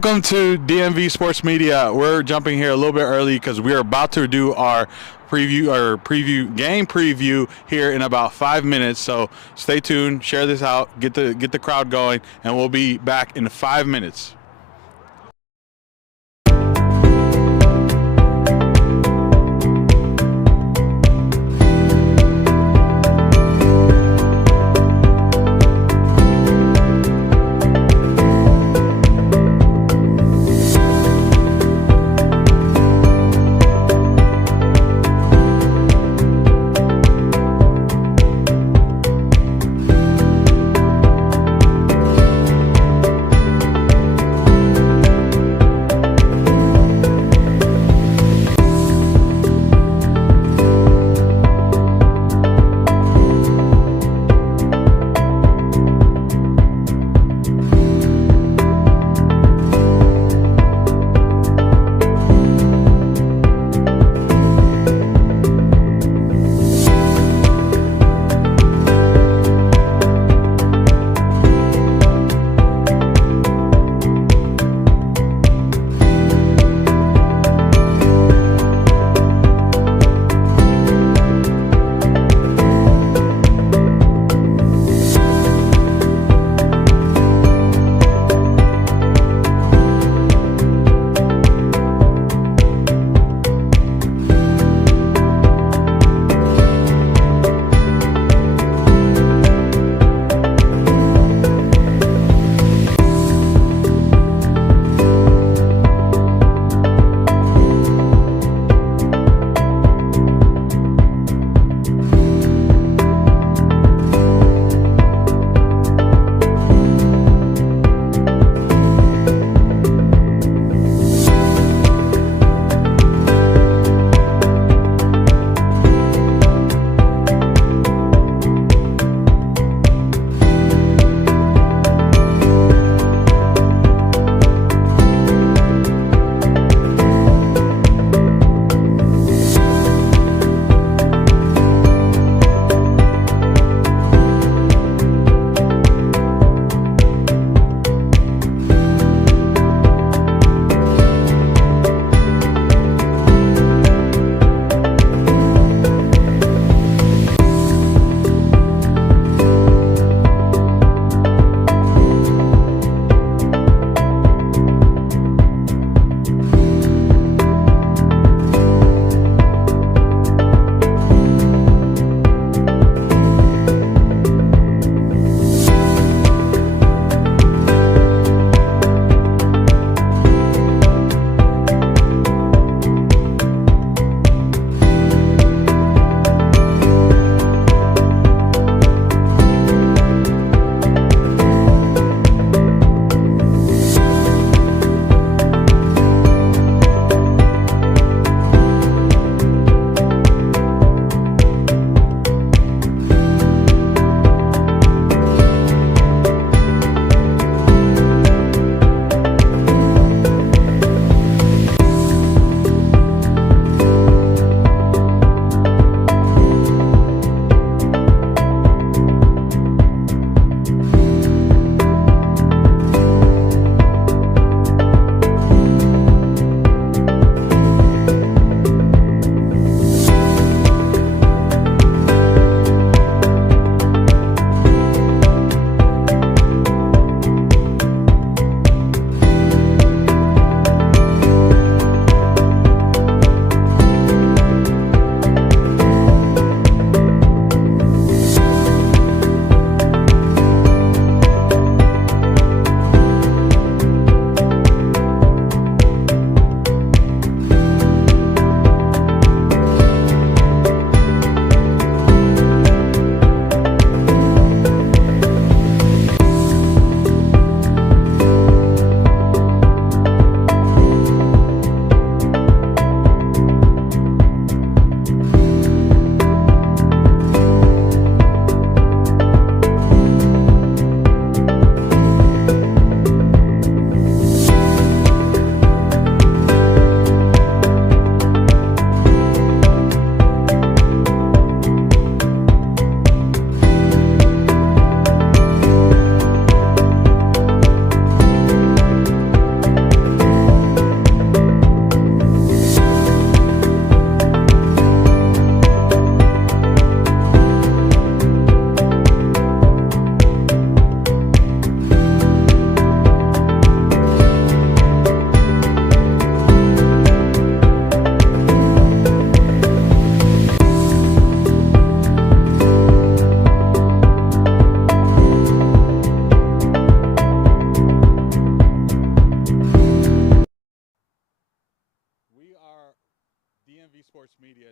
welcome to DMV Sports Media. We're jumping here a little bit early because we're about to do our game preview here in about 5 minutes. So stay tuned, share this out, get the crowd going, and we'll be back in 5 minutes.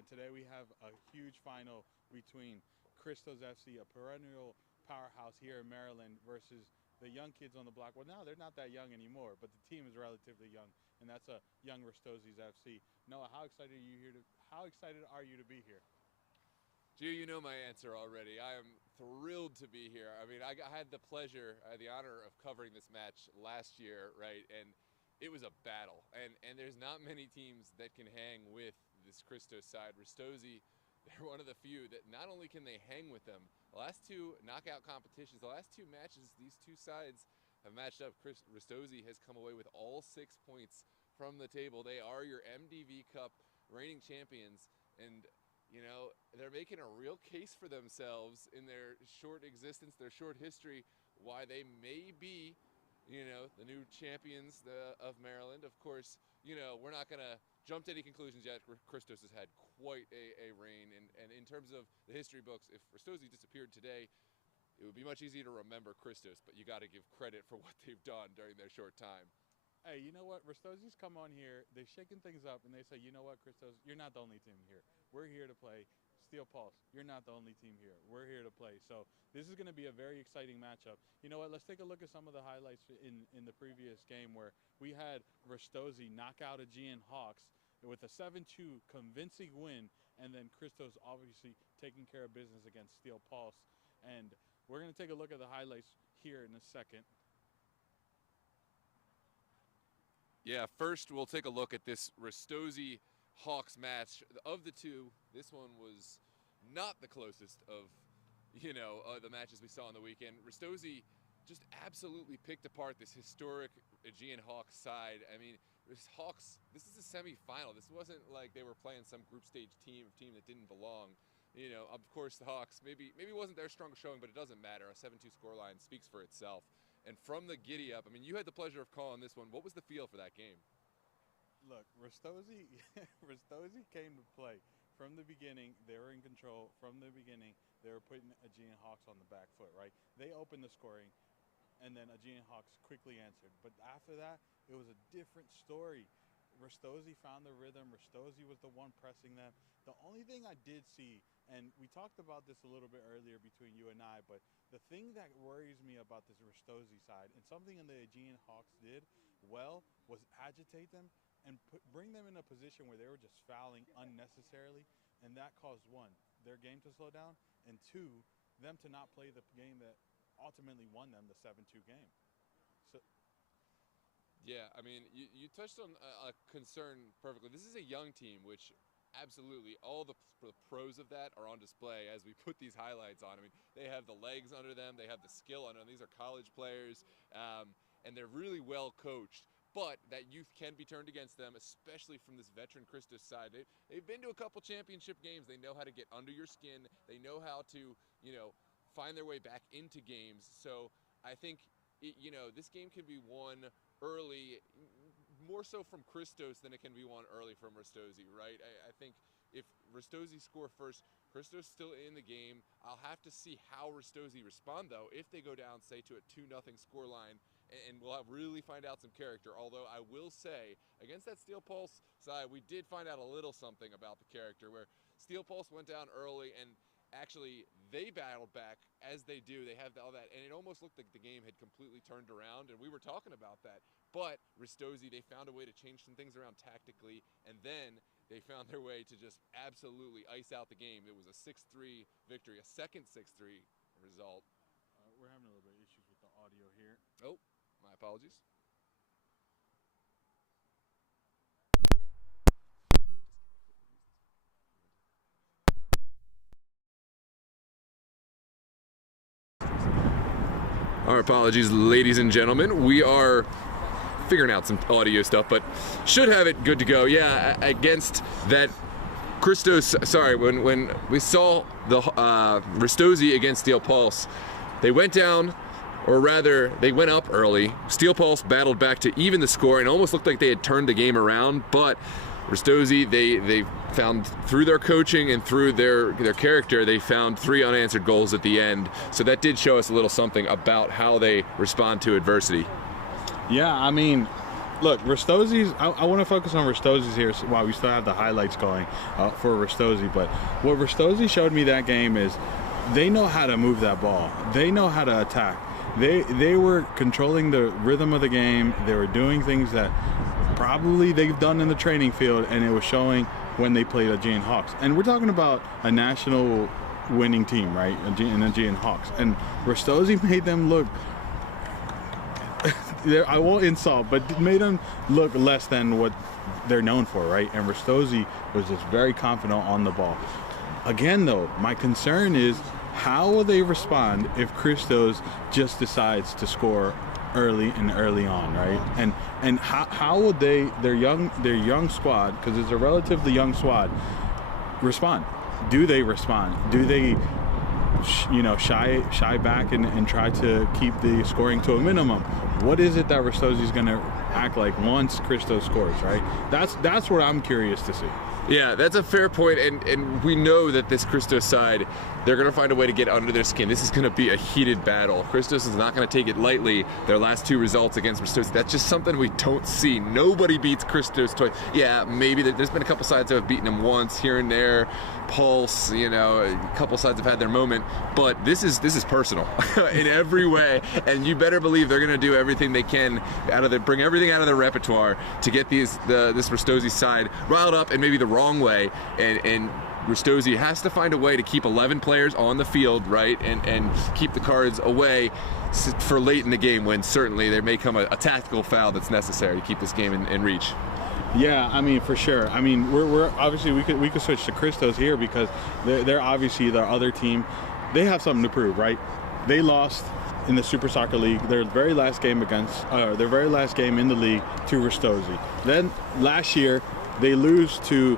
And today we have a huge final between Christos FC, a perennial powerhouse here in Maryland, versus the young kids on the block. Well, now they're not that young anymore, but the team is relatively young, and that's a young Ristozi FC. Noah, how excited are you to be here? Gio, you know my answer already. I am thrilled to be here. I mean, I had the pleasure, the honor of covering this match last year, right? And it was a battle. And there's not many teams that can hang with this Christos side. Ristozi, they're one of the few that not only can they hang with them, the last two knockout competitions, the last two matches, these two sides have matched up. Ristozi has come away with all 6 points from the table. They are your MDV Cup reigning champions. And you know, they're making a real case for themselves in their short existence, their short history, why they may be, you know, the new champions of Maryland. Of course, you know, we're not going to jump to any conclusions yet. Christos has had quite a reign. And in terms of the history books, if Ristozi disappeared today, it would be much easier to remember Christos, but you got to give credit for what they've done during their short time. Hey, you know what? Ristozi's come on here. They've shaken things up, and they say, you know what, Christos, you're not the only team here. We're here to play. Steel Pulse, you're not the only team here. We're here to play. So this is going to be a very exciting matchup. You know what? Let's take a look at some of the highlights in the previous game where we had Ristozi knock out Aegean Hawks with a 7-2 convincing win, and then Christos obviously taking care of business against Steel Pulse. And we're going to take a look at the highlights here in a second. Yeah, first we'll take a look at this Ristozi Hawks match. Of the two, this one was not the closest of, you know, the matches we saw on the weekend. Ristozi just absolutely picked apart this historic Aegean Hawks side. I mean, this is a semifinal. This wasn't like they were playing some group stage team that didn't belong. You know, of course the Hawks maybe wasn't their strongest showing, but it doesn't matter. A 7-2 scoreline speaks for itself. And from the giddy up, I mean, you had the pleasure of calling this one. What was the feel for that game? Look, Ristozi came to play. From the beginning, they were in control. From the beginning, they were putting Aegean Hawks on the back foot, right? They opened the scoring, and then Aegean Hawks quickly answered. But after that, it was a different story. Ristozi found the rhythm. Ristozi was the one pressing them. The only thing I did see, and we talked about this a little bit earlier between you and I, but the thing that worries me about this Ristozi side, and something in the Aegean Hawks did well, was agitate them and bring them in a position where they were just fouling unnecessarily, and that caused, one, their game to slow down, and two, them to not play the game that ultimately won them the 7-2 game. So. Yeah, I mean, you touched on a concern perfectly. This is a young team, which absolutely all the pros of that are on display as we put these highlights on. I mean, they have the legs under them, they have the skill under them. These are college players, and they're really well coached. But that youth can be turned against them, especially from this veteran Christos side. They've been to a couple championship games. They know how to get under your skin. They know how to, you know, find their way back into games. So I think, you know, this game can be won early, more so from Christos than it can be won early from Ristozi, right? I think if Ristozi score first, Christos still in the game. I'll have to see how Ristozi respond, though, if they go down, say, to a 2-0 scoreline, and we'll really find out some character. Although I will say, against that Steel Pulse side, we did find out a little something about the character, where Steel Pulse went down early, and actually they battled back as they do. They have all that, and it almost looked like the game had completely turned around, and we were talking about that. But Ristozi, they found a way to change some things around tactically, and then they found their way to just absolutely ice out the game. It was a 6-3 victory, a second 6-3 result. We're having a little bit of issues with the audio here. Oh, my apologies. Our apologies, ladies and gentlemen. We are figuring out some audio stuff, but should have it good to go. Yeah, against that Christos, sorry, when we saw the Ristozi against Steel Pulse, they went down, or rather, they went up early. Steel Pulse battled back to even the score, and almost looked like they had turned the game around, but Ristozi, they found, through their coaching and through their character, they found 3 unanswered goals at the end. So that did show us a little something about how they respond to adversity. Yeah, I mean, look, Ristozzi's, I want to focus on Ristozzi's here while we still have the highlights going for Ristozzi. But what Ristozzi showed me that game is they know how to move that ball. They know how to attack. They were controlling the rhythm of the game. They were doing things that probably they've done in the training field, and it was showing when they played Aegean Hawks. And we're talking about a national winning team, right, in Aegean Hawks. And Ristozzi made them look, I won't insult, but made them look less than what they're known for, right? And Ristozzi was just very confident on the ball. Again, though, my concern is how will they respond if Christos just decides to score early on, right? And how would their young squad, because it's a relatively young squad, respond? Do they respond? Do they shy back and try to keep the scoring to a minimum? What is it that Ristozzi's going to act like once Christos scores, right? That's what I'm curious to see. Yeah, that's a fair point, and we know that this Christos side, they're going to find a way to get under their skin. This is going to be a heated battle. Christos is not going to take it lightly. Their last two results against Ristozi, that's just something we don't see. Nobody beats Christos twice. Yeah, maybe there's been a couple sides that have beaten them once here and there. Pulse, a couple sides have had their moment, but this is personal in every way, and you better believe they're going to do everything they can bring everything out of their repertoire to get this Ristozzi side riled up and maybe the wrong way, and Ristozi has to find a way to keep 11 players on the field, right, and keep the cards away for late in the game when certainly there may come a tactical foul that's necessary to keep this game in reach. Yeah, I mean, for sure. I mean, we're obviously we could switch to Christos here because they're obviously the other team. They have something to prove, right? They lost in the Super Soccer League their very last game in the league to Ristozi. Then last year they lose the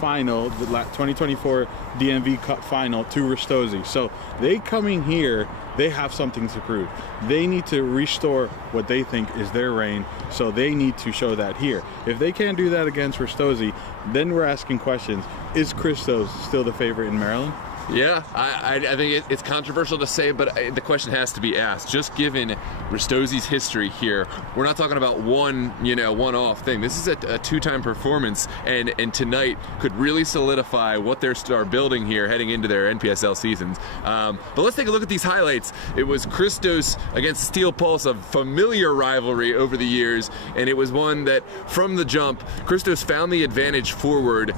final, the 2024 DMV Cup final to Ristozi. So they coming here, they have something to prove. They need to restore what they think is their reign, so they need to show that here. If they can't do that against Ristozi, then we're asking questions. Is Christos still the favorite in Maryland? Yeah, I think it's controversial to say, but the question has to be asked. Just given Ristozzi's history here, we're not talking about one-off thing. This is a two-time performance, and tonight could really solidify what they are building here heading into their NPSL seasons. But let's take a look at these highlights. It was Christos against Steel Pulse, a familiar rivalry over the years, and it was one that, from the jump, Christos found the advantage forward.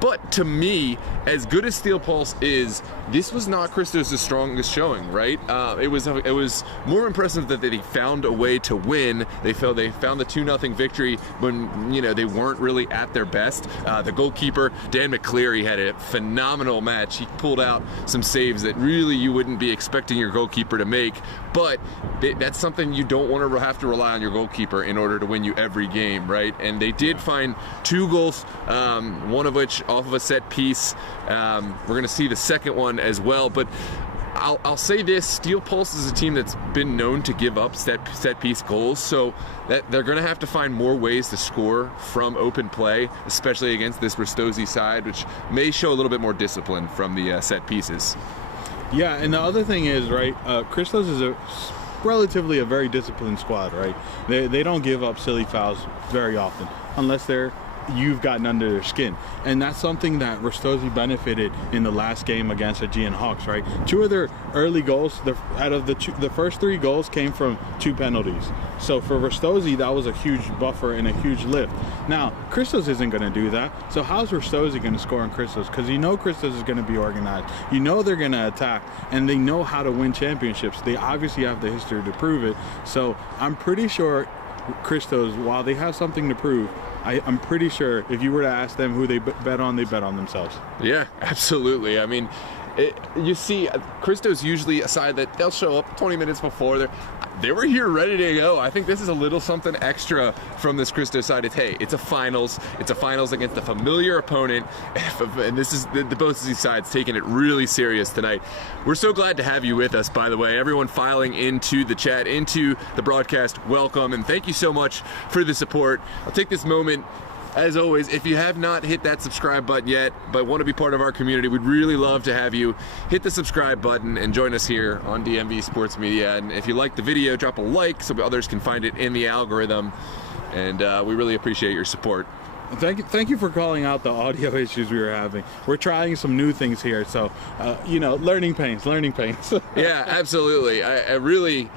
But to me, as good as Steel Pulse is, this was not Christos' strongest showing, right? It was more impressive that they found a way to win. They found the 2-0 victory when they weren't really at their best. The goalkeeper Dan McCleary had a phenomenal match. He pulled out some saves that really you wouldn't be expecting your goalkeeper to make. But that's something you don't want to have to rely on your goalkeeper in order to win you every game, right? And they did find 2 goals, one of which off of a set piece. We're going to see the second one as well, but I'll say this: Steel Pulse is a team that's been known to give up set piece goals, so that they're going to have to find more ways to score from open play, especially against this Ristozzi side, which may show a little bit more discipline from the set pieces. Yeah, and the other thing is, right, Christos is relatively a very disciplined squad, right? They don't give up silly fouls very often, unless you've gotten under their skin. And that's something that Ristozzi benefited in the last game against Aegean Hawks, right? 2 of their early goals, out of the first 3 goals came from 2 penalties. So for Ristozzi, that was a huge buffer and a huge lift. Now, Christos isn't going to do that. So how's Ristozzi going to score on Christos? Because Christos is going to be organized. They're going to attack, and they know how to win championships. They obviously have the history to prove it. So I'm pretty sure Christos, while they have something to prove, I'm pretty sure if you were to ask them who they bet on themselves. Yeah, absolutely. I mean, you see, Christos usually a side that they'll show up 20 minutes before. They were here ready to go. I think this is a little something extra from this Christos side. It's a finals. It's a finals against a familiar opponent, and this is the both of these sides taking it really serious tonight. We're so glad to have you with us, by the way. Everyone filing into the chat, into the broadcast, welcome, and thank you so much for the support. I'll take this moment as always, if you have not hit that subscribe button yet, but want to be part of our community, we'd really love to have you hit the subscribe button and join us here on DMV Sports Media. And if you like the video, drop a like so others can find it in the algorithm. And we really appreciate your support. Thank you for calling out the audio issues we were having. We're trying some new things here, so you know, learning pains. Yeah, absolutely. I really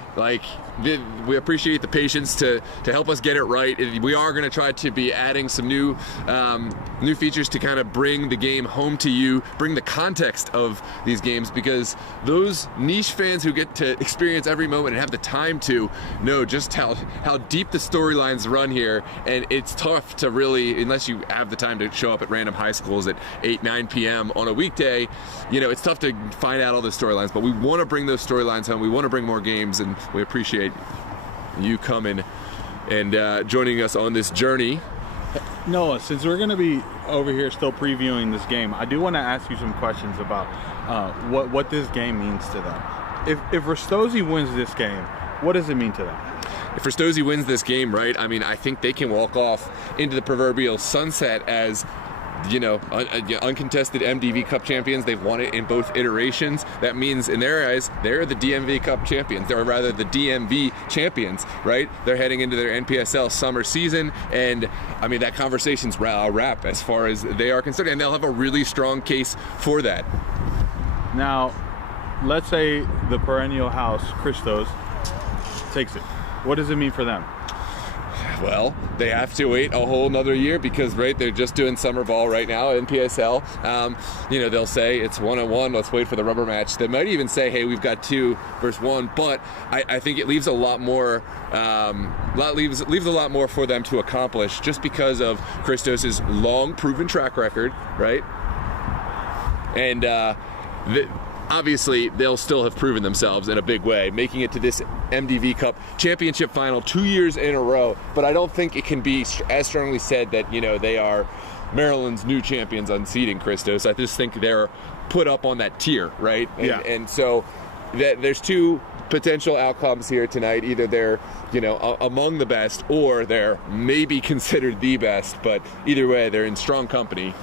we appreciate the patience to help us get it right. We are going to try to be adding some new features to kind of bring the game home to you, bring the context of these games, because those niche fans who get to experience every moment and have the time to know just how deep the storylines run here, and it's tough to really, unless you have the time to show up at random high schools at 8-9 p.m. on a weekday, you know, it's tough to find out all the storylines. But we want to bring those storylines home. We want to bring more games, and we appreciate you coming and joining us on this journey. Noah, since we're going to be over here still previewing this game, I do want to ask you some questions about what this game means to them. If Ristozi wins this game, what does it mean to them? If Ristozi wins this game, right, I mean, I think they can walk off into the proverbial sunset as, you know, uncontested MDV Cup champions. They've won it in both iterations. That means, in their eyes, they're the DMV Cup champions, or rather the DMV champions, right? They're heading into their NPSL summer season, and I mean, that conversation's a wrap as far as they are concerned, and they'll have a really strong case for that. Now, let's say the perennial house, Christos, takes it. What does it mean for them? Well, they have to wait a whole nother year because, right, they're just doing summer ball right now, NPSL. You know, they'll say it's 1-on-1, let's wait for the rubber match. They might even say, hey, we've got 2 versus 1, but I think it leaves a lot more leaves a lot more for them to accomplish just because of Christos's long proven track record, right? And obviously, they'll still have proven themselves in a big way, making it to this MDV Cup championship final 2 years in a row. But I don't think it can be as strongly said that, you know, they are Maryland's new champions unseating Christos. I just think they're put up on that tier, right? And so there's 2 potential outcomes here tonight. Either they're, you know, among the best, or they're maybe considered the best. But either way, they're in strong company.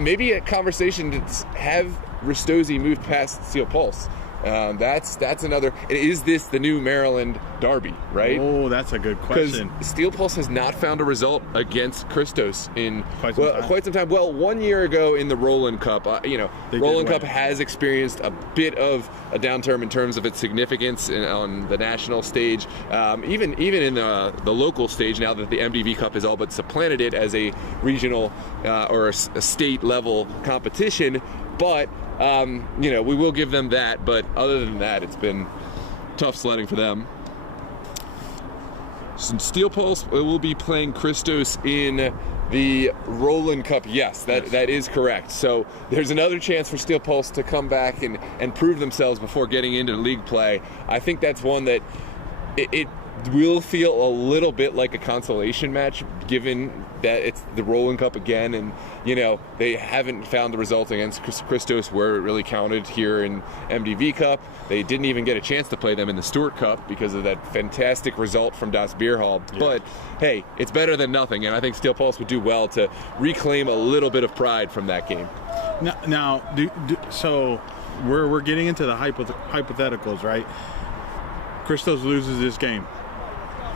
Maybe a conversation to have Ristozi moved past Steel Pulse. That's another. Is this the new Maryland derby, right? Oh, that's a good question. Because Steel Pulse has not found a result against Christos in quite some time. Well, 1 year ago in the Rowland Cup, Rowland Cup has experienced a bit of a downturn in terms of its significance on the national stage, even in the local stage. Now that the MDV Cup has all but supplanted it as a regional or a state level competition, but you know, we will give them that, but other than that, it's been tough sledding for them. Steel Pulse will be playing Christos in the Rowland Cup. Yes, that is correct. So there's another chance for Steel Pulse to come back and prove themselves before getting into league play. I think that's one that it will feel a little bit like a consolation match, given that it's the Rowland Cup again, and you know, they haven't found the result against Christos where it really counted here in MDV Cup. They didn't even get a chance to play them in the Stewart Cup because of that fantastic result from Das Beer Hall. Yeah. But hey, it's better than nothing, and I think Steel Pulse would do well to reclaim a little bit of pride from that game. Now, so we're getting into the hypotheticals, right? Christos loses this game.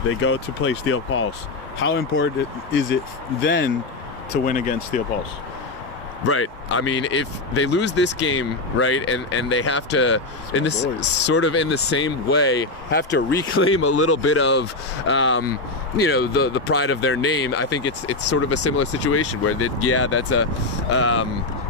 They go to play Steel Pulse. How important is it then to win against Steel Pulse? Right. I mean, if they lose this game, right, and they have to, in this sort of in the same way, have to reclaim a little bit of, you know, the pride of their name. I think it's sort of a similar situation where that's a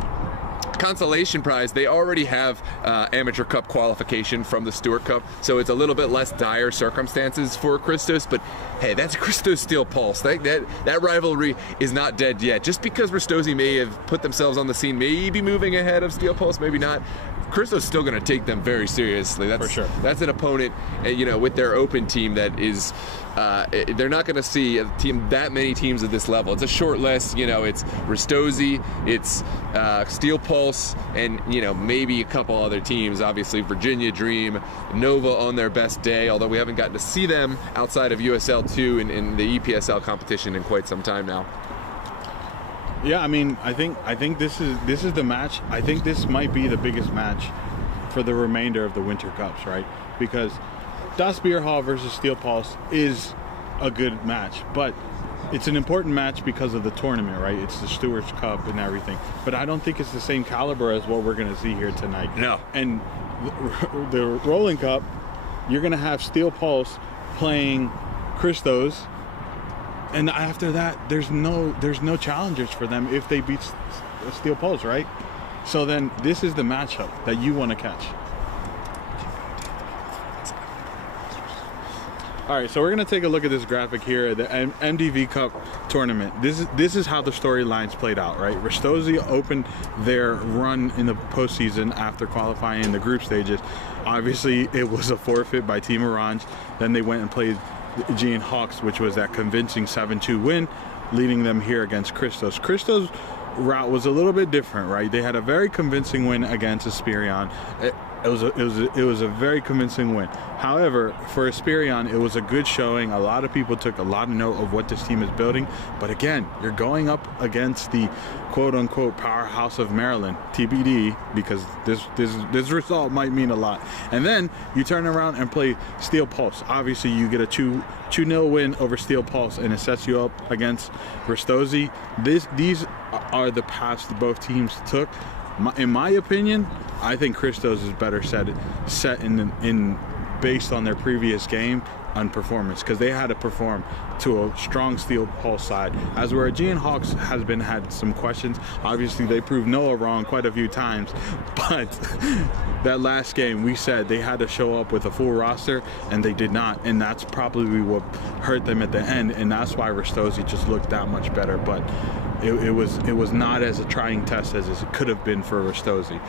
consolation prize. They already have Amateur Cup qualification from the Stewart Cup, so it's a little bit less dire circumstances for Christos. But hey, that's Christos Steel Pulse. That rivalry is not dead yet. Just because Ristozi may have put themselves on the scene, maybe moving ahead of Steel Pulse, maybe not, Christos is still going to take them very seriously. That's, for sure. That's an opponent, you know, with their open team that is. They're not going to see that many teams at this level. It's a short list. You know, it's Ristozi, it's Steel Pulse, and you know, maybe a couple other teams. Obviously, Virginia Dream, Nova on their best day. Although we haven't gotten to see them outside of USL 2 in the EPSL competition in quite some time now. Yeah, I mean, I think this is the match. I think this might be the biggest match for the remainder of the Winter Cups, right? Because Das Beer Hall versus Steel Pulse is a good match, but it's an important match because of the tournament, right? It's the Stewards Cup and everything. But I don't think it's the same caliber as what we're going to see here tonight. No. And the Rowland Cup, you're going to have Steel Pulse playing Christos, and after that, there's no challengers for them if they beat Steel Pulse, right? So then this is the matchup that you want to catch. All right, so we're gonna take a look at this graphic here, the MDV Cup tournament. This is how the storylines played out, right? Ristozi opened their run in the postseason after qualifying in the group stages. Obviously, it was a forfeit by Team Orange. Then they went and played the Aegean Hawks, which was that convincing 7-2 win, leading them here against Christos. Christos' route was a little bit different, right? They had a very convincing win against Esperion. It was a very convincing win. However, for Esperion, it was a good showing. A lot of people took a lot of note of what this team is building. But again, you're going up against the quote-unquote powerhouse of Maryland, TBD, because this result might mean a lot. And then you turn around and play Steel Pulse. Obviously, you get a 2-0 win over Steel Pulse, and it sets you up against Ristozi. These are the paths that both teams took. In my opinion, I think Christos is better set in based on their previous game on performance, because they had to perform to a strong Steel Pulse side. As where Aegean Hawks had some questions. Obviously, they proved Noah wrong quite a few times, but that last game, we said they had to show up with a full roster, and they did not, and that's probably what hurt them at the end, and that's why Ristozi just looked that much better. But it was not as a trying test as it could have been for Ristozi.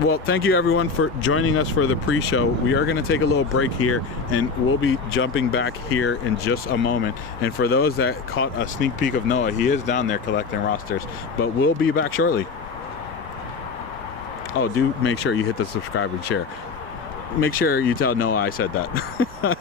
Well, thank you everyone for joining us for the pre-show. We are going to take a little break here, and we'll be jumping back here in just a moment. And for those that caught a sneak peek of Noah, he is down there collecting rosters, but we'll be back shortly. Oh, do make sure you hit the subscribe and share. Make sure you tell Noah I said that.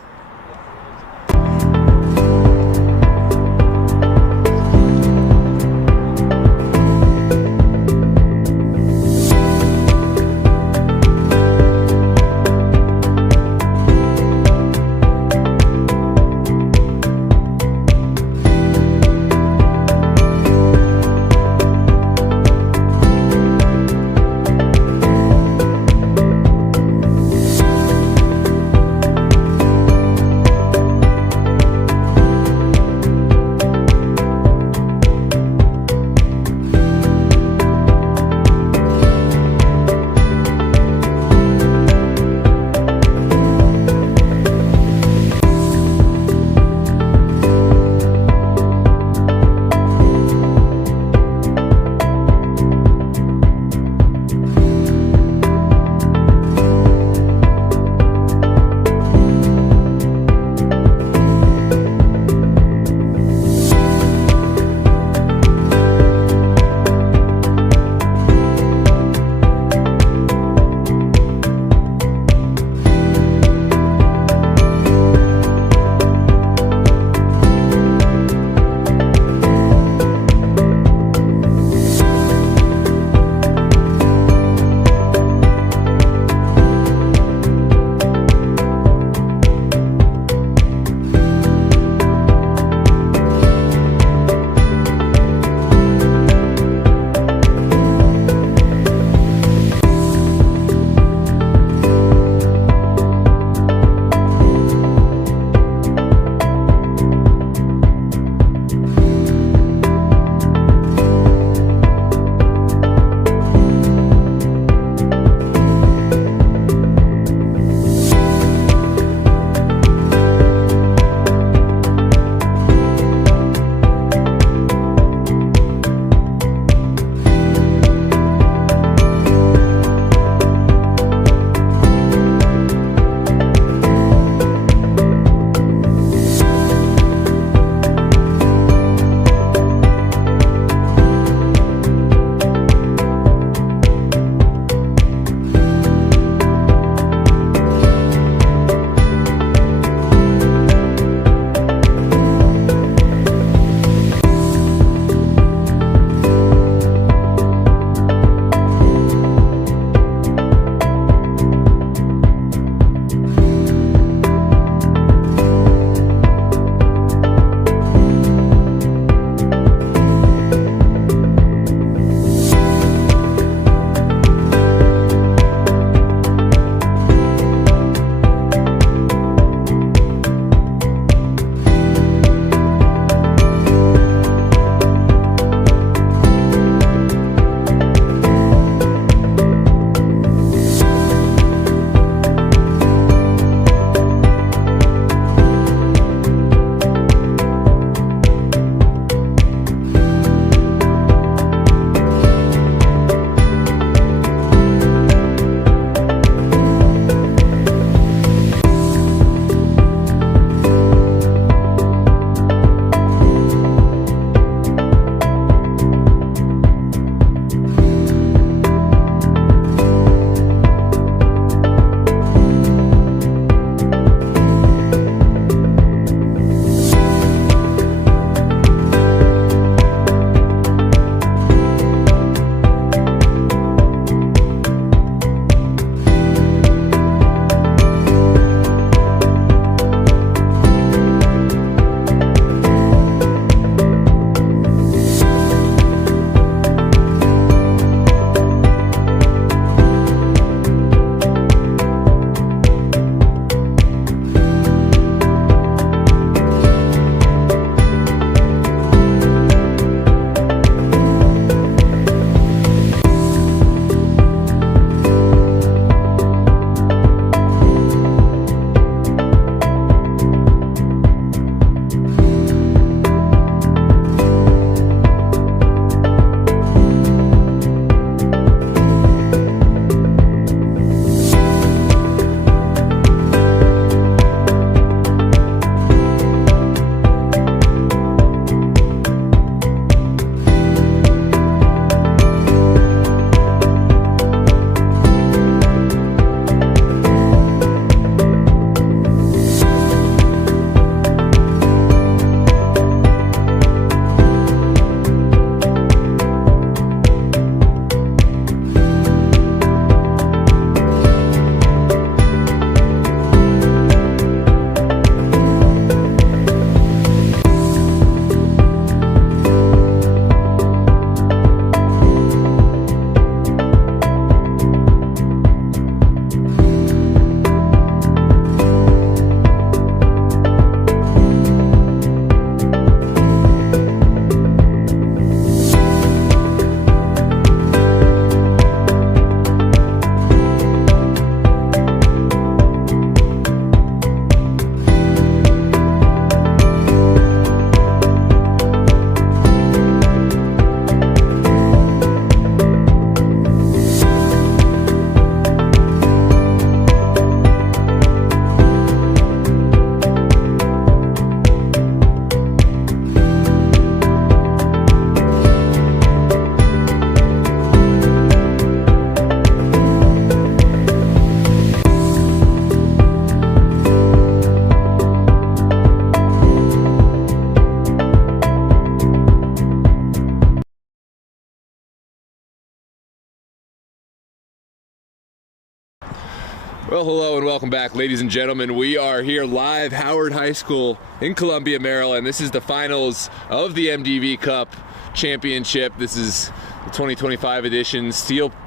Well, hello and welcome back, ladies and gentlemen. We are here live, Howard High School in Columbia, Maryland. This is the finals of the MDV Cup Championship. This is the 2025 edition. Christos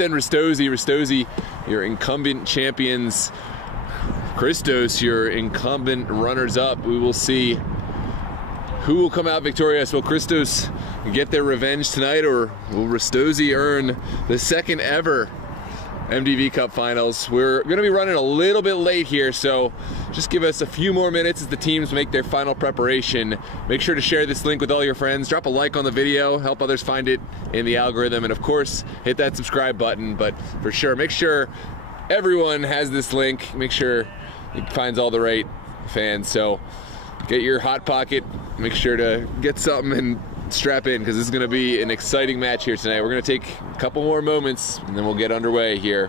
and Ristozi. Ristozi, your incumbent champions. Christos, your incumbent runners-up. We will see who will come out victorious. Will Christos get their revenge tonight, or will Ristozi earn the second ever MDV Cup finals? We're going to be running a little bit late here, so just give us a few more minutes as the teams make their final preparation. Make sure to share this link with all your friends. Drop a like on the video, help others find it in the algorithm, and of course, hit that subscribe button. But for sure, make sure everyone has this link. Make sure it finds all the right fans. So get your hot pocket, make sure to get something and strap in, because this is going to be an exciting match here tonight. We're going to take a couple more moments and then we'll get underway here.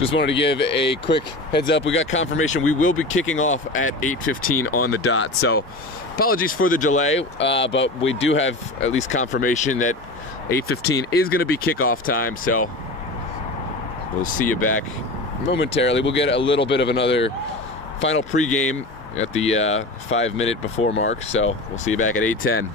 Just wanted to give a quick heads up. We got confirmation we will be kicking off at 8:15 on the dot. So apologies for the delay, but we do have at least confirmation that 8:15 is going to be kickoff time. So we'll see you back momentarily. We'll get a little bit of another final pregame at the 5-minute before mark. So we'll see you back at 8:10.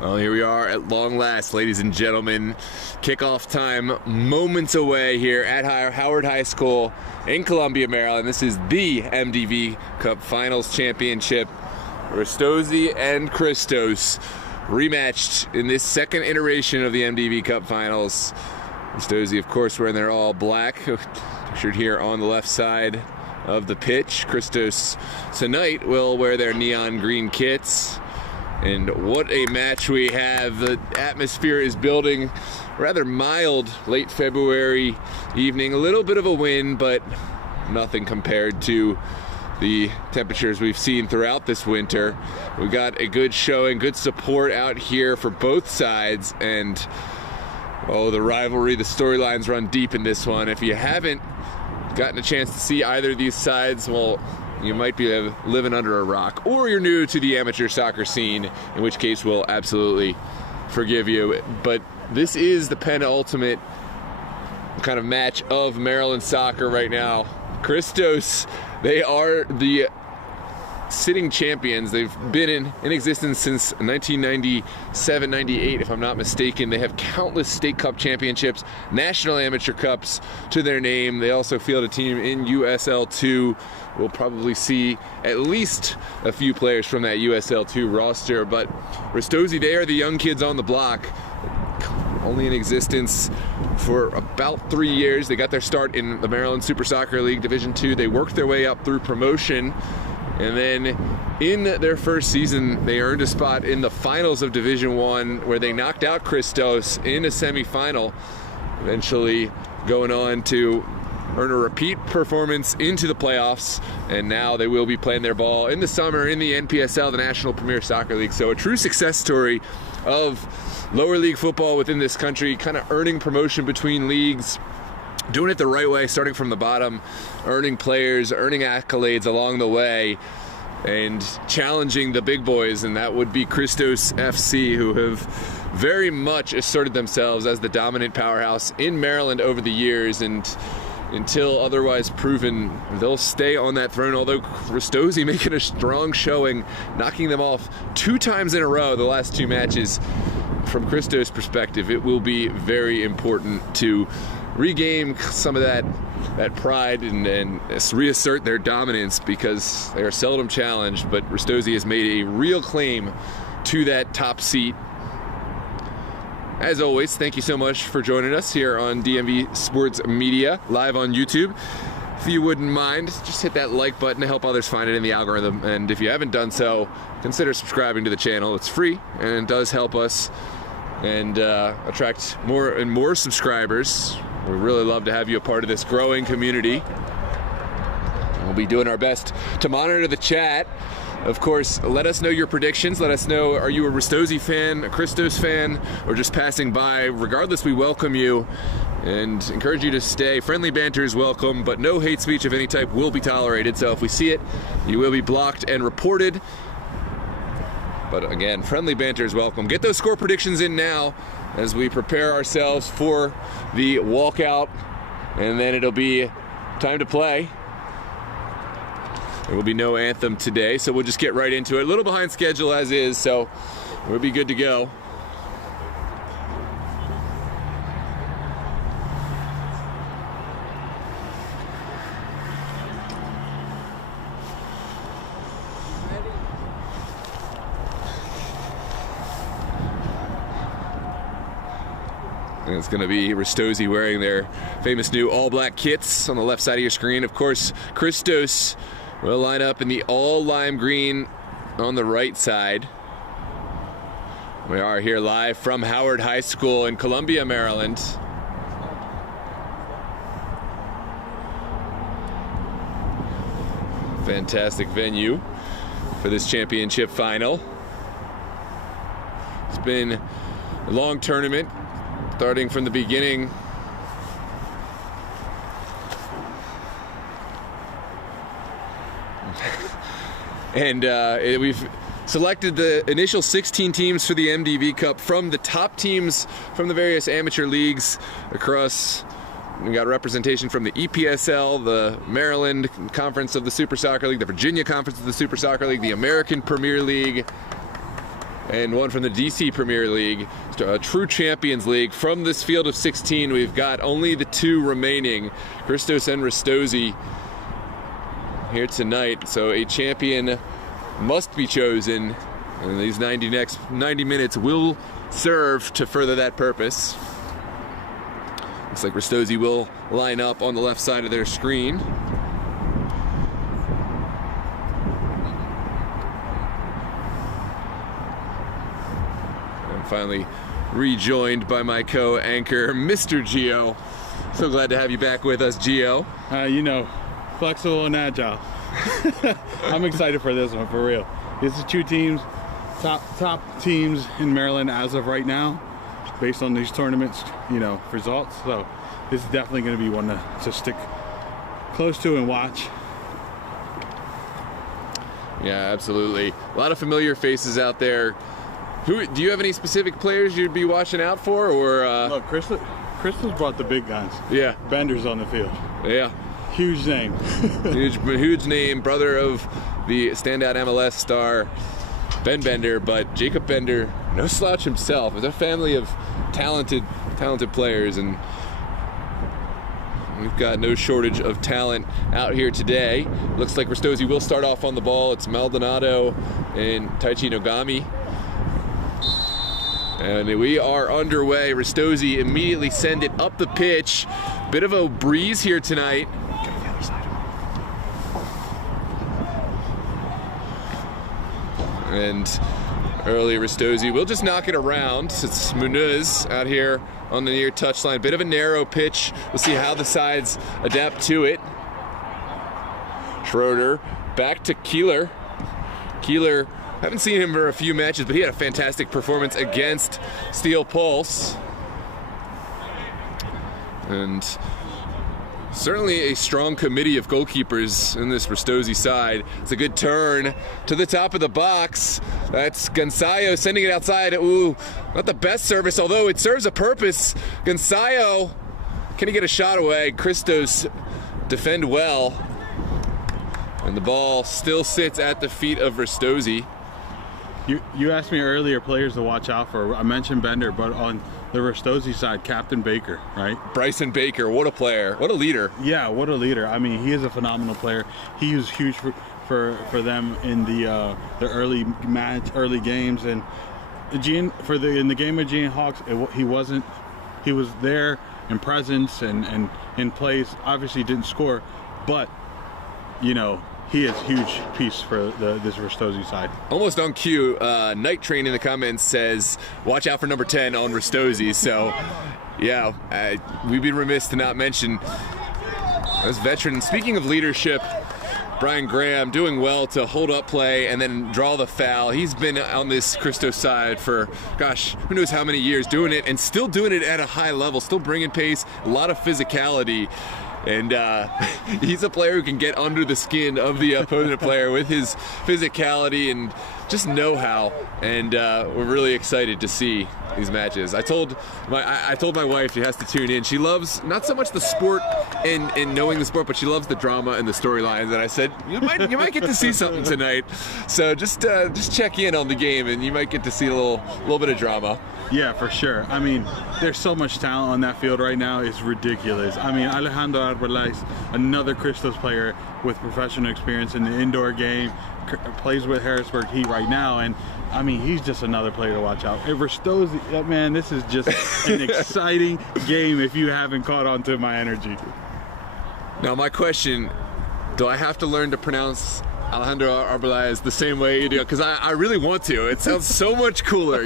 Well, here we are at long last, ladies and gentlemen. Kickoff time moments away here at Howard High School in Columbia, Maryland. This is the MDV Cup Finals Championship. Ristozi and Christos rematched in this second iteration of the MDV Cup Finals. Ristozi, of course, wearing their all black, pictured here on the left side of the pitch. Christos tonight will wear their neon green kits. And what a match we have. The atmosphere is building. Rather mild late February evening. A little bit of a wind, but nothing compared to the temperatures we've seen throughout this winter. We got a good showing, good support out here for both sides. And oh, the rivalry, the storylines run deep in this one. If you haven't gotten a chance to see either of these sides, well, you might be living under a rock, or you're new to the amateur soccer scene, in which case we'll absolutely forgive you. But this is the penultimate kind of match of Maryland soccer right now. Christos, they are the sitting champions. They've been in existence since 1997-98, if I'm not mistaken. They have countless state cup championships, national amateur cups to their name. They also field a team in USL 2. We'll probably see at least a few players from that USL 2 roster. But Ristozi, they are the young kids on the block. Only in existence for about 3 years. They got their start in the Maryland Super Soccer League Division 2. They worked their way up through promotion. And then in their first season, they earned a spot in the finals of Division 1, where they knocked out Christos in a semifinal, eventually going on to earn a repeat performance into the playoffs. And now they will be playing their ball in the summer in the NPSL, the National Premier Soccer League. So a true success story of lower league football within this country, kind of earning promotion between leagues, doing it the right way, starting from the bottom, earning players, earning accolades along the way, and challenging the big boys, and that would be Christos FC, who have very much asserted themselves as the dominant powerhouse in Maryland over the years, and until otherwise proven, they'll stay on that throne, although Ristozi making a strong showing, knocking them off 2 times in a row the last 2 matches. From Christos' perspective, it will be very important to regain some of that pride and reassert their dominance, because they are seldom challenged. But Ristozi has made a real claim to that top seat. As always, thank you so much for joining us here on DMV Sports Media, live on YouTube. If you wouldn't mind, just hit that like button to help others find it in the algorithm. And if you haven't done so, consider subscribing to the channel. It's free, and it does help us and attract more and more subscribers. We really love to have you a part of this growing community. We'll be doing our best to monitor the chat. Of course, let us know your predictions. Let us know, are you a Ristozi fan, a Christos fan, or just passing by? Regardless, we welcome you and encourage you to stay. Friendly banter is welcome, but no hate speech of any type will be tolerated. So if we see it, you will be blocked and reported. But again, friendly banter is welcome. Get those score predictions in now as we prepare ourselves for the walkout, and then it'll be time to play. There will be no anthem today, so we'll just get right into it. A little behind schedule as is, so we'll be good to go. And it's going to be Ristozi wearing their famous new all-black kits on the left side of your screen. Of course, Christos will line up in the all-lime green on the right side. We are here live from Howard High School in Columbia, Maryland. Fantastic venue for this championship final. It's been a long tournament, starting from the beginning. And we've selected the initial 16 teams for the MDV Cup from the top teams from the various amateur leagues across. We got representation from the EPSL, the Maryland Conference of the Super Soccer League, the Virginia Conference of the Super Soccer League, the American Premier League, and one from the DC Premier League, a true Champions League. From this field of 16, we've got only the 2 remaining, Christos and Ristozi, here tonight. So a champion must be chosen, and these 90 minutes will serve to further that purpose. Looks like Ristozi will line up on the left side of their screen. And finally rejoined by my co-anchor, Mr. Gio. So glad to have you back with us, Gio. You know, flexible and agile. I'm excited for this one, for real. This is 2 teams, top teams in Maryland as of right now, based on these tournaments, you know, results. So this is definitely going to be one to stick close to and watch. Yeah, absolutely. A lot of familiar faces out there. Who do you have any specific players you'd be watching out for, or? Look, Christos brought the big guns. Yeah. Bender's on the field. Yeah. Huge name. huge name. Brother of the standout MLS star Ben Bender, but Jacob Bender, no slouch himself. It's a family of talented players, and we've got no shortage of talent out here today. Looks like Ristozi will start off on the ball. It's Maldonado and Taichi Nogami. And we are underway. Ristozi immediately send it up the pitch. Bit of a breeze here tonight. And early Ristozi will just knock it around. It's Munuz out here on the near touchline. Bit of a narrow pitch. We'll see how the sides adapt to it. Schroeder back to Keeler. Keeler, haven't seen him for a few matches, but he had a fantastic performance against Steel Pulse. And certainly a strong committee of goalkeepers in this Ristozi side. It's a good turn to the top of the box. That's Gonzayo sending it outside. Ooh, not the best service, although it serves a purpose. Gonzayo, can he get a shot away? Christos defend well. And the ball still sits at the feet of Ristozi. You asked me earlier players to watch out for. I mentioned Bender, but on the Ristozi side, Captain Baker, right? Bryson Baker, what a player, what a leader. Yeah, what a leader. I mean, he is a phenomenal player. He was huge for them in the early games, and in the game of Gene Hawks, he was there in presence and in plays. Obviously, didn't score, but you know, he is a huge piece for this Ristozi side. Almost on cue, Night Train in the comments says, watch out for number 10 on Ristozi. So, yeah, we'd be remiss to not mention this veteran. Speaking of leadership, Brian Graham doing well to hold up play and then draw the foul. He's been on this Christos side for, gosh, who knows how many years, doing it and still doing it at a high level, still bringing pace, a lot of physicality. And he's a player who can get under the skin of the opponent player with his physicality and just know-how. And we're really excited to see these matches. I told my wife she has to tune in. She loves not so much the sport and knowing the sport, but she loves the drama and the storylines. And I said, you might get to see something tonight. So just check in on the game, and you might get to see a little bit of drama. Yeah, for sure. I mean, there's so much talent on that field right now. It's ridiculous. I mean, Alejandro Arbeláez, another Christos player with professional experience in the indoor game, plays with Harrisburg Heat right now, and I mean, he's just another player to watch out. And Ristozi, man, this is just an exciting game if you haven't caught on to my energy. Now, my question, do I have to learn to pronounce Alejandro Arbeláez the same way you do? Because I really want to. It sounds so much cooler.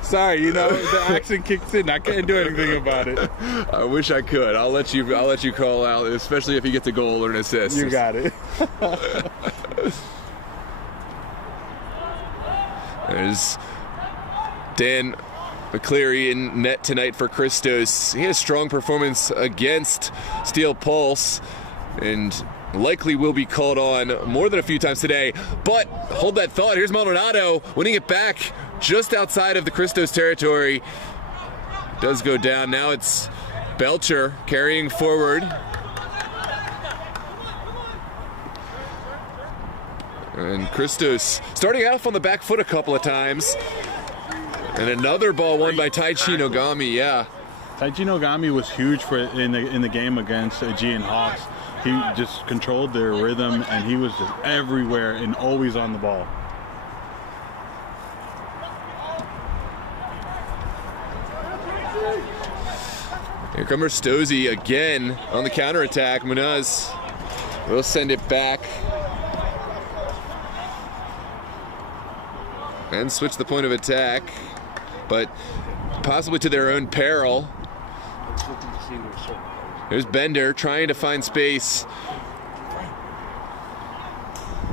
Sorry, you know, the accent kicks in. I can't do anything about it. I wish I could. I'll let you call out, especially if he gets a goal or an assist. You got it. There's Dan McCleary in net tonight for Christos. He had a strong performance against Steel Pulse and likely will be called on more than a few times today. But hold that thought. Here's Maldonado winning it back just outside of the Christos territory. Does go down. Now it's Belcher carrying forward. And Christos starting off on the back foot a couple of times. And another ball won by Taichi Nogami, yeah. Taichi Nogami was huge in the game against Aegean Hawks. He just controlled their rhythm, and he was just everywhere and always on the ball. Here comes Ristozi again on the counterattack. Munaz will send it back. And switch the point of attack, but possibly to their own peril. There's Bender trying to find space.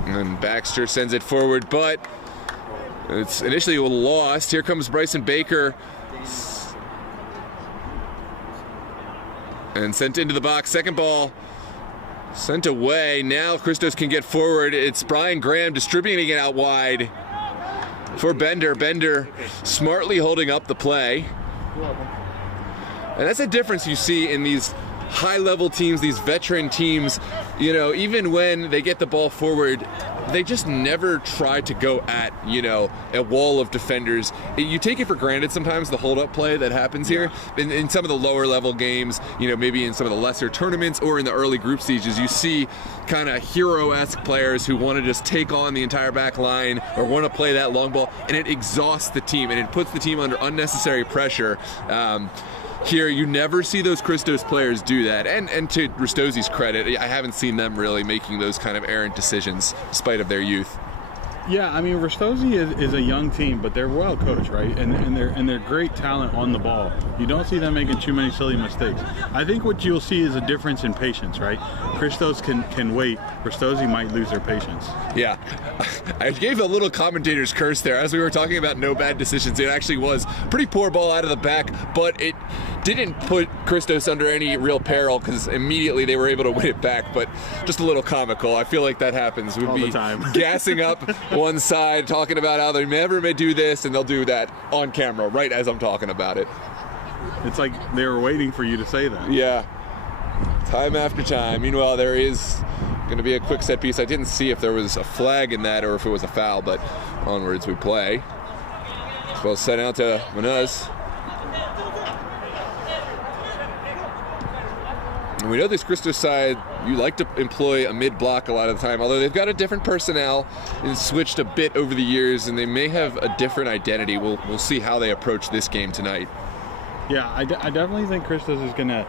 And Baxter sends it forward, but it's initially lost. Here comes Bryson Baker. And sent into the box. Second ball sent away. Now Christos can get forward. It's Brian Graham distributing it out wide for Bender. Bender smartly holding up the play. And that's a difference you see in these high-level teams, these veteran teams. You know, even when they get the ball forward, they just never try to go at, you know, a wall of defenders. You take it for granted sometimes, the hold-up play that happens here. In some of the lower-level games, you know, maybe in some of the lesser tournaments or in the early group stages, you see kind of hero-esque players who want to just take on the entire back line or want to play that long ball, and it exhausts the team, and it puts the team under unnecessary pressure. Here, you never see those Christos players do that. And to Ristozi's credit, I haven't seen them really making those kind of errant decisions, despite of their youth. Yeah, I mean, Ristozi is a young team, but they're well coached, right? And they're great talent on the ball. You don't see them making too many silly mistakes. I think what you'll see is a difference in patience, right? Christos can wait. Ristozi might lose their patience. Yeah, I gave a little commentator's curse there as we were talking about no bad decisions. It actually was pretty poor ball out of the back, but it didn't put Christos under any real peril because immediately they were able to win it back. But just a little comical. I feel like that happens. We'd all be the time. gassing up one side, talking about how they never may do this, and they'll do that on camera right as I'm talking about it. It's like they were waiting for you to say that. Yeah, time after time. Meanwhile, there is going to be a quick set piece. I didn't see if there was a flag in that or if it was a foul, but onwards we play. Well, sent out to Munaz. And we know this Christos side, you like to employ a mid-block a lot of the time, although they've got a different personnel and switched a bit over the years, and they may have a different identity. We'll see how they approach this game tonight. Yeah, I definitely think Christos is going to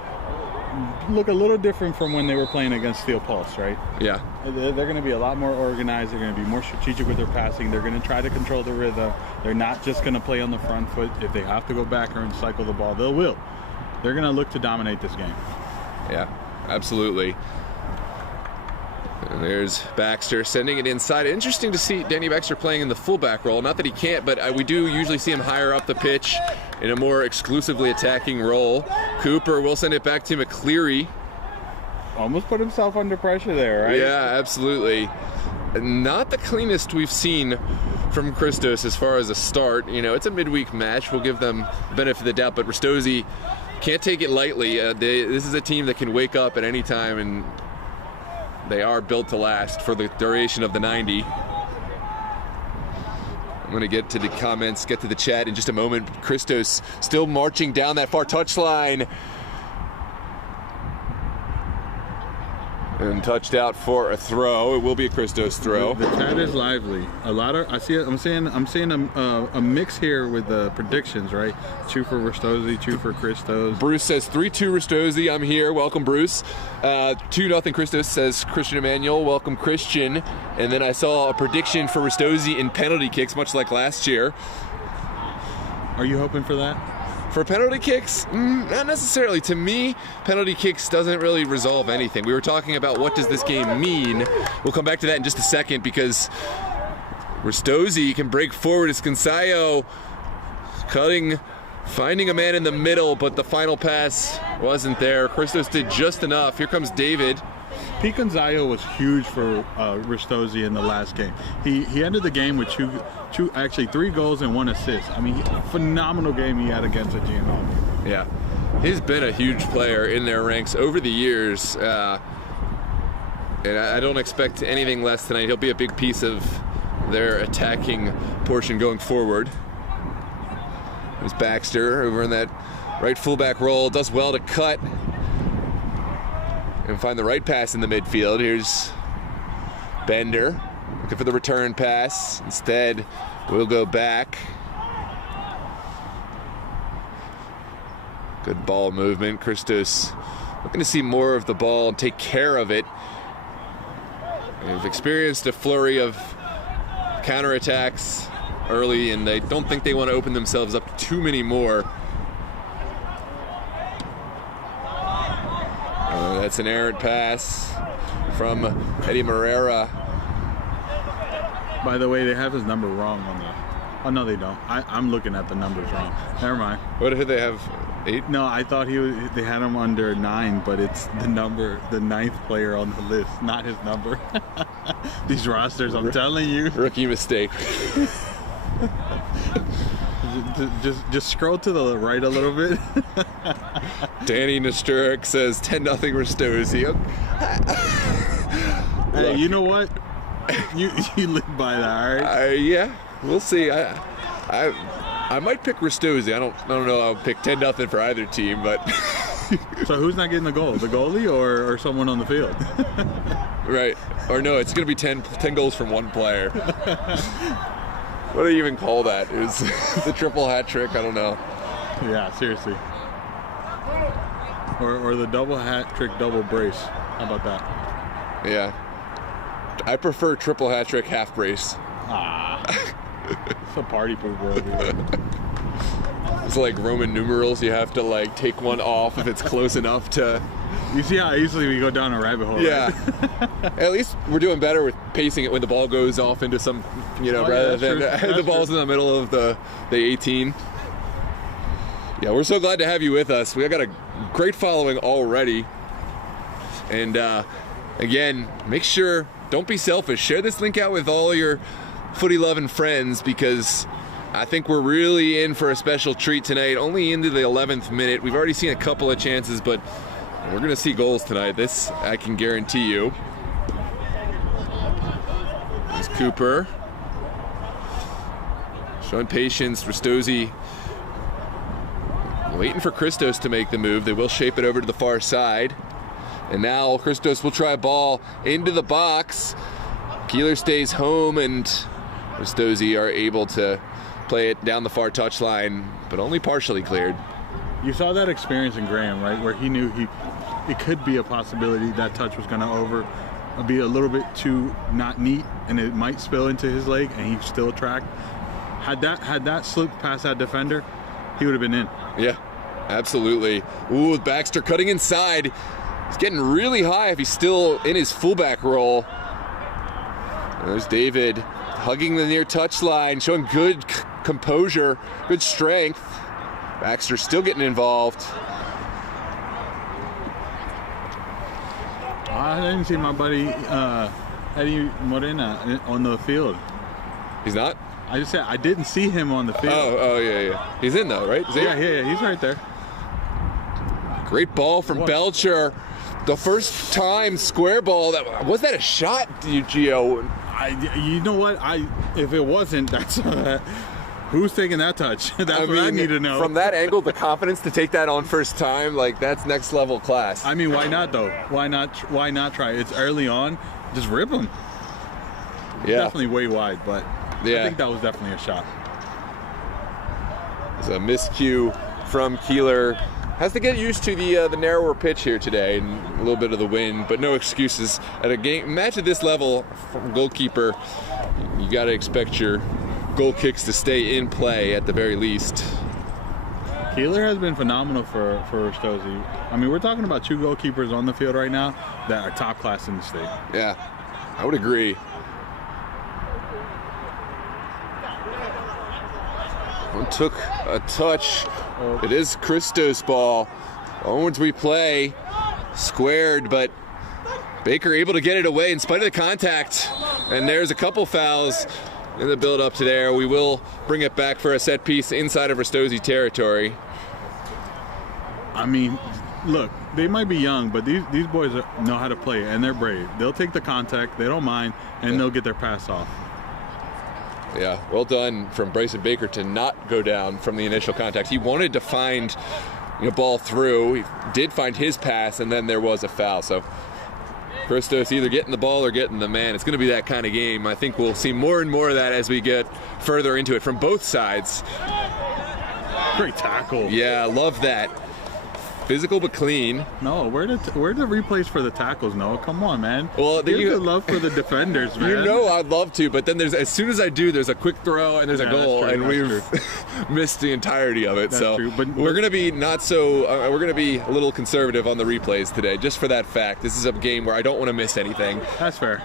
look a little different from when they were playing against Steel Pulse, right? Yeah. They're going to be a lot more organized. They're going to be more strategic with their passing. They're going to try to control the rhythm. They're not just going to play on the front foot. If they have to go back or cycle the ball, they will. They're going to look to dominate this game. Yeah, absolutely. And there's Baxter sending it inside. Interesting to see Danny Baxter playing in the fullback role. Not that he can't, but we do usually see him higher up the pitch in a more exclusively attacking role. Cooper will send it back to McCleary. Almost put himself under pressure there, right? Yeah, absolutely. Not the cleanest we've seen from Christos as far as a start. You know, it's a midweek match. We'll give them benefit of the doubt, but Ristozi can't take it lightly. This is a team that can wake up at any time, and they are built to last for the duration of the 90. I'm going to get to the comments, get to the chat in just a moment. Christos still marching down that far touchline. And touched out for a throw. It will be a Christos throw. The chat is lively. A lot of I'm seeing a mix here with the predictions, right? 2 for Ristozi, 2 for Christos. Bruce says 3-2 Ristozi. I'm here. Welcome, Bruce. 2-0 Christos, says Christian Emmanuel. Welcome, Christian. And then I saw a prediction for Ristozi in penalty kicks, much like last year. Are you hoping for that? For penalty kicks, not necessarily. To me, penalty kicks doesn't really resolve anything. We were talking about what does this game mean. We'll come back to that in just a second because Ristozi can break forward as Cansayo cutting, finding a man in the middle, but the final pass wasn't there. Christos did just enough. Here comes David. Pete Gonzayo was huge for Ristozi in the last game. He ended the game with actually 3 goals and 1 assist. I mean, phenomenal game he had against a GMO. Yeah, he's been a huge player in their ranks over the years. And I don't expect anything less tonight. He'll be a big piece of their attacking portion going forward. There's Baxter over in that right fullback role. Does well to cut and find the right pass in the midfield. Here's Bender looking for the return pass. Instead, we'll go back. Good ball movement. Christos looking to see more of the ball and take care of it. They've experienced a flurry of counterattacks early, and I don't think they want to open themselves up to too many more. That's an errant pass from Eddie Moreira. By the way, they have his number wrong on the... Oh, no, they don't. I'm looking at the numbers wrong. Never mind. What did they have? 8? No, I thought they had him under 9, but it's the 9th player on the list, not his number. These rosters, I'm telling you. Rookie mistake. Just scroll to the right a little bit. Danny Nesturik says 10-0 Ristozi. Hey, you know what? You live by that, all right? Yeah, we'll see. I might pick Ristozi. I don't know. I'll pick 10-0 for either team, but. So who's not getting the goal? The goalie or someone on the field? Right. Or no, it's going to be 10 goals from one player. What do you even call that? It was the triple hat trick. I don't know. Yeah, seriously. Or the double hat trick, double brace. How about that? Yeah. I prefer triple hat trick, half brace. It's a party pooper over here. It's like Roman numerals. You have to like take one off if it's close enough to. You see how easily we go down a rabbit hole. Yeah. Right? At least we're doing better with pacing it when the ball goes off into some, rather than the ball's in the middle of the 18. Yeah, we're so glad to have you with us. We got a great following already. And again, make sure, don't be selfish. Share this link out with all your footy loving friends, because I think we're really in for a special treat tonight. Only into the 11th minute. We've already seen a couple of chances, but we're going to see goals tonight. This I can guarantee you. There's Cooper. Showing patience. Ristozi waiting for Christos to make the move. They will shape it over to the far side. And now Christos will try a ball into the box. Keeler stays home, and Ristozi are able to play it down the far touchline, but only partially cleared. You saw that experience in Graham, right, where he knew it could be a possibility that touch was going to be a little bit too not neat, and it might spill into his leg, and he still tracked. Had that slipped past that defender, he would have been in. Yeah, absolutely. Ooh, Baxter cutting inside. He's getting really high if he's still in his fullback role. There's David hugging the near touchline, showing good composure, good strength. Baxter still getting involved. I didn't see my buddy Eddie Morena on the field. He's not? I just said I didn't see him on the field. Oh, yeah. He's in though, right? Yeah, he's right there. Great ball from Belcher. The first time square ball. Was that a shot, Gio? You know what? If it wasn't, that's who's taking that touch? That's what I need to know. From that angle, the confidence to take that on first time, like that's next level class. I mean, why not though? Why not try? It's early on. Just rip him. Yeah. Definitely way wide, but yeah. I think that was definitely a shot. It's a miscue from Keeler. Has to get used to the narrower pitch here today and a little bit of the wind, but no excuses. At a match at this level, from a goalkeeper, you got to expect your goal kicks to stay in play at the very least. Keeler has been phenomenal for Ristozi. I mean, we're talking about 2 goalkeepers on the field right now that are top class in the state. Yeah, I would agree. One took a touch. It is Christos' ball. Onwards we play. Squared, but Baker able to get it away in spite of the contact. And there's a couple fouls in the build-up to there. We will bring it back for a set piece inside of Ristozi territory. I mean, look, they might be young, but these boys know how to play, and they're brave. They'll take the contact, they don't mind, and they'll get their pass off. Yeah, well done from Bryson Baker to not go down from the initial contact. He wanted to find ball through. He did find his pass, and then there was a foul. So Christos either getting the ball or getting the man. It's going to be that kind of game. I think we'll see more and more of that as we get further into it from both sides. Great tackle. Yeah, love that. Physical but clean. No, where the replays for the tackles? No, come on, man. Well, give the love for the defenders, man. I'd love to, but then as soon as I do, there's a quick throw and there's a goal, and we've missed the entirety of it. That's true. But we're gonna be we're gonna be a little conservative on the replays today, just for that fact. This is a game where I don't want to miss anything. That's fair.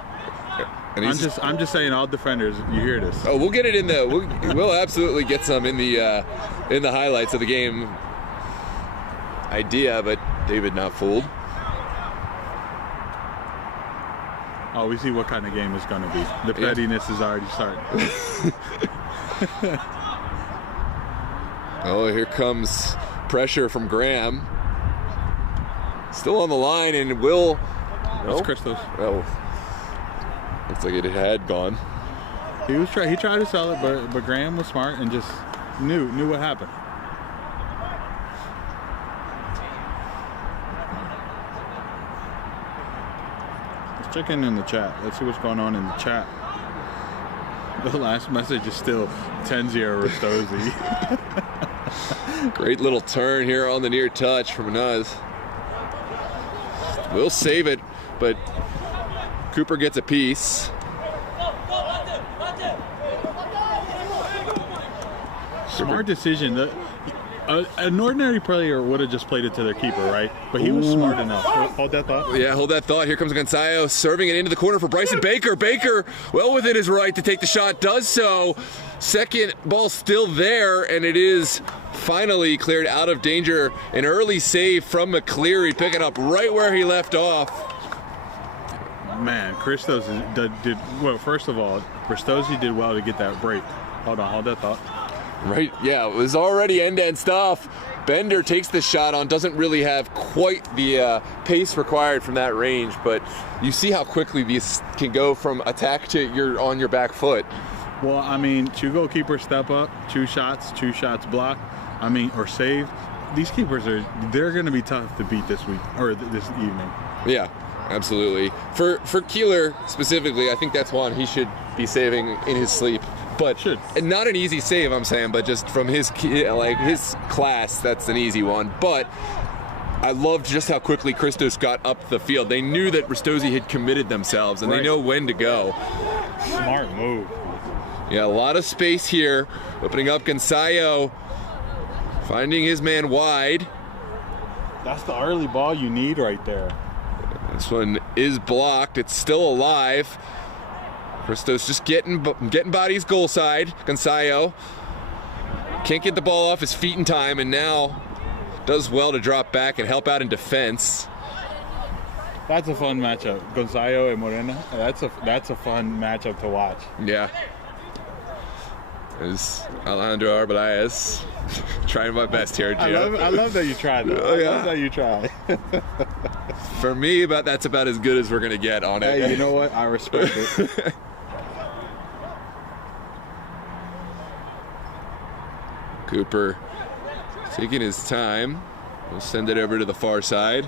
And I'm just saying, all defenders, you hear this. Oh, we'll get it in we'll absolutely get some in the highlights of the game. Idea, but David not fooled. Oh, we see what kind of game it's going to be. The pettiness is already starting. Oh, here comes pressure from Graham. Still on the line, and will. That's Christos. Oh, looks like it had gone. He tried to sell it, but Graham was smart and just knew what happened. Check in the chat. Let's see what's going on in the chat. The last message is still 10-0 Ristozi. Great little turn here on the near touch from Nuz. We'll save it, but Cooper gets a piece. Smart decision. An ordinary player would have just played it to their keeper, right? But he was smart enough. Hold that thought. Yeah, hold that thought. Here comes Gonzalo serving it into the corner for Bryson Baker. Baker, well within his right to take the shot, does so. Second ball still there, and it is finally cleared out of danger. An early save from McCleary, picking up right where he left off. Man, Christos did well. First of all, Ristozi did well to get that break. Hold that thought. Right, yeah, it was already end-to-end stuff. Bender takes the shot on, doesn't really have quite the pace required from that range, but you see how quickly these can go from attack to you're on your back foot. Well, I mean, two goalkeepers step up, two shots blocked, or saved. These keepers they're going to be tough to beat this week, or this evening. Yeah, absolutely. For Keeler specifically, I think that's one he should be saving in his sleep. But not an easy save, I'm saying, but just from his class, that's an easy one. But I loved just how quickly Christos got up the field. They knew that Ristozi had committed themselves, and they know when to go. Smart move. Yeah, a lot of space here. Opening up Gonzalo, finding his man wide. That's the early ball you need right there. This one is blocked. It's still alive. Christos just getting bodies goal side. Gonzalo can't get the ball off his feet in time, and now does well to drop back and help out in defense. That's a fun matchup. Gonzalo and Morena. That's a fun matchup to watch. Yeah. There's Alejandro Arbeláez. Trying my best here, Gio. I love that you tried that. I love that you tried. For me, that's about as good as we're going to get on it. Hey, you know what? I respect it. Cooper taking his time. We'll send it over to the far side.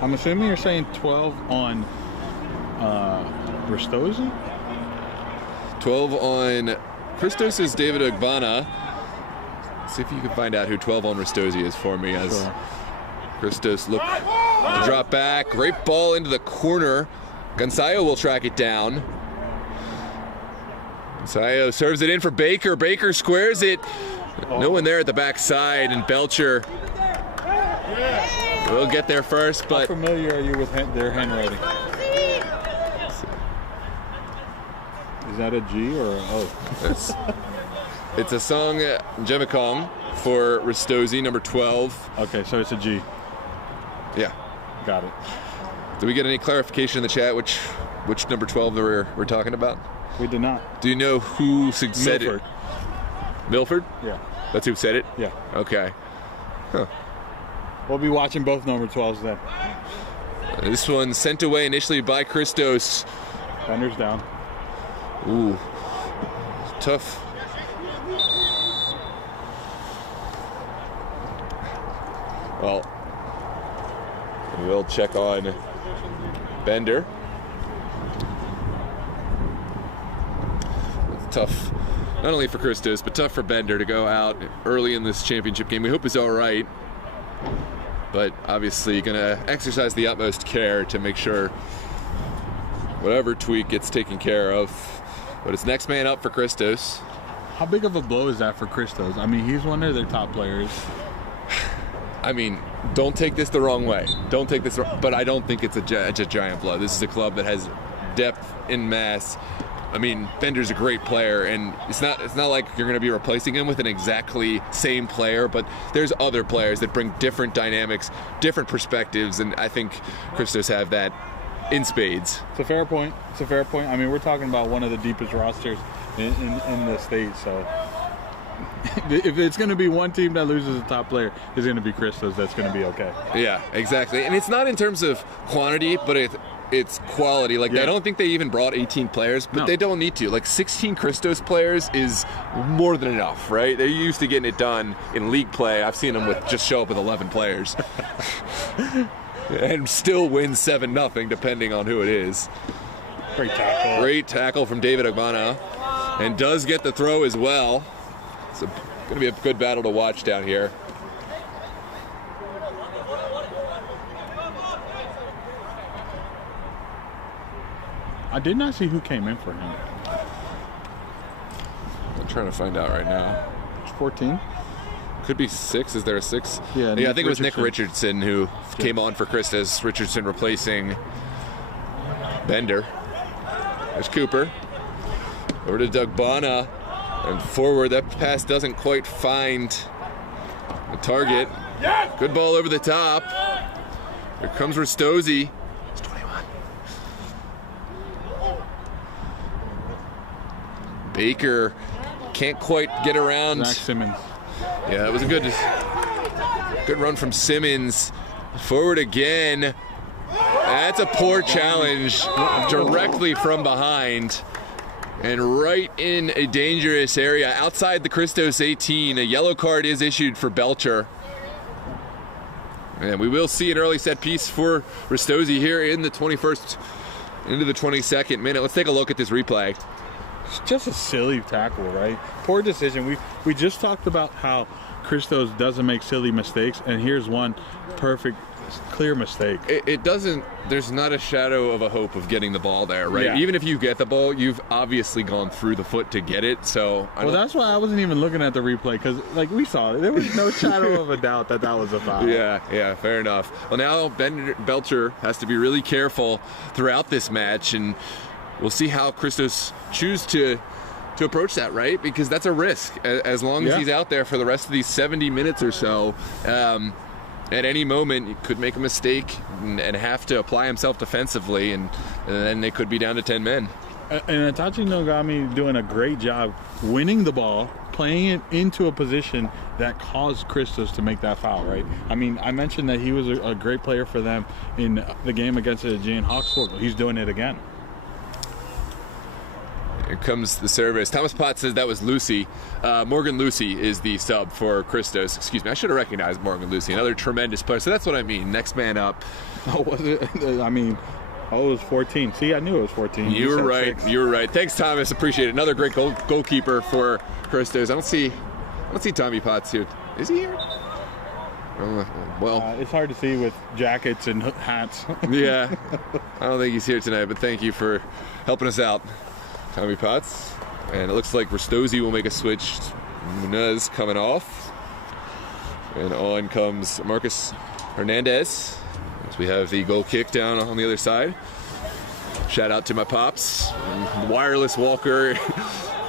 I'm assuming you're saying 12 on Ristozi? 12 on Christos is David Ogbonna. See if you can find out who 12 on Ristozi is for me. As Christos look to drop back. Great ball into the corner. Gonzalo will track it down. Gonzalo serves it in for Baker. Baker squares it. No one there at the backside, and Belcher will get there first. But how familiar are you with their handwriting? Is that a G or an O? It's a song Jemikong for Ristozi, number 12. Okay, so it's a G. Yeah. Got it. Did we get any clarification in the chat which number 12 that we're talking about? We did not. Do you know who said it? Milford? Yeah. That's who said it? Yeah. Okay. Huh. We'll be watching both number 12s then. This one sent away initially by Christos. Bender's down. Ooh, tough. Well, we'll check on Bender. It's tough, not only for Christos, but tough for Bender to go out early in this championship game. We hope he's all right, but obviously going to exercise the utmost care to make sure whatever tweak gets taken care of. But it's next man up for Christos. How big of a blow is that for Christos? I mean, he's one of their top players. I mean, don't take this the wrong way. Don't take this, but I don't think it's a giant blow. This is a club that has depth in mass. I mean, Bender's a great player, and it's not like you're going to be replacing him with an exactly same player, but there's other players that bring different dynamics, different perspectives, and I think Christos have that in spades. It's a fair point. It's a fair point. I mean, we're talking about one of the deepest rosters in the state, so if it's going to be one team that loses a top player, it's going to be Christos. That's going to be okay. Yeah, exactly. And it's not in terms of quantity, but it's quality. Like, I don't think they even brought 18 players, but they don't need to. Like, 16 Christos players is more than enough, right? They're used to getting it done in league play. I've seen them just show up with 11 players. And still win 7-0, depending on who it is. Great tackle. Great tackle from David Ogbonna. And does get the throw as well. It's going to be a good battle to watch down here. I did not see who came in for him. I'm trying to find out right now. It's 14. Could be 6. Is there a 6? Yeah, I think it was Nick Richardson who came on for Christos. Richardson replacing Bender. There's Cooper. Over to Doug Bana. And forward. That pass doesn't quite find the target. Good ball over the top. Here comes Ristozi. It's 21. Baker can't quite get around. Zach Simmons. Yeah, it was a good run from Simmons. Forward again. That's a poor challenge directly from behind. And right in a dangerous area outside the Christos 18. A yellow card is issued for Belcher. And we will see an early set piece for Ristozi here in the 21st into the 22nd minute. Let's take a look at this replay. It's just a silly tackle, right? Poor decision. We just talked about how Christos doesn't make silly mistakes, and here's one perfect, clear mistake. It doesn't, there's not a shadow of a hope of getting the ball there, right? Yeah. Even if you get the ball, you've obviously gone through the foot to get it, so. That's why I wasn't even looking at the replay, because, like, we saw it. There was no shadow of a doubt that was a foul. Yeah, fair enough. Well, now Belcher has to be really careful throughout this match, and we'll see how Christos choose to approach that, right? Because that's a risk. As long as he's out there for the rest of these 70 minutes or so, at any moment he could make a mistake and have to apply himself defensively, and then they could be down to 10 men. And Itachi Nogami doing a great job winning the ball, playing it into a position that caused Christos to make that foul, right? I mean, I mentioned that he was a great player for them in the game against the Aegean Hawks. He's doing it again. Here comes the service. Thomas Potts says that was Lucy. Morgan Lucy is the sub for Christos. Excuse me, I should have recognized Morgan Lucy. Another tremendous player. So that's what I mean. Next man up. Oh, was it? I mean, it was 14. See, I knew it was 14. You were right. 6. You were right. Thanks, Thomas. Appreciate it. Another great goalkeeper for Christos. I don't see Tommy Potts here. Is he here? Well, it's hard to see with jackets and hats. Yeah, I don't think he's here tonight, but thank you for helping us out, Tommy Potts. And it looks like Ristozi will make a switch. Munez coming off. And on comes Marcus Hernandez. As we have the goal kick down on the other side. Shout out to my pops. And Wireless Walker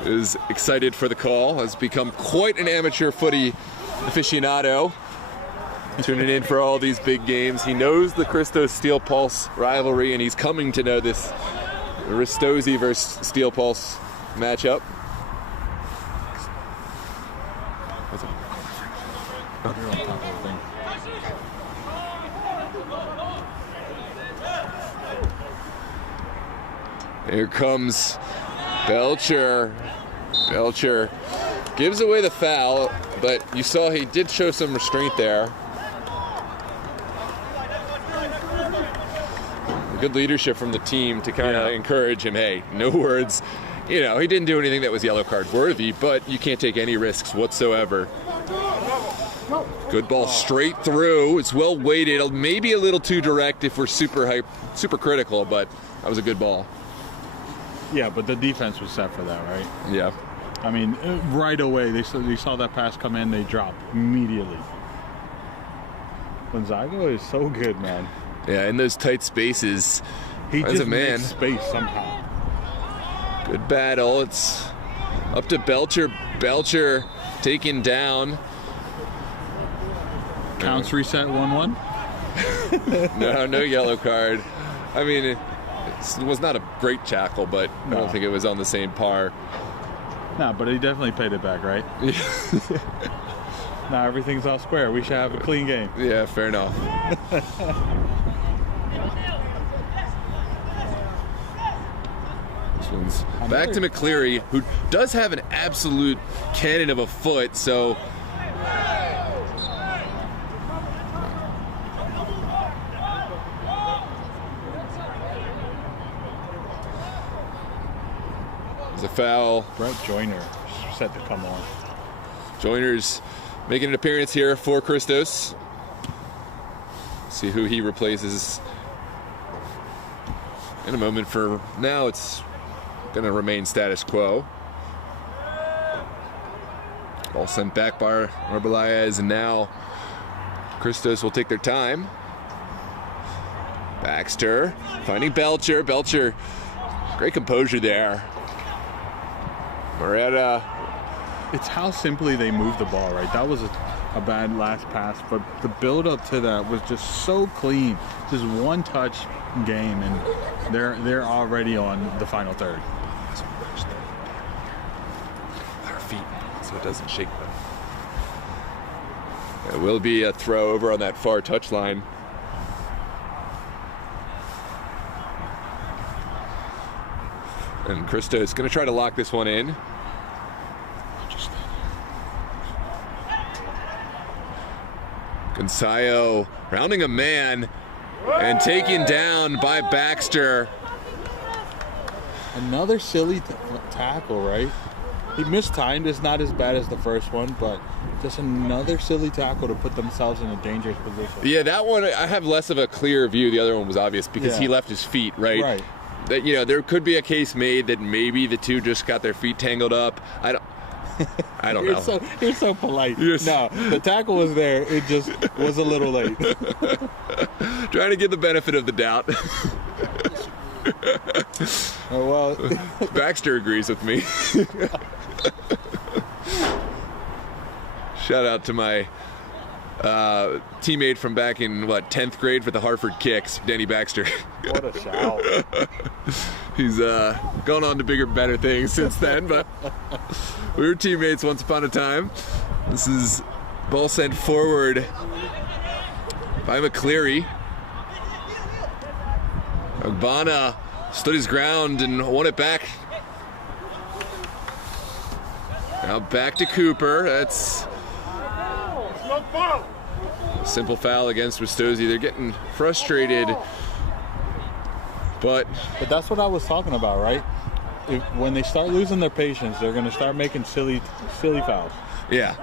is excited for the call. Has become quite an amateur footy aficionado. Tuning in for all these big games. He knows the Christos Steel Pulse rivalry, and he's coming to know this Ristozi versus Steel Pulse matchup. Here comes Belcher. Belcher gives away the foul, but you saw he did show some restraint there. Good leadership from the team to kind of encourage him. Hey, no words. You know, he didn't do anything that was yellow card worthy, but you can't take any risks whatsoever. Good ball straight through. It's well weighted. Maybe a little too direct if we're super critical, but that was a good ball. Yeah, but the defense was set for that, right? Yeah. I mean, right away, they saw that pass come in, they dropped immediately. Gonzaga is so good, man. Yeah, in those tight spaces, he just makes space somehow. Good battle. It's up to Belcher. Belcher taken down. Counts reset 1-1. No yellow card. I mean, it was not a great tackle, but I don't think it was on the same par. No, but he definitely paid it back, right? Now everything's all square. We should have a clean game. Yeah, fair enough. This one's back to McCleary, who does have an absolute cannon of a foot, so... There's a foul. Brett Joyner set to come on. Joyner's making an appearance here for Christos. See who he replaces in a moment. For now, it's going to remain status quo. Ball sent back by Arbelayez, and now Christos will take their time. Baxter finding Belcher. Belcher, great composure there. Moretta. It's how simply they move the ball, right? That was a bad last pass, but the build up to that was just so clean. Just one touch game, and they're already on the final third. Our feet, so it doesn't shake them. It will be a throw over on that far touchline. And Christos is going to try to lock this one in. Gonzaga rounding a man and taken down by Baxter. Another silly tackle, right? He mistimed. It's not as bad as the first one, but just another silly tackle to put themselves in a dangerous position. Yeah, that one I have less of a clear view. The other one was obvious because he left his feet, right? Right. That, you know, there could be a case made that maybe the two just got their feet tangled up. I don't know. You're so polite. Yes. No, the tackle was there. It just was a little late. Trying to give the benefit of the doubt. Oh, well. Baxter agrees with me. Shout out to my teammate from back in, 10th grade for the Hartford Kicks, Danny Baxter. What a shout. He's gone on to bigger, better things since then, but we were teammates once upon a time. This is ball sent forward by McCleary. Ogbonna stood his ground and won it back. Now back to Cooper. That's a simple foul against Ristozi. They're getting frustrated. But that's what I was talking about, right? When they start losing their patience, they're going to start making silly fouls. Yeah.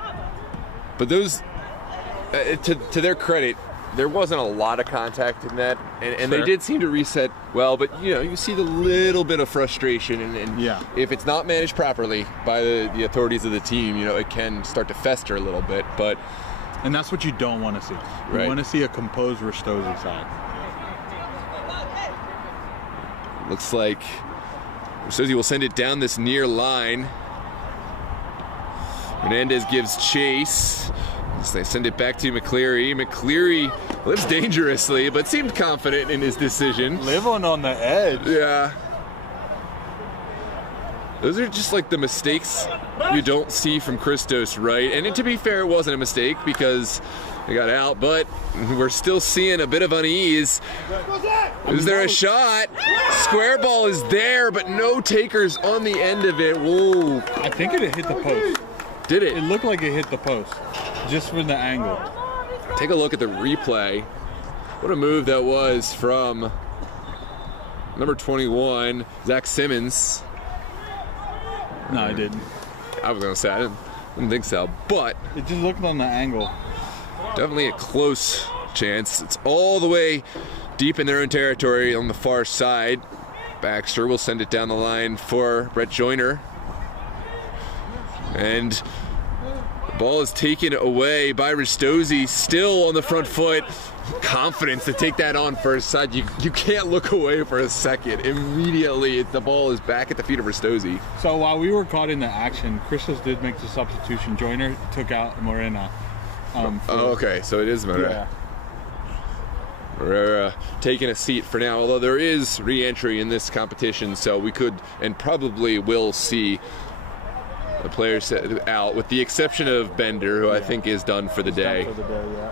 But those, to their credit, there wasn't a lot of contact in that, and they did seem to reset well, but you see the little bit of frustration, and if it's not managed properly by the authorities of the team, it can start to fester a little bit. And that's what you don't want to see. You want to see a composed Ristozi side. Looks like Ristozi will send it down this near line. Hernandez gives chase. So they send it back to McCleary. McCleary lives dangerously, but seemed confident in his decision. Living on the edge. Yeah. Those are just like the mistakes you don't see from Christos, right? And to be fair, it wasn't a mistake because they got out, but we're still seeing a bit of unease. Is there a shot? Square ball is there, but no takers on the end of it. Whoa. I think it hit the post. Did it? It looked like it hit the post, just from the angle. Take a look at the replay. What a move that was from number 21, Zach Simmons. No, I didn't. I was gonna say I didn't think so, but it just looked on the angle. Definitely a close chance. It's all the way deep in their own territory on the far side. Baxter will send it down the line for Brett Joyner, and the ball is taken away by Ristozi, still on the front foot. Confidence to take that on first side. You can't look away for a second. Immediately, the ball is back at the feet of Ristozi. So while we were caught in the action, Christos did make the substitution. Joyner took out Morena. Okay, so it is Morena. Yeah. We're taking a seat for now, although there is re-entry in this competition, so we could and probably will see the players out, with the exception of Bender, who I think is done for the day. Done for the day, yeah.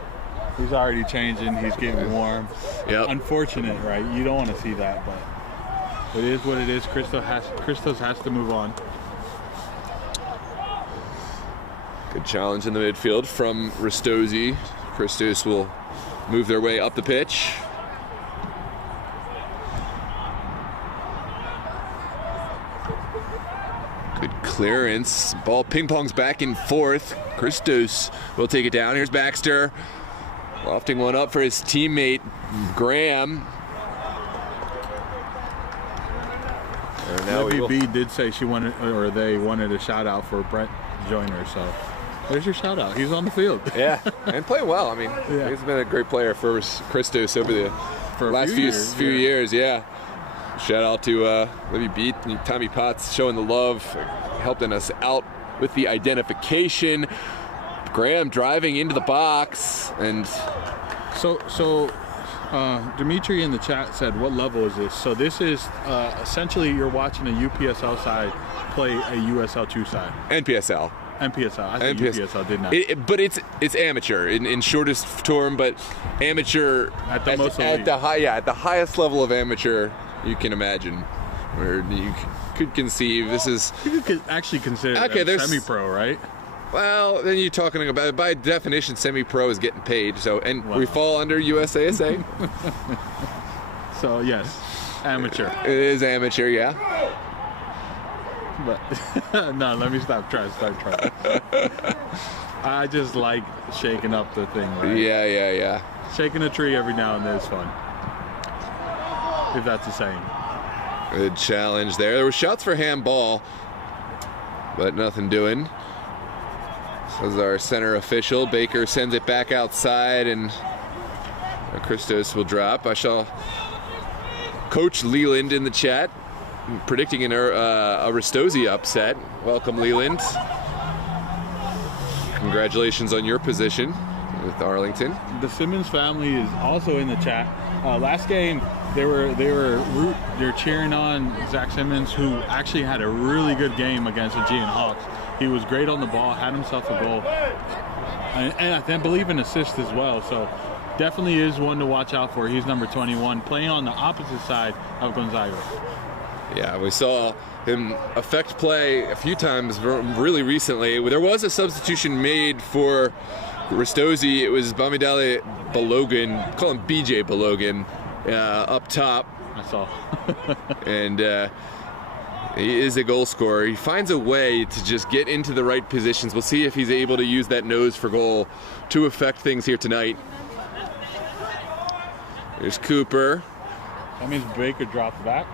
He's already changing. He's getting warm. Yep. Unfortunate, right? You don't want to see that, but it is what it is. Christos has to move on. Good challenge in the midfield from Ristozi. Christos will move their way up the pitch. Good clearance. Ball ping-pongs back and forth. Christos will take it down. Here's Baxter. Lofting one up for his teammate, Graham. And now MDV did say she wanted, or they wanted a shout out for Brett Joyner, so there's your shout out. He's on the field. Yeah, and playing well. I mean, yeah. He's been a great player for Christos over the last few years. Yeah. Shout out to Libby Beat and Tommy Potts showing the love, helping us out with the identification. Graham driving into the box, and so Dimitri in the chat said, what level is this? So this is essentially you're watching a UPSL side play a USL2 side. NPSL. I said UPSL, didn't I? But it's amateur in shortest form, but amateur at the highest level of amateur you can imagine, where you could conceive. You could actually consider it semi-pro, right? Well, then you're talking about, by definition, semi-pro is getting paid. So, and we fall under USASA. So yes, amateur. It is amateur, yeah. But no, let me start trying. I just like shaking up the thing, right? Yeah. Shaking a tree every now and then is fun, if that's the saying. Good challenge there. There were shots for handball, but nothing doing. This is our center official. Baker sends it back outside, and Christos will drop. I saw Coach Leland in the chat predicting a Ristozi upset. Welcome, Leland. Congratulations on your position with Arlington. The Simmons family is also in the chat. Last game, they're cheering on Zach Simmons, who actually had a really good game against the Aegean Hawks. He was great on the ball, had himself a goal, and I believe an assist as well. So definitely is one to watch out for. He's number 21, playing on the opposite side of Gonzaga. Yeah, we saw him affect play a few times really recently. There was a substitution made for Ristozi. It was Bamidele Balogun, call him BJ Balogun, up top. I saw. And he is a goal scorer. He finds a way to just get into the right positions. We'll see if he's able to use that nose for goal to affect things here tonight. There's Cooper. That means Baker dropped back.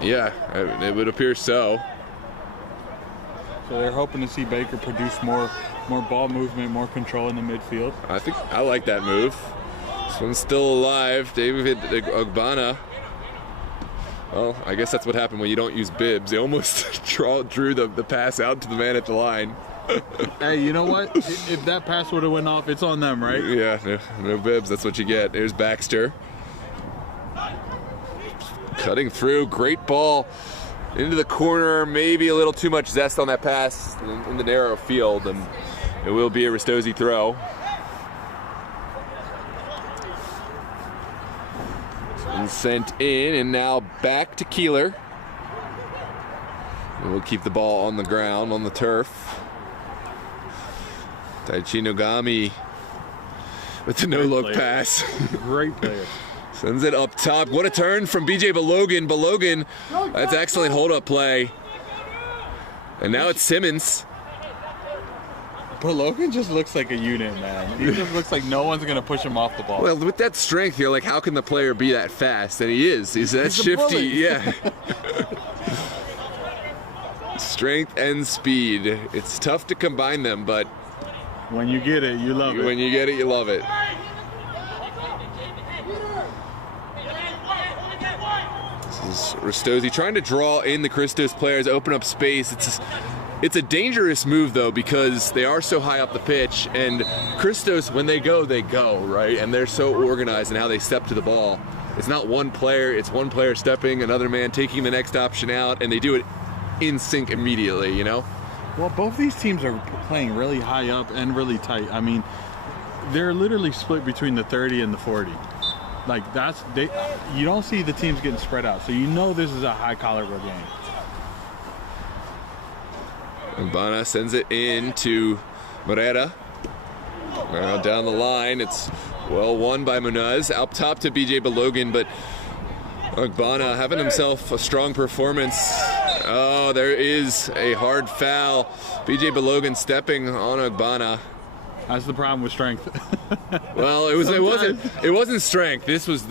Yeah, it would appear so. So they're hoping to see Baker produce more ball movement, more control in the midfield. I think I like that move. This one's still alive. David Ogbonna. Well, I guess that's what happened when you don't use bibs. They almost drew the pass out to the man at the line. Hey, you know what? If that pass would have went off, it's on them, right? Yeah, no bibs. That's what you get. There's Baxter. Cutting through, great ball into the corner. Maybe a little too much zest on that pass in the narrow field, and it will be a Ristozi throw. And sent in, and now back to Keeler. And we'll keep the ball on the ground, on the turf. Taichi Nogami with the no-look pass. Great player. Sends it up top. What a turn from BJ Balogun. Balogun, that's excellent hold-up play. And now it's Simmons. Balogun just looks like a unit, man. He just looks like no one's going to push him off the ball. Well, with that strength, you're like, how can the player be that fast? And he is. He's that shifty. Yeah. Strength and speed. It's tough to combine them, but when you get it, you love it. When you get it, you love it. This is Ristozi trying to draw in the Christos players, open up space. It's a dangerous move, though, because they are so high up the pitch, and Christos, when they go, right? And they're so organized in how they step to the ball. It's not one player, it's one player stepping, another man taking the next option out, and they do it in sync immediately, you know? Well, both these teams are playing really high up and really tight. I mean, they're literally split between the 30 and the 40. Like, you don't see the teams getting spread out, so you know this is a high caliber game. Urbana sends it in to Morera. Now down the line, it's well won by Munaz. Up top to BJ Balogun, but Urbana having himself a strong performance. Oh, there is a hard foul. BJ Balogun stepping on Urbana. That's the problem with strength. Well, it wasn't strength. This was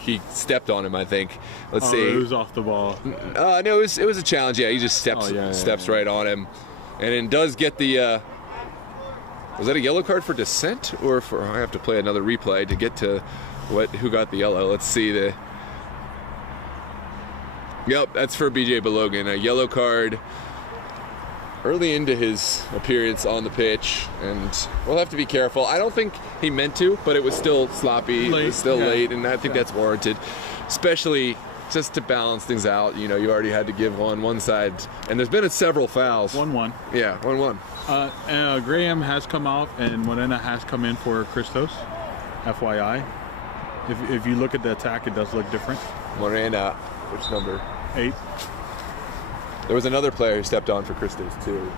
he stepped on him, I think. Let's see. It was off the ball. No, it was a challenge. Yeah, he just steps right on him, and then does get the. Was that a yellow card for dissent, or for? I have to play another replay to get to who got the yellow. Let's see Yep, that's for BJ Balogun. A yellow card early into his appearance on the pitch, and we'll have to be careful. I don't think he meant to, but it was still sloppy. It was still late, and I think that's warranted, especially just to balance things out. You know, you already had to give one side, and there's been several fouls. 1-1. Yeah, 1-1. Graham has come out, and Morena has come in for Christos. FYI. If you look at the attack, it does look different. Morena, which number? 8. There was another player who stepped on for Christos too.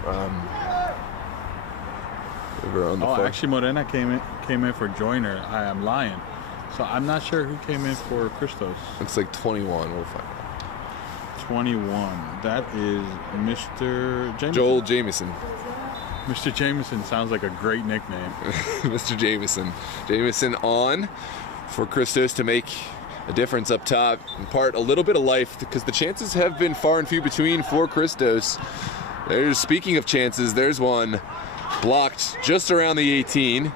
Actually, Morena came in for Joyner. I am lying. So I'm not sure who came in for Christos. It's like 21. We'll find out. 21. That is Mr. Jameson. Joel Jameson. Mr. Jameson sounds like a great nickname. Mr. Jameson. Jameson on for Christos to make a difference up top, impart a little bit of life, because the chances have been far and few between for Christos. Speaking of chances, there's one blocked just around the 18.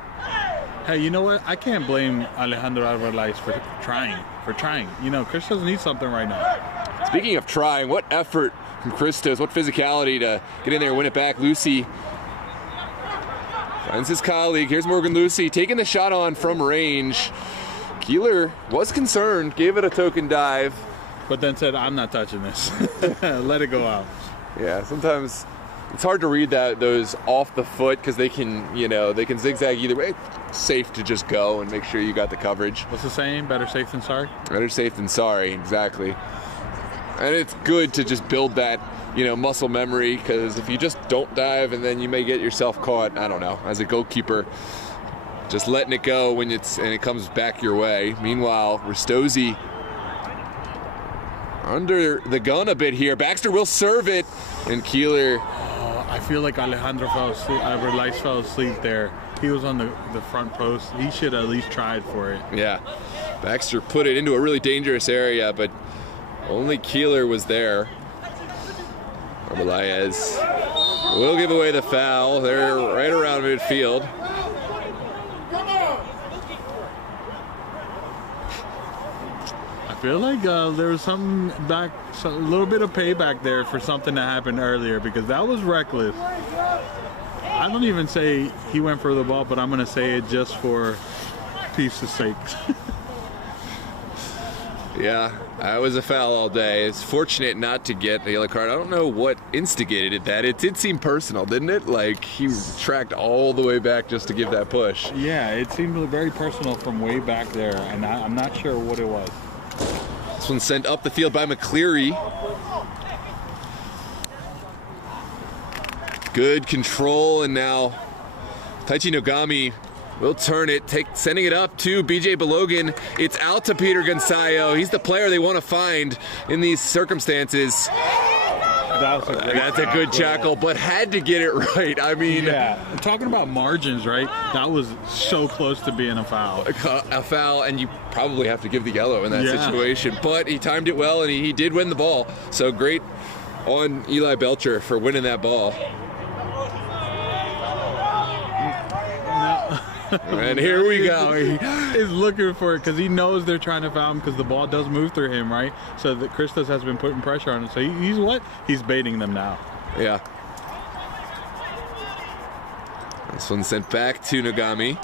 Hey, you know what? I can't blame Alejandro Alvarez for trying. You know, Christos needs something right now. Speaking of trying, what effort from Christos, what physicality to get in there and win it back. Lucy finds his colleague. Here's Morgan Lucy taking the shot on from range. Keeler was concerned, gave it a token dive, but then said, I'm not touching this. Let it go out. Yeah, sometimes it's hard to read those off the foot, because they can zigzag either way. It's safe to just go and make sure you got the coverage. What's the saying? Better safe than sorry? Better safe than sorry, exactly. And it's good to just build that, muscle memory, because if you just don't dive and then you may get yourself caught, I don't know, as a goalkeeper, just letting it go when it comes back your way. Meanwhile, Ristozi under the gun a bit here. Baxter will serve it, and Keeler. I feel like Alejandro fell asleep there. He was on the front post. He should at least tried for it. Yeah, Baxter put it into a really dangerous area, but only Keeler was there. Arbelayez will give away the foul. They're right around midfield. I feel like there was something back, a little bit of payback there for something that happened earlier, because that was reckless. I don't even say he went for the ball, but I'm going to say it just for peace sake. Yeah, that was a foul all day. It's fortunate not to get the yellow card. I don't know what instigated that. It did seem personal, didn't it? Like he tracked all the way back just to give that push. Yeah, it seemed very personal from way back there, and I'm not sure what it was. This one's sent up the field by McCleary. Good control, and now Taichi Nogami will turn it, sending it up to BJ Balogan. It's out to Peter Gonzayo. He's the player they want to find in these circumstances. That's a good tackle, but had to get it right. I mean, yeah. Talking about margins, right? That was so close to being a foul. A foul, and you probably have to give the yellow in that situation. But he timed it well, and he did win the ball. So great on Eli Belcher for winning that ball. And here we go. He is looking for it because he knows they're trying to foul him because the ball does move through him, right? So that Christos has been putting pressure on him. So he's what? He's baiting them now. Yeah. This one sent back to Nogami.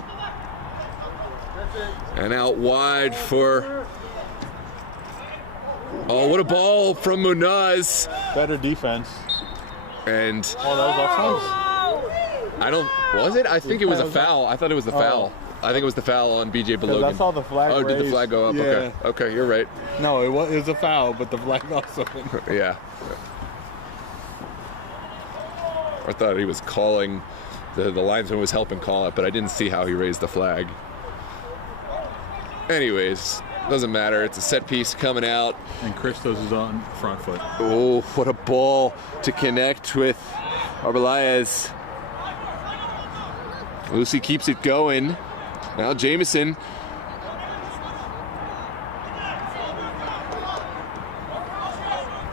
And out wide for... Oh, what a ball from Munaz. Better defense. And... Oh, that was offense. Was it? I think it was a foul. I thought it was the foul. I think it was the foul on BJ Balogan. I saw the flag raised. Did the flag go up? Yeah. Okay, you're right. No, it was a foul, but the flag also went. Yeah. I thought he was calling, the linesman was helping call it, but I didn't see how he raised the flag. Anyways, doesn't matter. It's a set piece coming out. And Christos is on front foot. Oh, what a ball to connect with Arbeláez. Lucy keeps it going. Now Jameson.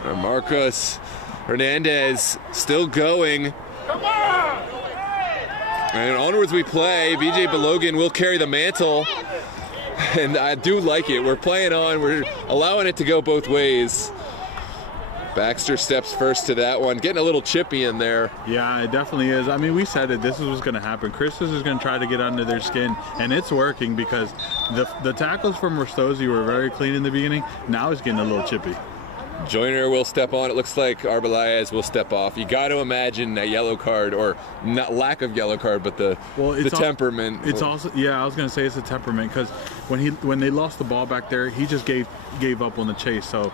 And Marcos Hernandez still going. Come on! And onwards we play. BJ Balogan will carry the mantle. And I do like it. We're playing on. We're allowing it to go both ways. Baxter steps first to that one, getting a little chippy in there. Yeah, it definitely is. I mean, we said it. This is what's going to happen. Christos is going to try to get under their skin, and it's working because the tackles from Ristozi were very clean in the beginning. Now he's getting a little chippy. Joyner will step on. It looks like Arbeláez will step off. You got to imagine a yellow card, or not lack of yellow card, but the temperament. It's also, yeah, I was going to say it's a temperament because when they lost the ball back there, he just gave up on the chase. So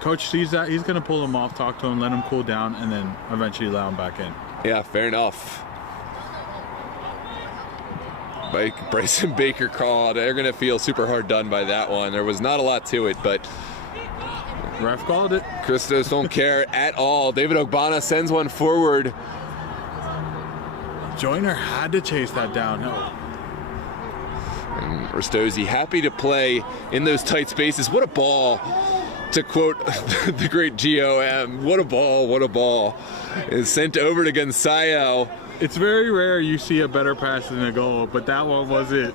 coach sees that, he's going to pull him off, talk to him, let him cool down, and then eventually allow him back in. Yeah, fair enough. Bryson Baker called. They're going to feel super hard done by that one. There was not a lot to it, but ref called it. Christos don't care at all. David Ogbonna sends one forward. Joyner had to chase that downhill. And Ristozi happy to play in those tight spaces. What a ball. To quote the great GOM, what a ball, what a ball. Is sent over to Gonzayo. It's very rare you see a better pass than a goal, but that one was it.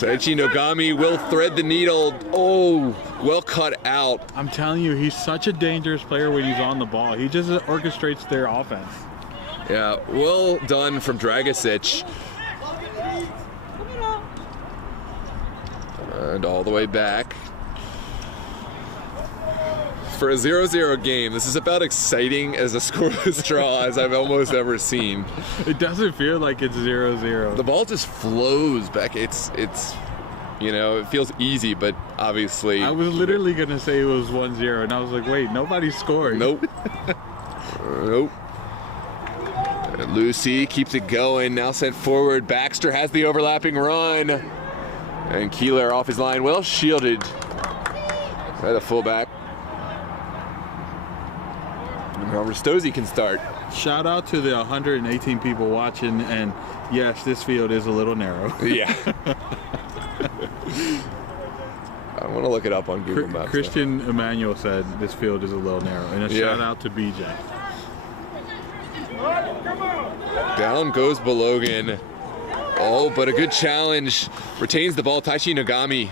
Taichi Nogami will thread the needle. Oh, well cut out. I'm telling you, he's such a dangerous player when he's on the ball. He just orchestrates their offense. Yeah, well done from Dragicic. And all the way back. For a 0-0 game, this is about exciting as a scoreless draw as I've almost ever seen. It doesn't feel like it's 0-0. The ball just flows back. It's it feels easy, but obviously. I was literally going to say it was 1-0, and I was like, wait, nobody's scoring. Nope. Nope. And Lucy keeps it going, now sent forward. Baxter has the overlapping run. And Keeler off his line, well shielded by the fullback. Now Ristozi can start. Shout out to the 118 people watching, and yes, this field is a little narrow. Yeah. I want to look it up on Google Maps. Christian Emmanuel said this field is a little narrow, and a shout out to BJ. Down goes Balogan. Oh, but a good challenge. Retains the ball. Taichi Nogami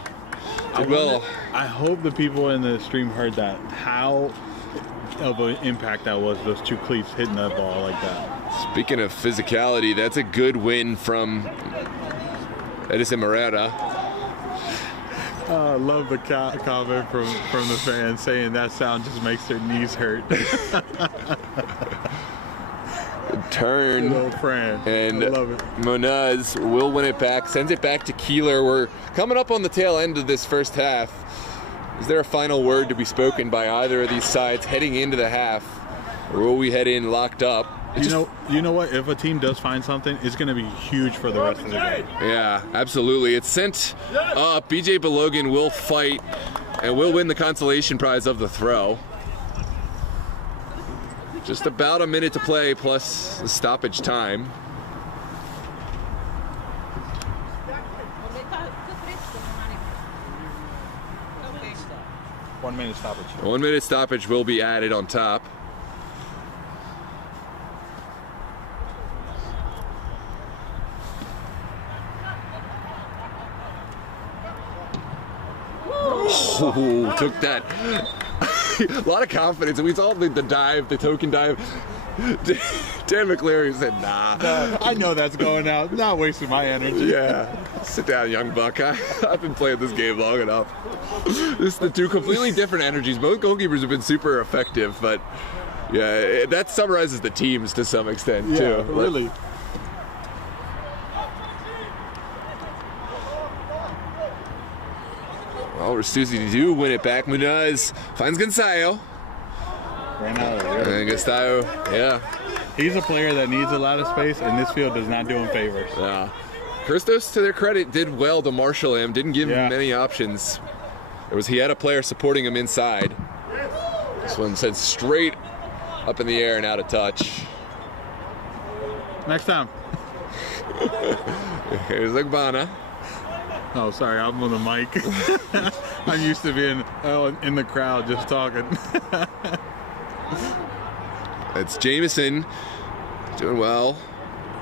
did well. I hope the people in the stream heard that. How of an impact that was, those two cleats hitting that ball like that. Speaking of physicality, that's a good win from Edison Morera. I love the comment from the fans saying that sound just makes their knees hurt. Turn. Good old Fran. And I love it. Monaz will win it back, sends it back to Keeler. We're coming up on the tail end of this first half. Is there a final word to be spoken by either of these sides heading into the half? Or will we head in locked up? You know what? If a team does find something, it's going to be huge for the rest of the game. Yeah, absolutely. It's sent up. BJ Balogan will fight and will win the consolation prize of the throw. Just about a minute to play plus the stoppage time. One minute stoppage. 1 minute stoppage will be added on top. Oh, took that. A lot of confidence. We saw the dive, the token dive. Dan McCleary said, nah. I know that's going out. Not wasting my energy. Yeah. Sit down, young buck. I've been playing this game long enough. This is the two completely different energies. Both goalkeepers have been super effective, but yeah, that summarizes the teams to some extent, too. Really. Well, Ristozi do win it back. Munaz finds Gonzalo. Ran out of it. And Gonzalo, yeah. He's a player that needs a lot of space, and this field does not do him favors. Yeah. Christos, to their credit, did well to marshal him. Didn't give him many options. He had a player supporting him inside. This one sent straight up in the air and out of touch. Next time. Here's Agbana. Oh, sorry, I'm on the mic. I'm used to being in the crowd just talking. It's Jameson doing well.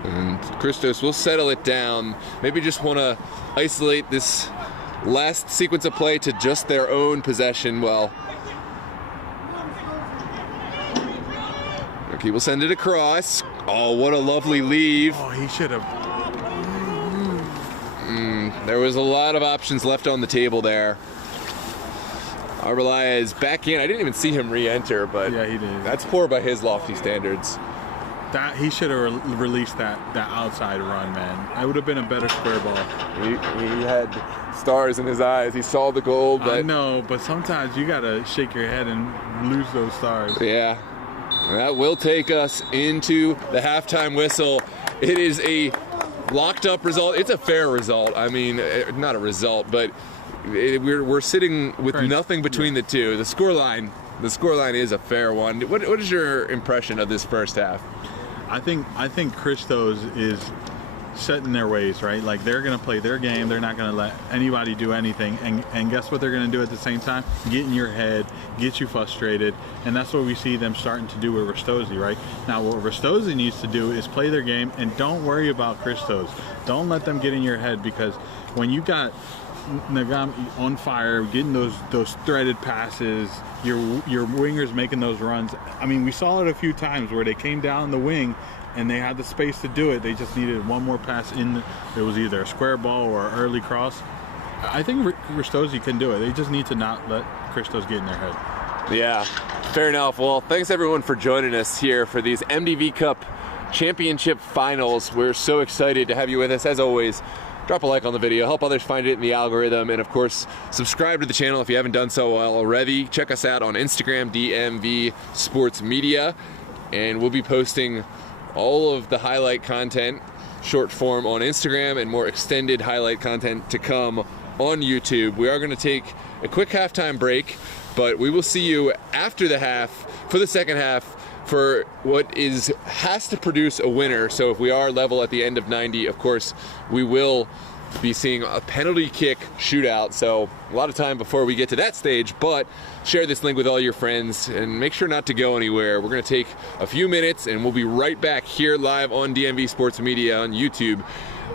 And Christos will settle it down. Maybe just want to isolate this last sequence of play to just their own possession. Well, okay, we'll send it across. Oh, what a lovely leave. Oh, he should have. There was a lot of options left on the table there. Arbalaya is back in. I didn't even see him re-enter, but yeah, he did. That's poor by his lofty standards. That he should have released that outside run, man. That would have been a better square ball. He had stars in his eyes. He saw the goal, but I know, but sometimes you gotta shake your head and lose those stars. Yeah, that will take us into the halftime whistle. It is a locked up result. It's a fair result. I mean, not a result, but we're sitting with nothing between the two. The scoreline is a fair one. What is your impression of this first half? I think Christos is set in their ways, right? Like, they're going to play their game. They're not going to let anybody do anything. And guess what they're going to do at the same time? Get in your head, get you frustrated. And that's what we see them starting to do with Ristozi, right? Now, what Ristozi needs to do is play their game and don't worry about Christos. Don't let them get in your head, because when you got Nagam on fire, getting those threaded passes, your wingers making those runs. I mean, we saw it a few times where they came down the wing and they had the space to do it. They just needed one more pass in. It was either a square ball or an early cross. I think Ristozi can do it. They just need to not let Christos get in their head. Yeah, fair enough. Well, thanks everyone for joining us here for these MDV Cup Championship Finals. We're so excited to have you with us. As always, drop a like on the video, help others find it in the algorithm, and of course, subscribe to the channel if you haven't done so already. Check us out on Instagram, DMV Sports Media, and we'll be posting all of the highlight content, short form on Instagram, and more extended highlight content to come on YouTube. We are going to take a quick halftime break, but we will see you after the half for the second half for what has to produce a winner. So if we are level at the end of 90, of course, we will be seeing a penalty kick shootout. So a lot of time before we get to that stage, but share this link with all your friends and make sure not to go anywhere. We're gonna take a few minutes and we'll be right back here live on DMV Sports Media on YouTube.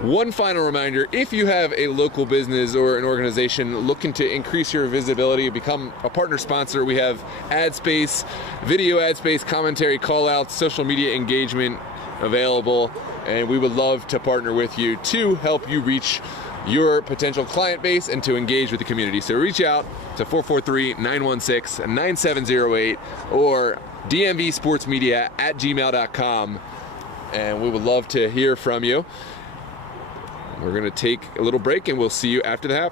One final reminder, if you have a local business or an organization looking to increase your visibility, become a partner sponsor, we have ad space, video ad space, commentary, call outs, social media engagement available, and we would love to partner with you to help you reach your potential client base and to engage with the community. So reach out to 443-916-9708 or dmvsportsmedia@gmail.com, and we would love to hear from you. We're going to take a little break, and we'll see you after the half.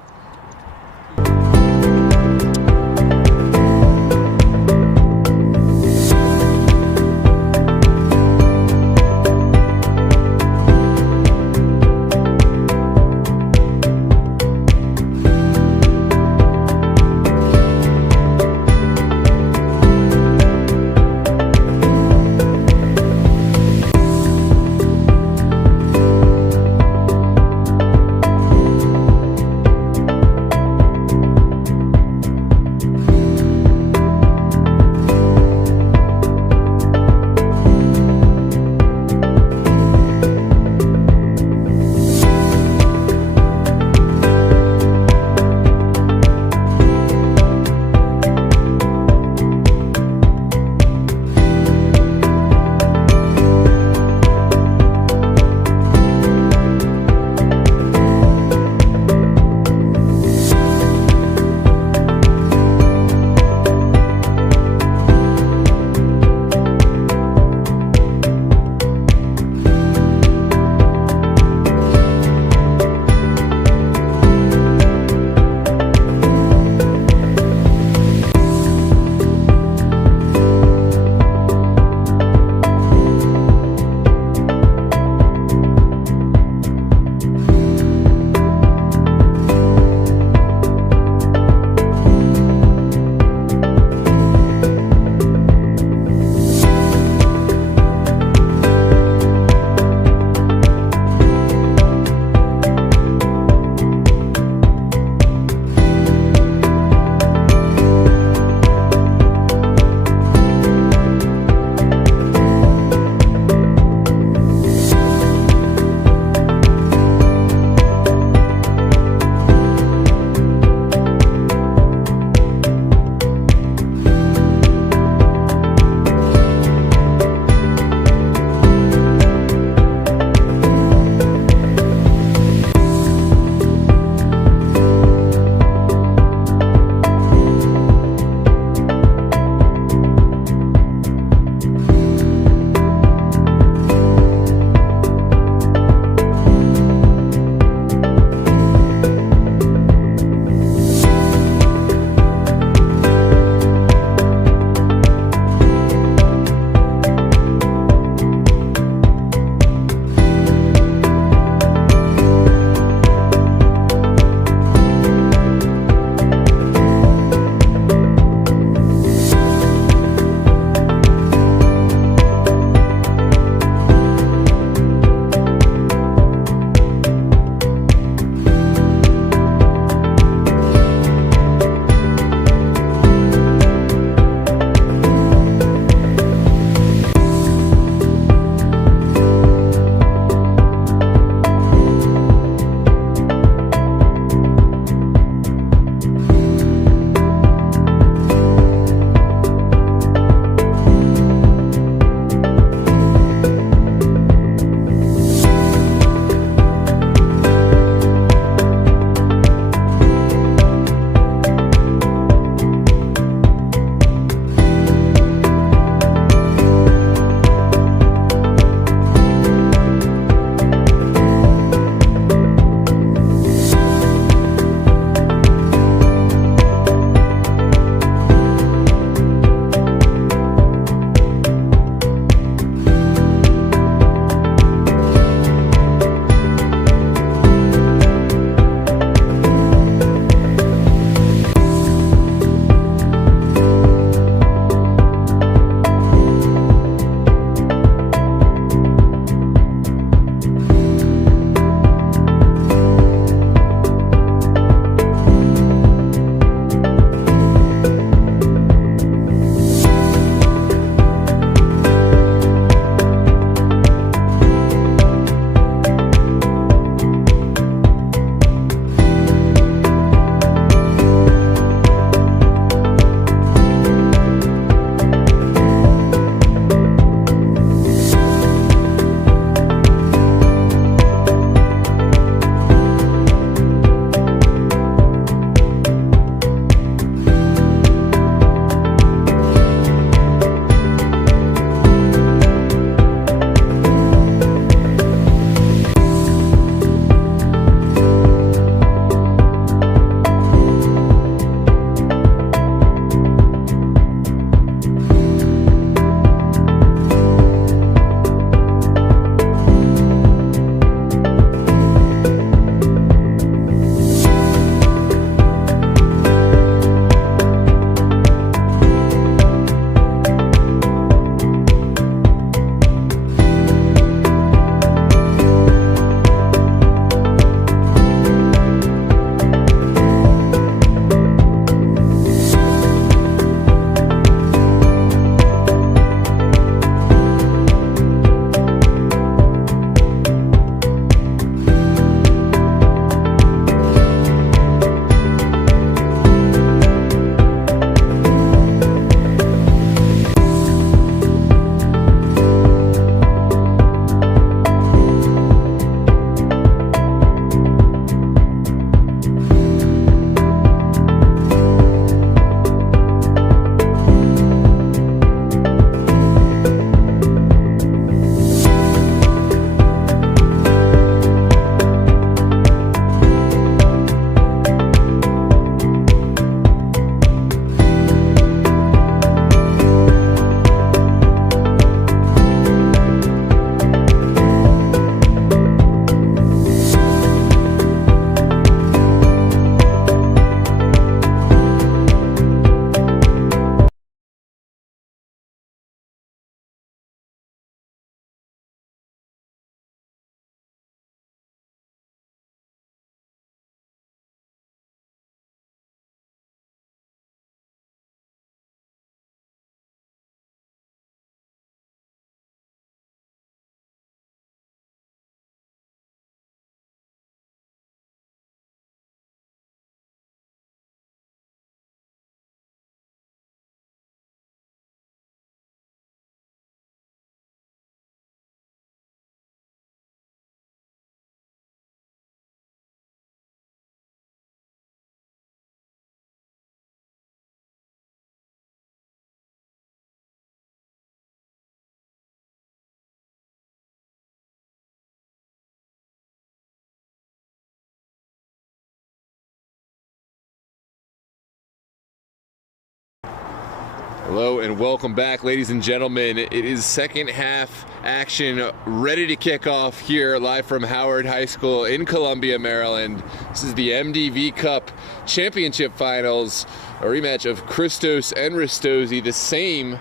Hello and welcome back, ladies and gentlemen. It is second half action ready to kick off here live from Howard High School in Columbia, Maryland. This is the MDV Cup Championship Finals, a rematch of Christos and Ristozi. The same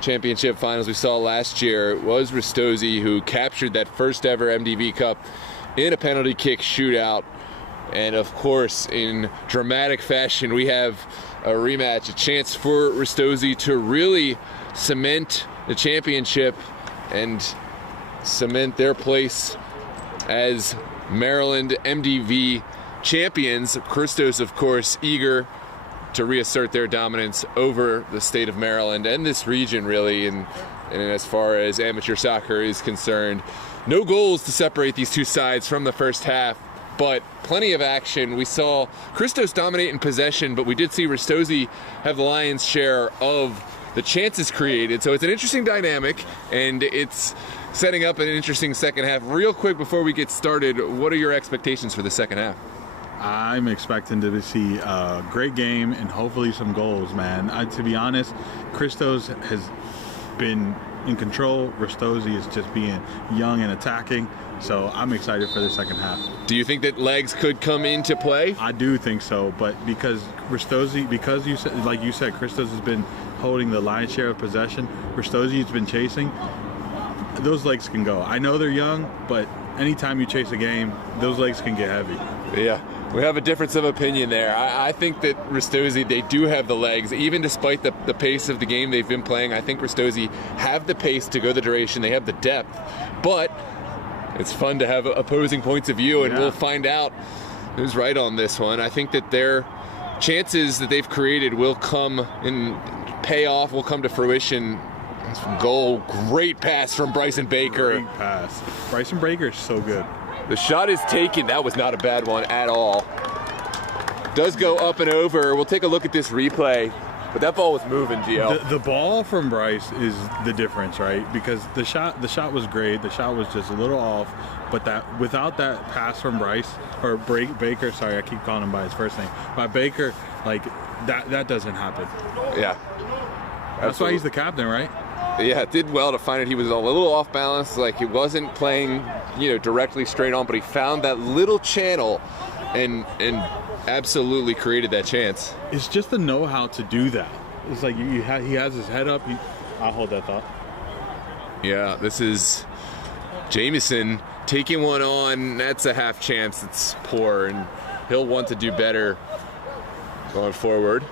championship finals we saw last year. It was Ristozi who captured that first ever MDV Cup in a penalty kick shootout. And of course, in dramatic fashion, we have a rematch, a chance for Ristozi to really cement the championship and cement their place as Maryland MDV champions. Christos, of course, eager to reassert their dominance over the state of Maryland and this region, really, and as far as amateur soccer is concerned. No goals to separate these two sides from the first half, but plenty of action. We saw Christos dominate in possession, but we did see Ristozi have the lion's share of the chances created. So it's an interesting dynamic, and it's setting up an interesting second half. Real quick before we get started, what are your expectations for the second half? I'm expecting to see a great game and hopefully some goals, man. To be honest, Christos has been in control. Ristozi is just being young and attacking. So I'm excited for the second half. Do you think that legs could come into play? I do think so, but because Ristozi, because you said, like you said, Christos has been holding the lion's share of possession. Ristozi has been chasing. Those legs can go. I know they're young, but anytime you chase a game, those legs can get heavy. Yeah, we have a difference of opinion there. I think that Ristozi, they do have the legs, even despite the pace of the game they've been playing. I think Ristozi have the pace to go the duration. They have the depth, but it's fun to have opposing points of view, and we'll find out who's right on this one. I think that their chances that they've created will come and pay off, will come to fruition. Goal, great pass from Bryson Baker. Great pass. Bryson Baker is so good. The shot is taken. That was not a bad one at all. Does go up and over. We'll take a look at this replay. But that ball was moving, Gio. The ball from Bryce is the difference, right? Because the shot was great. The shot was just a little off, but that without that pass from Bryce or Baker, sorry, I keep calling him by his first name. By Baker, like that doesn't happen. Yeah. That's why he's the captain, right? Yeah, it did well to find it. He was a little off balance, like he wasn't playing, directly straight on, but he found that little channel and absolutely created that chance. It's just the know-how to do that. It's like he has his head up. I'll hold that thought. Yeah, this is Jamison taking one on. That's a half chance. It's poor, and he'll want to do better going forward.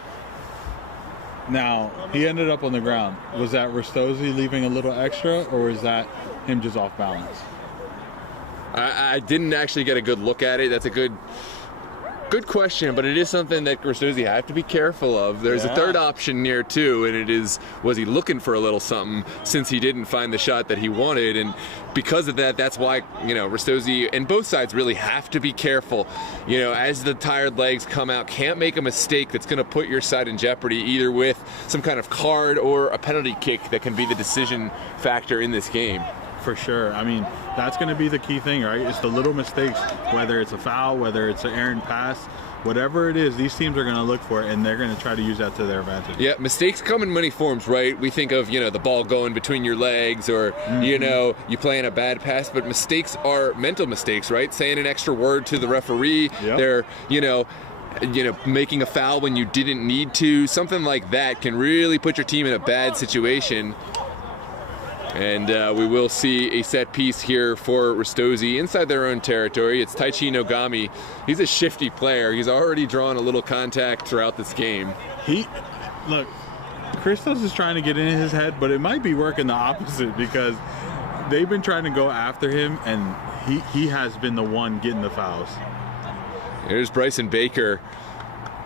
Now, he ended up on the ground. Was that Ristozi leaving a little extra, or was that him just off balance? I didn't actually get a good look at it. That's a good question, but it is something that Ristozi have to be careful of. There's a third option near too, and it is, was he looking for a little something since he didn't find the shot that he wanted? And because of that, that's why, Ristozi and both sides really have to be careful. As the tired legs come out, can't make a mistake that's going to put your side in jeopardy, either with some kind of card or a penalty kick that can be the decision factor in this game. For sure. I mean, that's going to be the key thing, right? It's the little mistakes, whether it's a foul, whether it's an errant pass, whatever it is, these teams are going to look for it, and they're going to try to use that to their advantage. Yeah, mistakes come in many forms, right? We think of, the ball going between your legs, or, you playing a bad pass, but mistakes are mental mistakes, right? Saying an extra word to the referee, they're, making a foul when you didn't need to. Something like that can really put your team in a bad situation. And we will see a set piece here for Ristozi inside their own territory. It's Taichi Nogami. He's a shifty player. He's already drawn a little contact throughout this game. Look, Christos is trying to get in his head, but it might be working the opposite, because they've been trying to go after him, and he has been the one getting the fouls. Here's Bryson Baker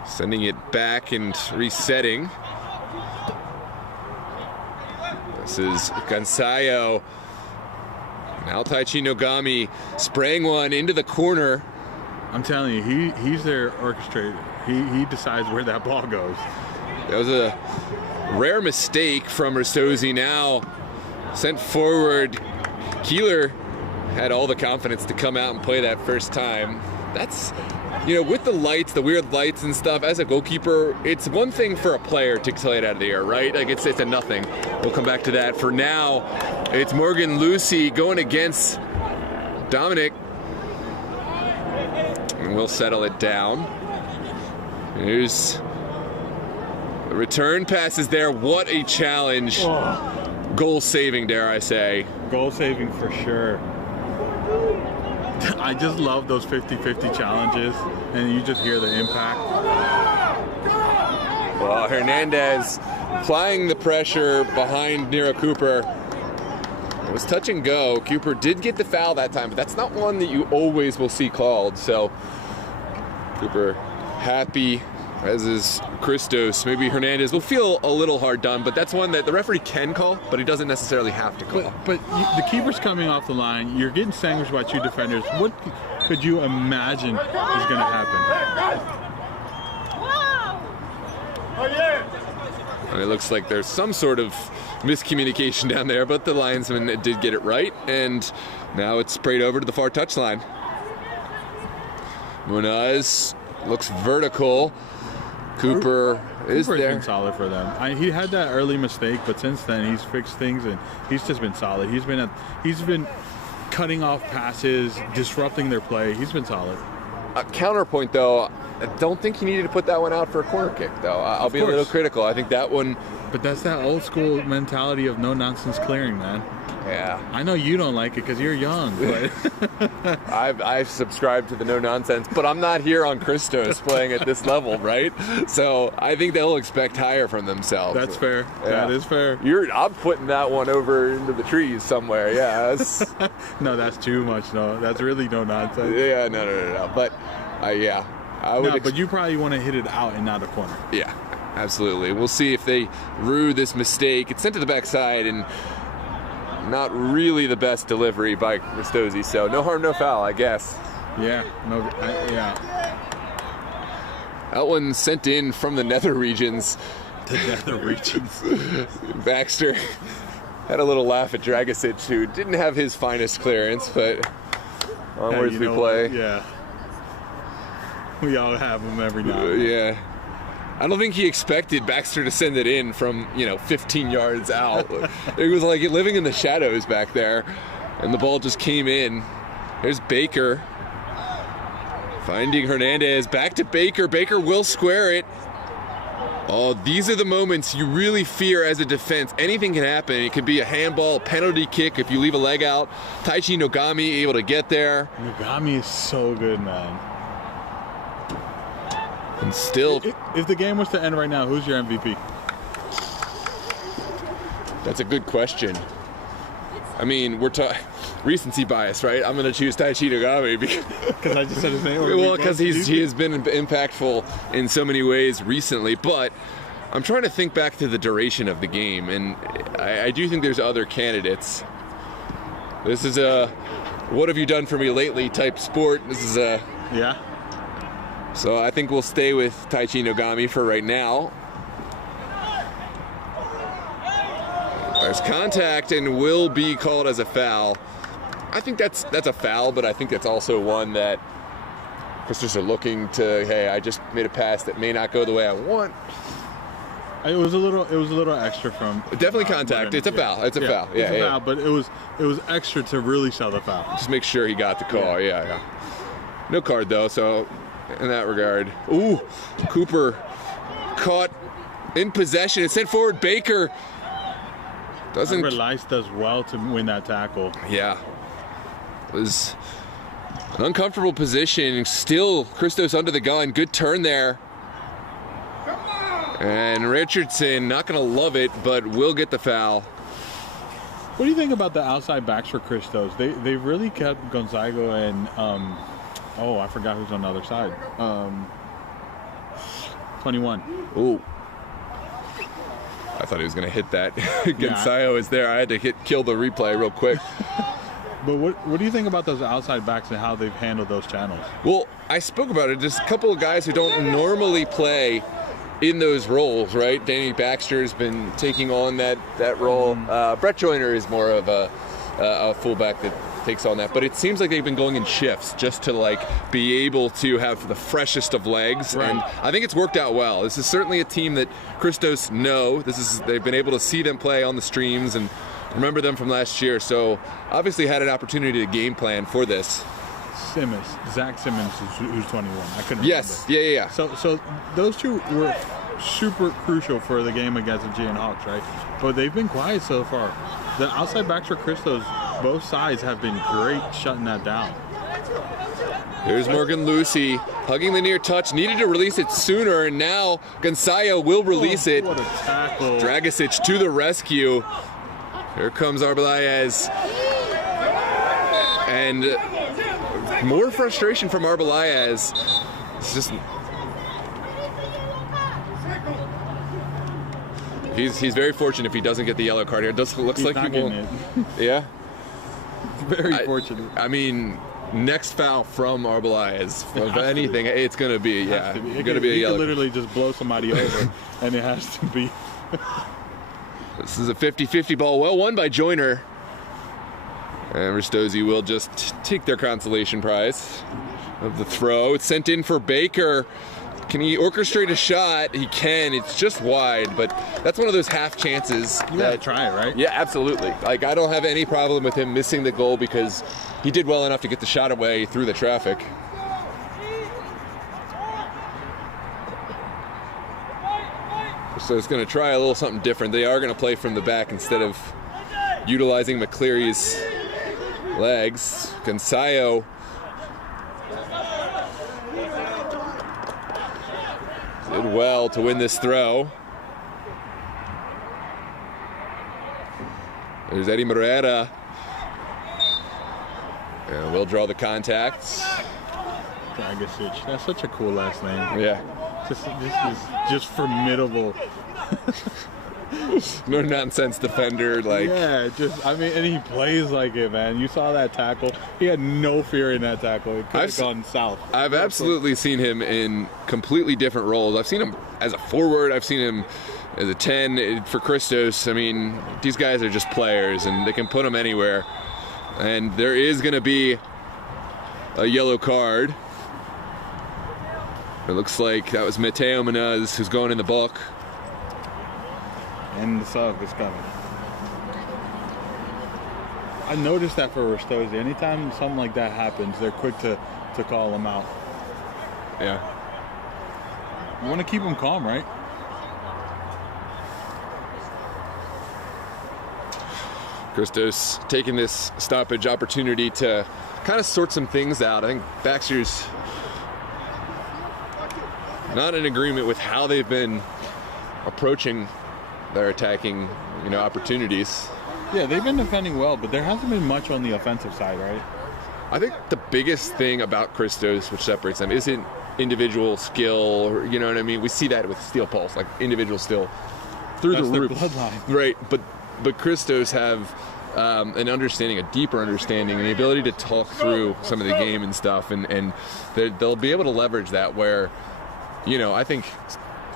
sending it back and resetting. This is Gonzayo. Now Taichi Nogami spraying one into the corner. I'm telling you, he's their orchestrator. He decides where that ball goes. That was a rare mistake from Ristozi. Now sent forward. Keeler had all the confidence to come out and play that first time. That's with the lights, the weird lights and stuff, as a goalkeeper, it's one thing for a player to play it out of the air, right? Like it's a nothing. We'll come back to that. For now, it's Morgan Lucy going against Dominic. And we'll settle it down. Here's the return passes there. What a challenge. Oh. Goal saving, dare I say. Goal saving for sure. I just love those 50-50 challenges, and you just hear the impact. Well, Hernandez applying the pressure behind Nero Cooper. It was touch and go. Cooper did get the foul that time, but that's not one that you always will see called. So Cooper happy, as is Christos. Maybe Hernandez will feel a little hard done, but that's one that the referee can call, but he doesn't necessarily have to call. But the keeper's coming off the line. You're getting sandwiched by 2 defenders. What could you imagine is going to happen? And it looks like there's some sort of miscommunication down there, but the linesman did get it right, and now it's sprayed over to the far touchline. Munaz looks vertical. Cooper's there. Been solid for them. He had that early mistake, but since then he's fixed things and he's just been solid. He's been cutting off passes, disrupting their play. He's been solid. Counterpoint though, I don't think he needed to put that one out for a corner kick though. I'll be a little critical. I think that one. But that's that old school mentality of no nonsense clearing, man. Yeah. I know you don't like it because you're young, but I've subscribed to the no nonsense, but I'm not here on Christos playing at this level, right? So I think they'll expect higher from themselves. That's fair. Yeah. That is fair. I'm putting that one over into the trees somewhere. Yeah. No, that's too much. No, that's really no nonsense. Yeah. No. But yeah, I would. No, but you probably want to hit it out and not a corner. Yeah, absolutely. We'll see if they rue this mistake. It's sent to the backside and. Not really the best delivery by Ristozi, so no harm, no foul, I guess. Yeah, That one sent in from the nether regions. The nether regions. Baxter had a little laugh at Dragicic, who didn't have his finest clearance, but onwards we play. Yeah. We all have them every now and then. Yeah. I don't think he expected Baxter to send it in from, 15 yards out. It was like living in the shadows back there, and the ball just came in. There's Baker finding Hernandez. Back to Baker. Baker will square it. Oh, these are the moments you really fear as a defense. Anything can happen. It could be a handball, a penalty kick if you leave a leg out. Taichi Nogami able to get there. Nogami is so good, man. And still, if the game was to end right now, who's your MVP? That's a good question. I mean, we're recency bias, right? I'm going to choose Taichi Nogami because I just said his name. Well, because he has been impactful in so many ways recently. But I'm trying to think back to the duration of the game, and I do think there's other candidates. This is a "what have you done for me lately" type sport. This is a yeah. So I think we'll stay with Taichi Nogami for right now. There's contact and will be called as a foul. I think that's a foul, but I think that's also one that Christos are looking to, hey, I just made a pass that may not go the way I want. It was a little extra from definitely contact. It's a foul. It's a foul. Yeah, it's a foul, but it was extra to really sell the foul. Just make sure he got the call. Yeah. No card though, so in that regard. Ooh, Cooper caught in possession and sent forward. Baker doesn't. Relice does well to win that tackle. Yeah, it was an uncomfortable position. Still, Christos under the gun. Good turn there. And Richardson not going to love it, but will get the foul. What do you think about the outside backs for Christos? They really kept Gonzago and I forgot who's on the other side. 21. Ooh. I thought he was going to hit that. Gonzago is there. I had to kill the replay real quick. But what do you think about those outside backs and how they've handled those channels? Well, I spoke about it. Just a couple of guys who don't normally play in those roles, right? Danny Baxter's been taking on that role. Brett Joyner is more of a fullback that takes on that. But it seems like they've been going in shifts just to like be able to have the freshest of legs, right. And I think it's worked out well. This is certainly a team that Christos know. They've been able to see them play on the streams and remember them from last year. So obviously had an opportunity to game plan for this. Zach Simmons, who's 21. I couldn't remember. Yes, yeah. So those two were super crucial for the game against the Gian Hawks, right? But they've been quiet so far. The outside backs for Christos, both sides have been great shutting that down. Here's Morgan Lucy hugging the near touch, needed to release it sooner, and now Gonzalo will release it. What a tackle. Dragicic to the rescue. Here comes Arbeláez. And more frustration from Arbeláez. It's just... He's very fortunate if he doesn't get the yellow card here. It looks like he won't. Yeah? Very fortunate. I mean, next foul from Arbeláez. If anything, it's going to be, yeah. It's going to be a yellow. He could literally just blow somebody over, and it has to be. This is a 50-50 ball. Well won by Joyner. And Ristozi will just take their consolation prize of the throw. It's sent in for Baker. Can he orchestrate a shot? He can. It's just wide, but that's one of those half chances. You gotta try it, right? Yeah, absolutely. Like, I don't have any problem with him missing the goal because he did well enough to get the shot away through the traffic. So it's going to try a little something different. They are going to play from the back instead of utilizing McCleary's legs. Gonzalo did well to win this throw. There's Eddie Morera. And we'll draw the contact. Dragicic. That's such a cool last name. Yeah. This is just formidable. No nonsense defender, like. Yeah, and he plays like it, man. You saw that tackle. He had no fear in that tackle. It could have gone south. I've absolutely seen him in completely different roles. I've seen him as a forward. I've seen him as a 10 for Christos. I mean, these guys are just players, and they can put them anywhere. And there is going to be a yellow card. It looks like that was Mateo Menez who's going in the book. And the sub is coming. I noticed that for Ristozi. Anytime something like that happens, they're quick to call him out. Yeah. You want to keep him calm, right? Christos taking this stoppage opportunity to kind of sort some things out. I think Baxter's not in agreement with how they've been approaching their attacking, opportunities. Yeah, they've been defending well, but there hasn't been much on the offensive side, right? I think the biggest thing about Christos, which separates them, isn't individual skill, or, you know what I mean? We see that with Steel Pulse, like individual skill through the roof. Bloodline. Right, but Christos have an understanding, a deeper understanding, and the ability to talk through some of the game and stuff, and they'll be able to leverage that where, I think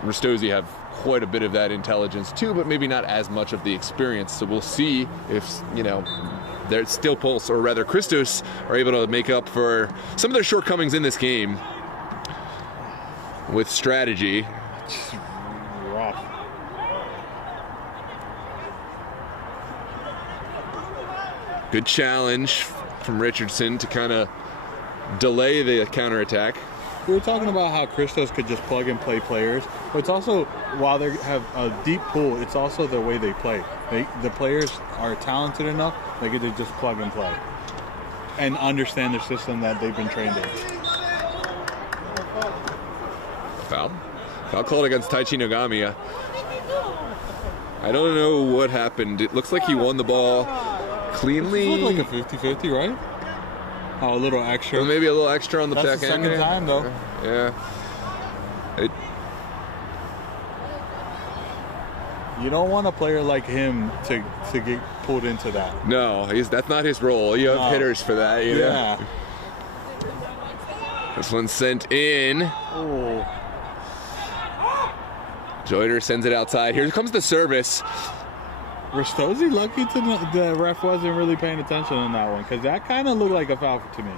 Ristozi have quite a bit of that intelligence too, but maybe not as much of the experience. So we'll see if, their Steel Pulse, or rather Christos, are able to make up for some of their shortcomings in this game with strategy. Rough. Good challenge from Richardson to kind of delay the counterattack. We were talking about how Christos could just plug and play players, but it's also, while they have a deep pool, it's also the way they play. The players are talented enough, they get to just plug and play and understand the system that they've been trained in. Foul called against Taichi Nogami. I don't know what happened. It looks like he won the ball cleanly. It looked like a 50-50, right? Oh, a little extra. Well, maybe a little extra on the That's back the end. second time, though. Yeah. You don't want a player like him to get pulled into that. No, that's not his role. You have hitters for that. Yeah. This one's sent in. Oh. Joyner sends it outside. Here comes the service. Ristozi lucky the ref wasn't really paying attention on that one, because that kind of looked like a foul to me.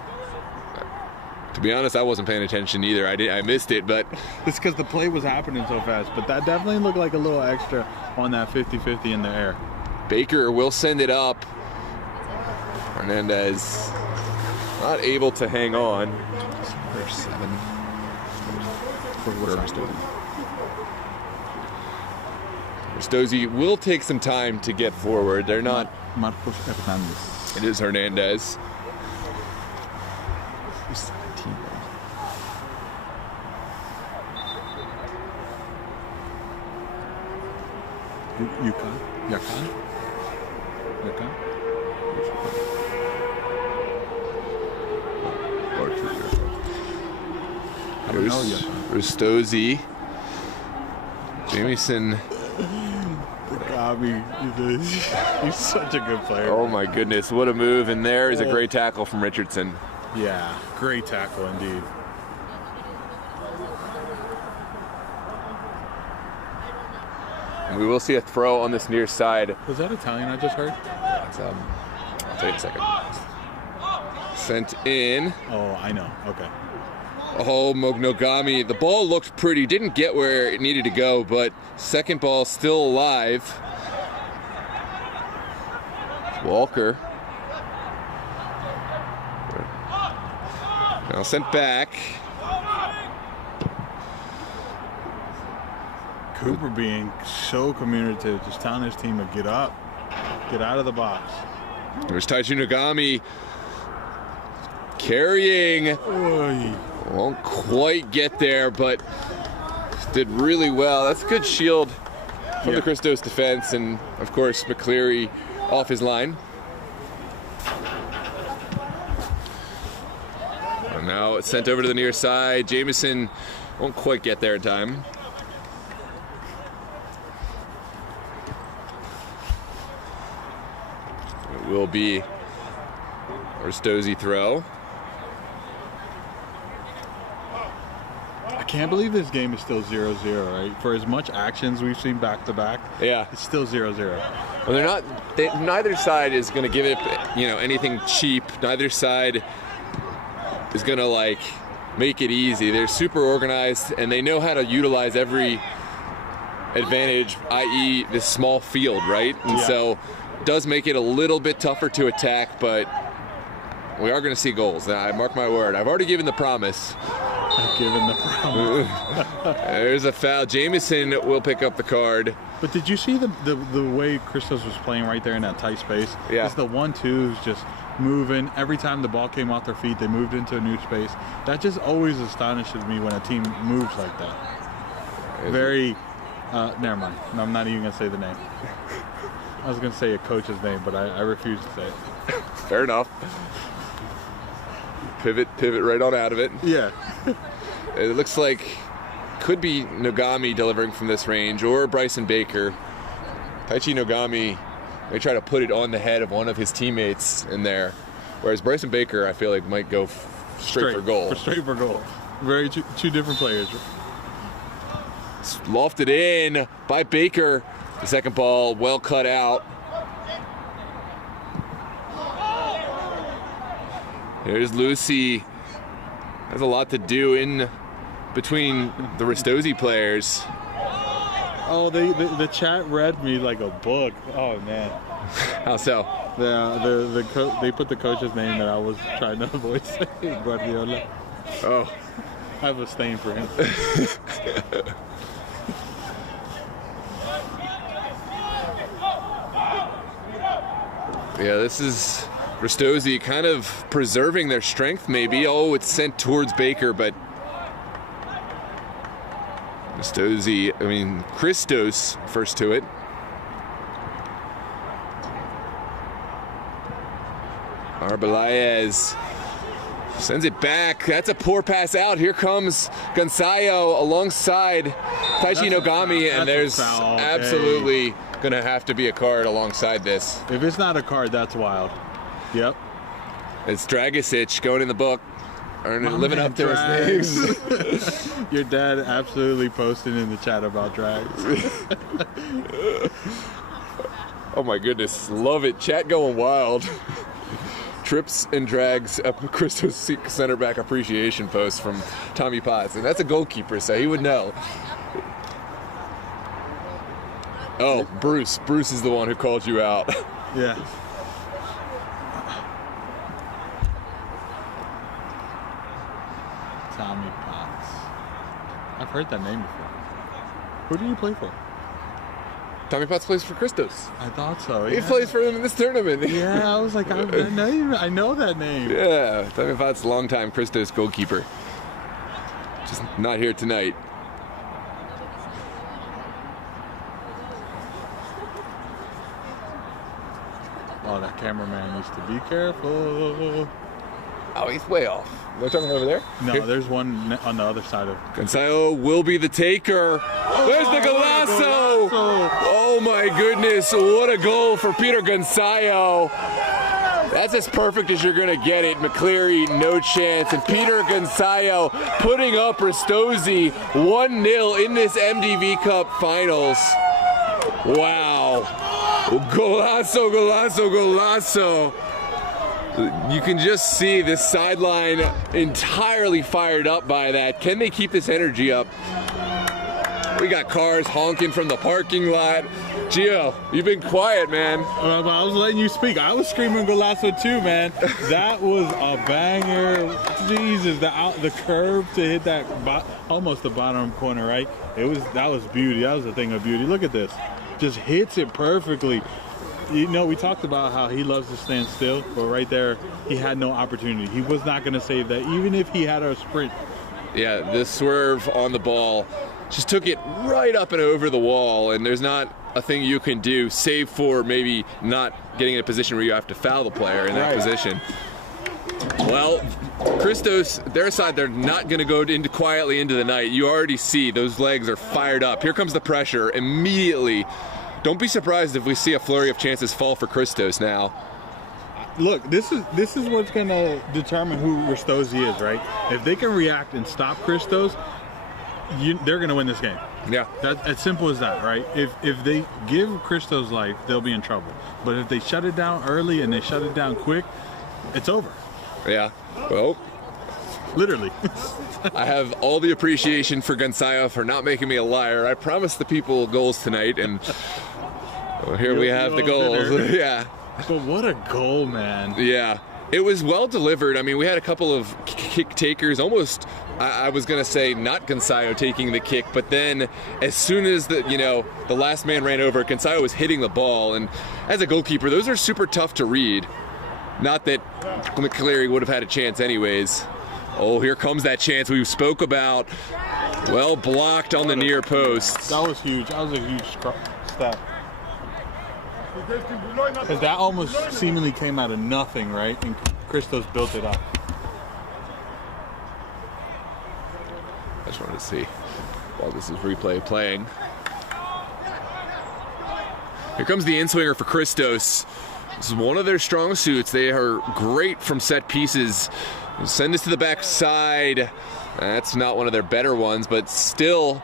To be honest, I wasn't paying attention either. I missed it, but it's because the play was happening so fast. But that definitely looked like a little extra on that 50-50 in the air. Baker will send it up. Hernandez not able to hang on. There's 7. Ristozi will take some time to get forward. They're not. Marcos Hernandez. It is Hernandez. Yakan? Ristozi. Jamieson. He's such a good player. Oh my goodness, what a move. And there is a great tackle from Richardson. Yeah, great tackle indeed. And we will see a throw on this near side. Was that Italian I just heard? I'll tell you in a second. Sent in. Oh, I know. Okay. Oh, Mognogami. The ball looked pretty. Didn't get where it needed to go, but second ball still alive. Walker. Now sent back. Cooper being so communicative, just telling his team to get up, get out of the box. There's Taichi Nogami carrying. Oy. Won't quite get there, but did really well. That's a good shield from the Christos defense, and of course McCleary off his line. And now it's sent over to the near side. Jamieson won't quite get there in time. It will be a Ristozi throw. I can't believe this game is still 0-0, right? For as much actions we've seen back-to-back, yeah, it's still 0-0. Well, they're not. Neither side is going to give it, anything cheap. Neither side is going to make it easy. They're super organized and they know how to utilize every advantage, i.e., this small field, right? And so it does make it a little bit tougher to attack, but we are going to see goals. Now, I mark my word. I've already given the promise. Given the promise. There's a foul. Jamieson will pick up the card. But did you see the way Christos was playing right there in that tight space? Yeah. It's the 1-2s just moving. Every time the ball came off their feet, they moved into a new space. That just always astonishes me when a team moves like that. Very, never mind. No, I'm not even going to say the name. I was going to say a coach's name, but I refuse to say it. Fair enough. Pivot right on out of it. Yeah. It looks like could be Nogami delivering from this range or Bryson Baker. Taichi Nogami may try to put it on the head of one of his teammates in there, whereas Bryson Baker I feel like might go straight for goal. Straight for goal. Very two different players. It's lofted in by Baker. The second ball well cut out. There's Lucy. Has a lot to do in between the Ristozi players. Oh, the chat read me like a book. Oh man. How so? They put the coach's name that I was trying to avoid saying, Guardiola. Oh. I have a stain for him. Yeah, this is Ristozi kind of preserving their strength maybe. Oh, it's sent towards Baker, but Christos first to it. Arbeláez sends it back. That's a poor pass out. Here comes Gonçalo alongside Taichi Nogami, and there's absolutely going to have to be a card alongside this. If it's not a card, that's wild. Yep. It's Dragicic going in the book. Living up to his names. Your dad absolutely posted in the chat about drags. Oh my goodness, love it. Chat going wild. Trips and drags up Christos center back appreciation post from Tommy Potts. And that's a goalkeeper, so he would know. Oh, Bruce. Bruce is the one who called you out. Yeah. Tommy Potts. I've heard that name before. Who do you play for? Tommy Potts plays for Christos. I thought so. He plays for them in this tournament. Yeah, I was like, I know that name. Yeah, Tommy Potts, longtime Christos goalkeeper. Just not here tonight. Oh, that cameraman needs to be careful. Oh, he's way off. They're talking over there? No, Here. There's one on the other side of. Gonzalo will be the taker. There's the golazo. Oh my goodness, what a goal for Peter Gonzalo. That's as perfect as you're gonna get it. McCleary, no chance. And Peter Gonzalo putting up Ristozi 1-0 in this MDV Cup finals. Wow. Golazo, golazo, golazo. You can just see this sideline entirely fired up by that. Can they keep this energy up? We got cars honking from the parking lot. Gio, you've been quiet, man. I was letting you speak. I was screaming golazo too, man. That was a banger. Jesus, the curve to hit that almost the bottom corner, right? That was beauty. That was a thing of beauty. Look at this. Just hits it perfectly. You know, we talked about how he loves to stand still, but right there, he had no opportunity. He was not going to save that, even if he had a sprint. Yeah, this swerve on the ball just took it right up and over the wall, and there's not a thing you can do, save for maybe not getting in a position where you have to foul the player in that position. Well, Christos, their side, they're not going to go quietly into the night. You already see those legs are fired up. Here comes the pressure immediately. Don't be surprised if we see a flurry of chances fall for Christos now. Look, this is what's going to determine who Ristozi is, right? If they can react and stop Christos, they're going to win this game. Yeah. That's as simple as that, right? If they give Christos life, they'll be in trouble. But if they shut it down early and they shut it down quick, it's over. Yeah. Well, literally. I have all the appreciation for Gonzalo for not making me a liar. I promised the people goals tonight, and here we have the goals. Yeah. But what a goal, man. Yeah. It was well delivered. I mean, we had a couple of kick takers, almost, I was going to say not Gonzalo taking the kick, but then as soon as the last man ran over, Gonzalo was hitting the ball. And as a goalkeeper, those are super tough to read. Not that McCleary would have had a chance anyways. Oh, here comes that chance we spoke about. Well blocked on the near post. That was huge. That was a huge step. Because that almost seemingly came out of nothing, right? And Christos built it up. I just wanted to see while this is replay playing. Here comes the in-swinger for Christos. This is one of their strong suits. They are great from set pieces. Send this to the back side. That's not one of their better ones, but still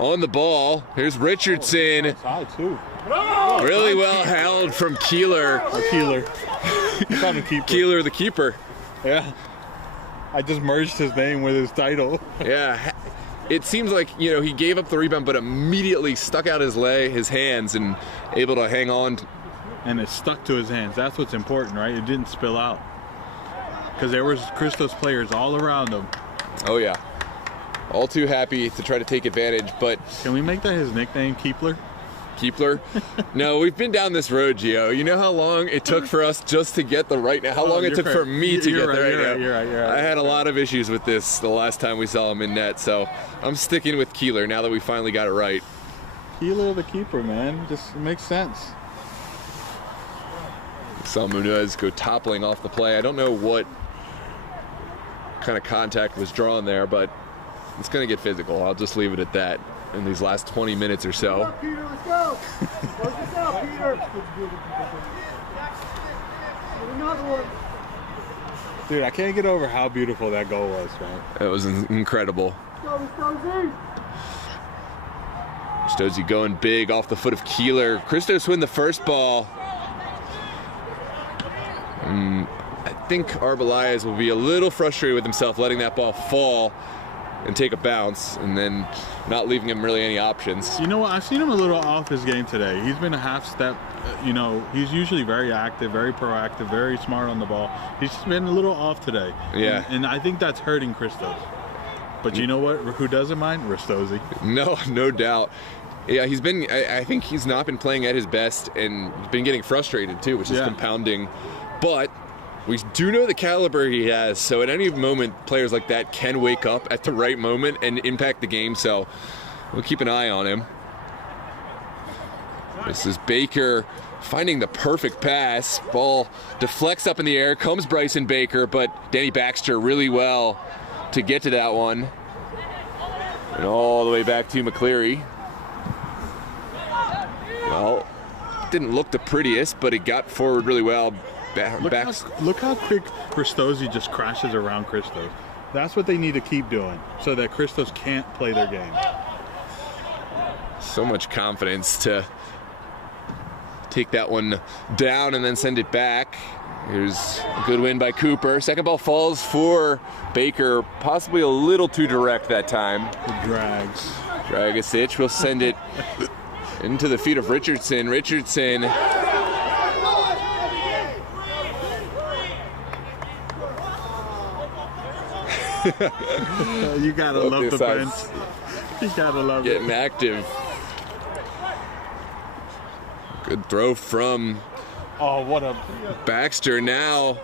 on the ball. Here's Richardson. Really well held from Keeler. Keeler. Keeler, the keeper. Yeah. I just merged his name with his title. Yeah. It seems like, he gave up the rebound, but immediately stuck out his hands and able to hang on. And it stuck to his hands. That's what's important, right? It didn't spill out. Because there was Christos players all around him. Oh, yeah. All too happy to try to take advantage, but... Can we make that his nickname, Keepler? Keepler? No, we've been down this road, Gio. You know how long it took for us just to get the right now? How long it took for me to get the right now? You're right. I had a lot of issues with this the last time we saw him in net, so I'm sticking with Keeler now that we finally got it right. Keeler the keeper, man. Just makes sense. Saw Munez go toppling off the play. I don't know what kind of contact was drawn there, but it's going to get physical. I'll just leave it at that in these last 20 minutes or so. Come on, Peter, let's go. Close this out, Peter. Another one. Dude, I can't get over how beautiful that goal was, man. It was incredible. Let's go, Ristozi. Ristozi going big off the foot of Keeler. Christos win the first ball. I think Arbelayes will be a little frustrated with himself letting that ball fall and take a bounce, and then not leaving him really any options. You know what? I've seen him a little off his game today. He's been a half step. He's usually very active, very proactive, very smart on the ball. He's just been a little off today. Yeah. And I think that's hurting Christos. But you know what? Who doesn't mind? Ristozi. No doubt. Yeah, I think he's not been playing at his best and been getting frustrated too, which is compounding. But we do know the caliber he has, so at any moment, players like that can wake up at the right moment and impact the game, so we'll keep an eye on him. This is Baker finding the perfect pass. Ball deflects up in the air, comes Bryson Baker, but Danny Baxter really well to get to that one. And all the way back to McCleary. Well, didn't look the prettiest, but it got forward really well. Look how quick Ristozi just crashes around Christos. That's what they need to keep doing so that Christos can't play their game. So much confidence to take that one down and then send it back. Here's a good win by Cooper. Second ball falls for Baker, possibly a little too direct that time. It drags. Dragicic will send it into the feet of Richardson. Richardson. You gotta love the bench. You gotta love it. Getting active. Good throw from what a Baxter. Now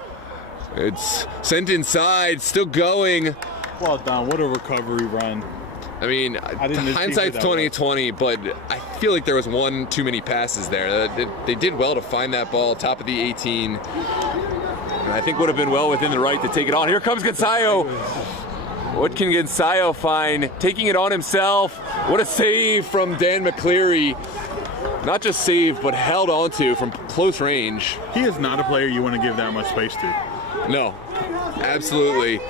it's sent inside, still going. Well done. What a recovery run. I mean, hindsight's 20/20, but I feel like there was one too many passes there. They did well to find that ball top of the 18. And I think would have been well within the right to take it on. Here comes Gonzayo. What can Gonzayo find? Taking it on himself. What a save from Dan McCleary. Not just saved, but held onto from close range. He is not a player you want to give that much space to. No, absolutely.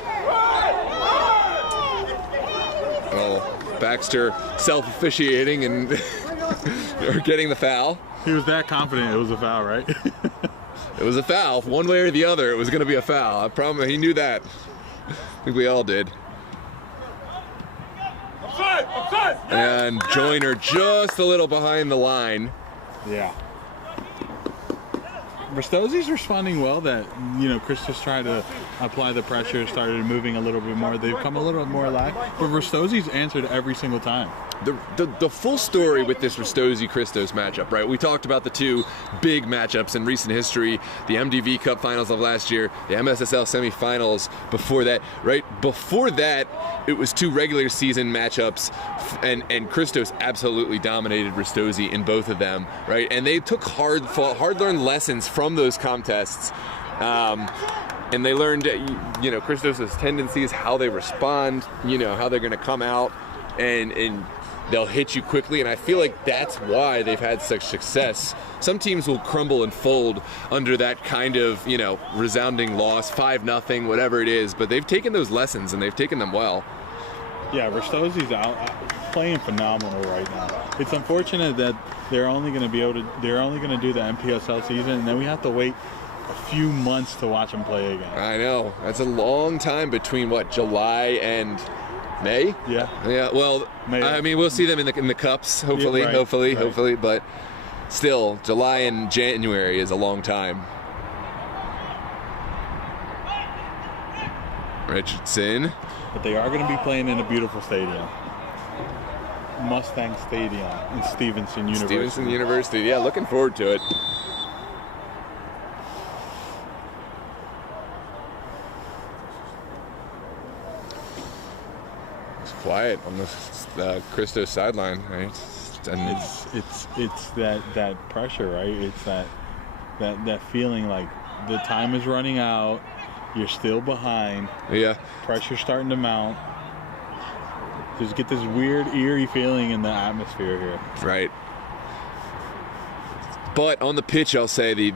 Oh, Baxter self-officiating and or getting the foul. He was that confident it was a foul, right? It was a foul. One way or the other, it was going to be a foul. I promise he knew that. I think we all did. And Joyner just a little behind the line. Yeah. Ristozi's responding well that, Christos tried to apply the pressure, started moving a little bit more. They've come a little more alive, but Ristozi's answered every single time. The full story with this Ristozi-Christos matchup, right? We talked about the two big matchups in recent history, the MDV Cup finals of last year, the MSSL semifinals before that, right? Before that, it was two regular season matchups, and Christos absolutely dominated Ristozi in both of them, right? And they took hard-learned lessons from those contests. And they learned, Christos' tendencies, how they respond, how they're going to come out, and they'll hit you quickly, and I feel like that's why they've had such success. Some teams will crumble and fold under that kind of, resounding loss, 5-0, whatever it is, but they've taken those lessons, and they've taken them well. Yeah, Ristozi's out playing phenomenal right now. It's unfortunate that they're only going to do the NPSL season, and then we have to wait a few months to watch them play again. I know. That's a long time between, July and May? Yeah. Yeah, well, May. I mean, we'll see them in the cups, hopefully, yeah, hopefully, but still, July and January is a long time. Richardson. But they are going to be playing in a beautiful stadium. Mustang Stadium in Stevenson University. Yeah, looking forward to it. Quiet on the Christos sideline, right? And it's that pressure, right? It's that feeling like the time is running out, you're still behind. Yeah. Pressure's starting to mount. Just get this weird, eerie feeling in the atmosphere here. Right. But on the pitch, I'll say the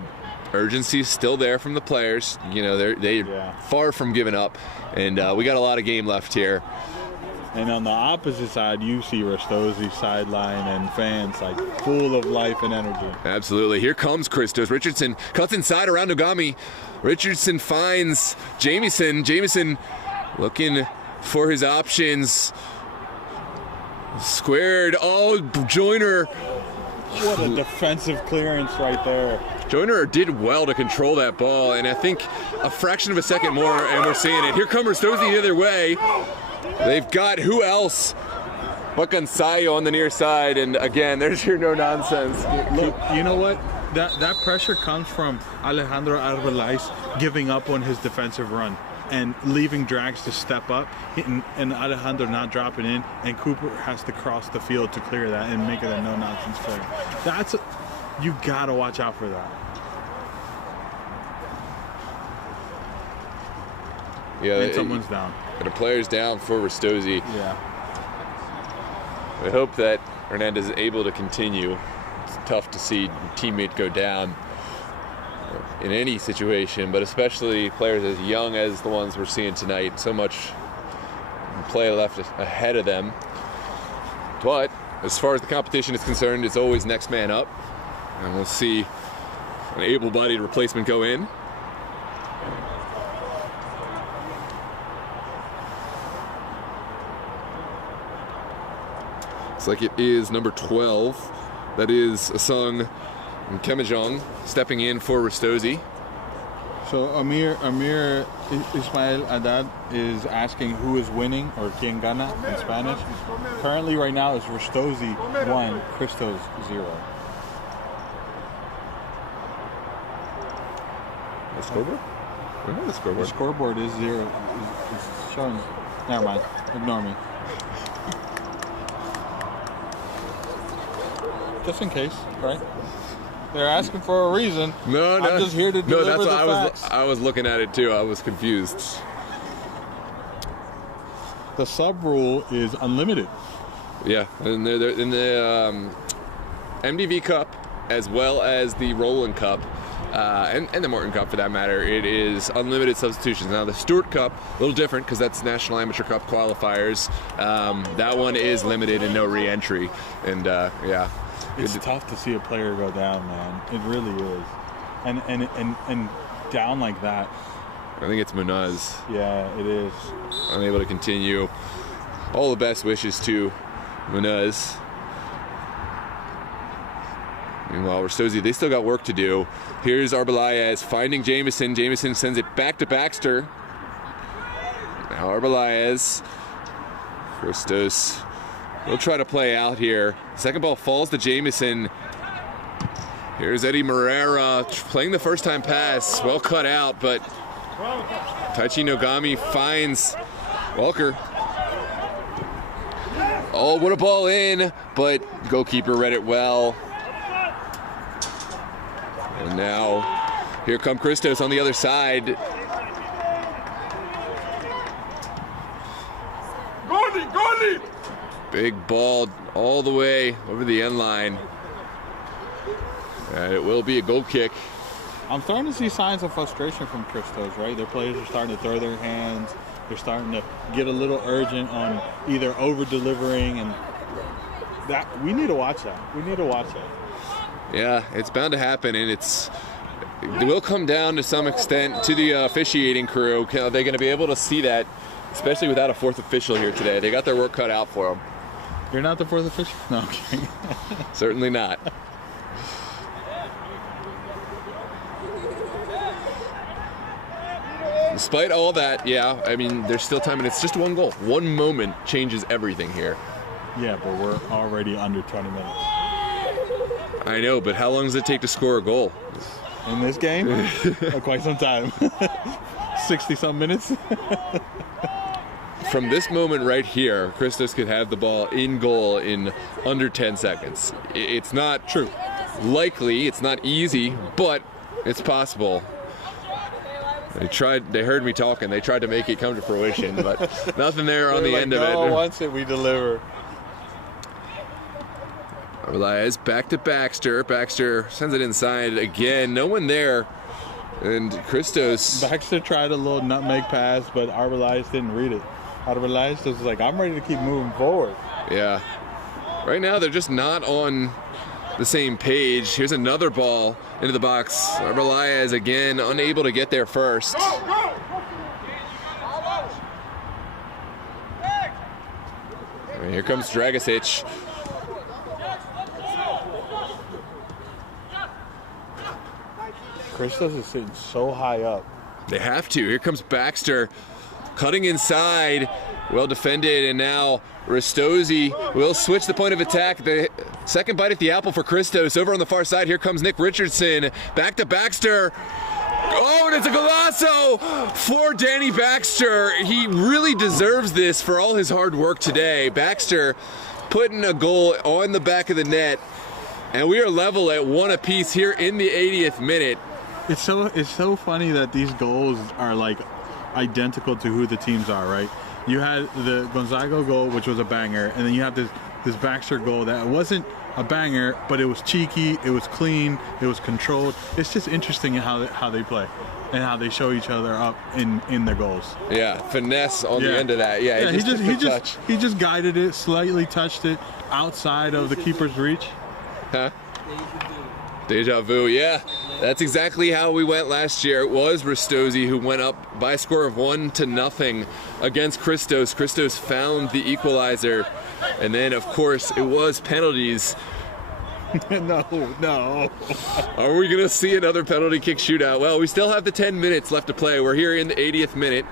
urgency is still there from the players. They're far from giving up, and we got a lot of game left here. And on the opposite side, you see Ristozi sideline and fans like full of life and energy. Absolutely. Here comes Christos. Richardson cuts inside around Nogami. Richardson finds Jamieson. Jamieson looking for his options. Squared. Oh, Joyner. What a defensive clearance right there. Joyner did well to control that ball, and I think a fraction of a second more, and we're seeing it. Here comes Ristozi the other way. They've got who else but Gonzayo on the near side, and again, there's your no-nonsense. Look, you know what? That pressure comes from Alejandro Arbeláez giving up on his defensive run and leaving Drags to step up, and Alejandro not dropping in, and Cooper has to cross the field to clear that and make it a no-nonsense play. You gotta watch out for that. Yeah, and someone's down. And a player's down for Ristozi. Yeah. I hope that Hernandez is able to continue. It's tough to see a teammate go down in any situation, but especially players as young as the ones we're seeing tonight. So much play left ahead of them. But as far as the competition is concerned, it's always next man up. And we'll see an able-bodied replacement go in. Looks like it is number 12. That is Asung Kemejong stepping in for Ristozi. So Amir Ismail Haddad is asking who is winning, or quien gana in Spanish. Currently right now is Ristozi 1, Christos 0. The scoreboard? The scoreboard. The scoreboard is 0. It's showing. Never mind. Ignore me. Just in case, right? They're asking for a reason. No. I'm just here to deliver that's the what facts. I was looking at it too. I was confused. The sub rule is unlimited. Yeah, and they're in the MDV Cup as well as the Rowland Cup. And the Morton Cup for that matter, it is unlimited substitutions. Now the Stewart Cup, a little different because that's National Amateur Cup qualifiers. That one is limited and no re-entry. And yeah. It's tough to see a player go down, man. It really is. And down like that. I think it's Munaz. Yeah, it is. Unable to continue. All the best wishes to Munaz. Meanwhile, Ristozi, they still got work to do. Here's Arbeláez finding Jamieson. Jamieson sends it back to Baxter. Now Arbeláez. Christos will try to play out here. Second ball falls to Jamieson. Here's Eddie Moreira playing the first time pass. Well cut out, but Taichi Nogami finds Walker. Oh, what a ball in, but goalkeeper read it well. And now, here come Christos on the other side. Goalie! Big ball all the way over the end line. And it will be a goal kick. I'm starting to see signs of frustration from Christos, right? Their players are starting to throw their hands. They're starting to get a little urgent on either over-delivering, and that we need to watch that. We need to watch that. Yeah, it's bound to happen, and it will come down to some extent to the officiating crew. Are they going to be able to see that, especially without a fourth official here today? They got their work cut out for them. You're not the fourth official? No, I'm kidding. Certainly not. Despite all that, yeah, I mean, there's still time, and it's just one goal. One moment changes everything here. Yeah, but we're already under 20 minutes. I know, but how long does it take to score a goal? In this game? Quite some time. 60-some minutes. From this moment right here, Christos could have the ball in goal in under 10 seconds. It's not true. Likely, it's not easy, but it's possible. They heard me talking. They tried to make it come to fruition, but nothing there on the end of it. No, once we deliver. Arbeláez back to Baxter. Baxter sends it inside again. No one there. And Christos. Baxter tried a little nutmeg pass, but Arbeláez didn't read it. Arbeláez is like, I'm ready to keep moving forward. Yeah. Right now, they're just not on the same page. Here's another ball into the box. Arbeláez again unable to get there first. And here comes Dragicic. Christos is sitting so high up. They have to. Here comes Baxter, cutting inside, well defended, and now Ristozi will switch the point of attack. The second bite at the apple for Christos. Over on the far side, here comes Nick Richardson. Back to Baxter. Oh, and it's a golazo for Danny Baxter. He really deserves this for all his hard work today. Baxter putting a goal on the back of the net, and we are level at 1 apiece here in the 80th minute. It's so funny that these goals are like identical to who the teams are, right? You had the Gonzaga goal, which was a banger, and then you have this Baxter goal that wasn't a banger, but it was cheeky, it was clean, it was controlled. It's just interesting how they play and how they show each other up in their goals. Yeah, finesse on the end of that. Yeah, he just guided it, slightly touched it outside of the keeper's reach. Huh? Deja vu, yeah. That's exactly how we went last year. It was Ristozi who went up by a score of 1-0 against Christos. Christos found the equalizer. And then, of course, it was penalties. No. Are we going to see another penalty kick shootout? Well, we still have the 10 minutes left to play. We're here in the 80th minute.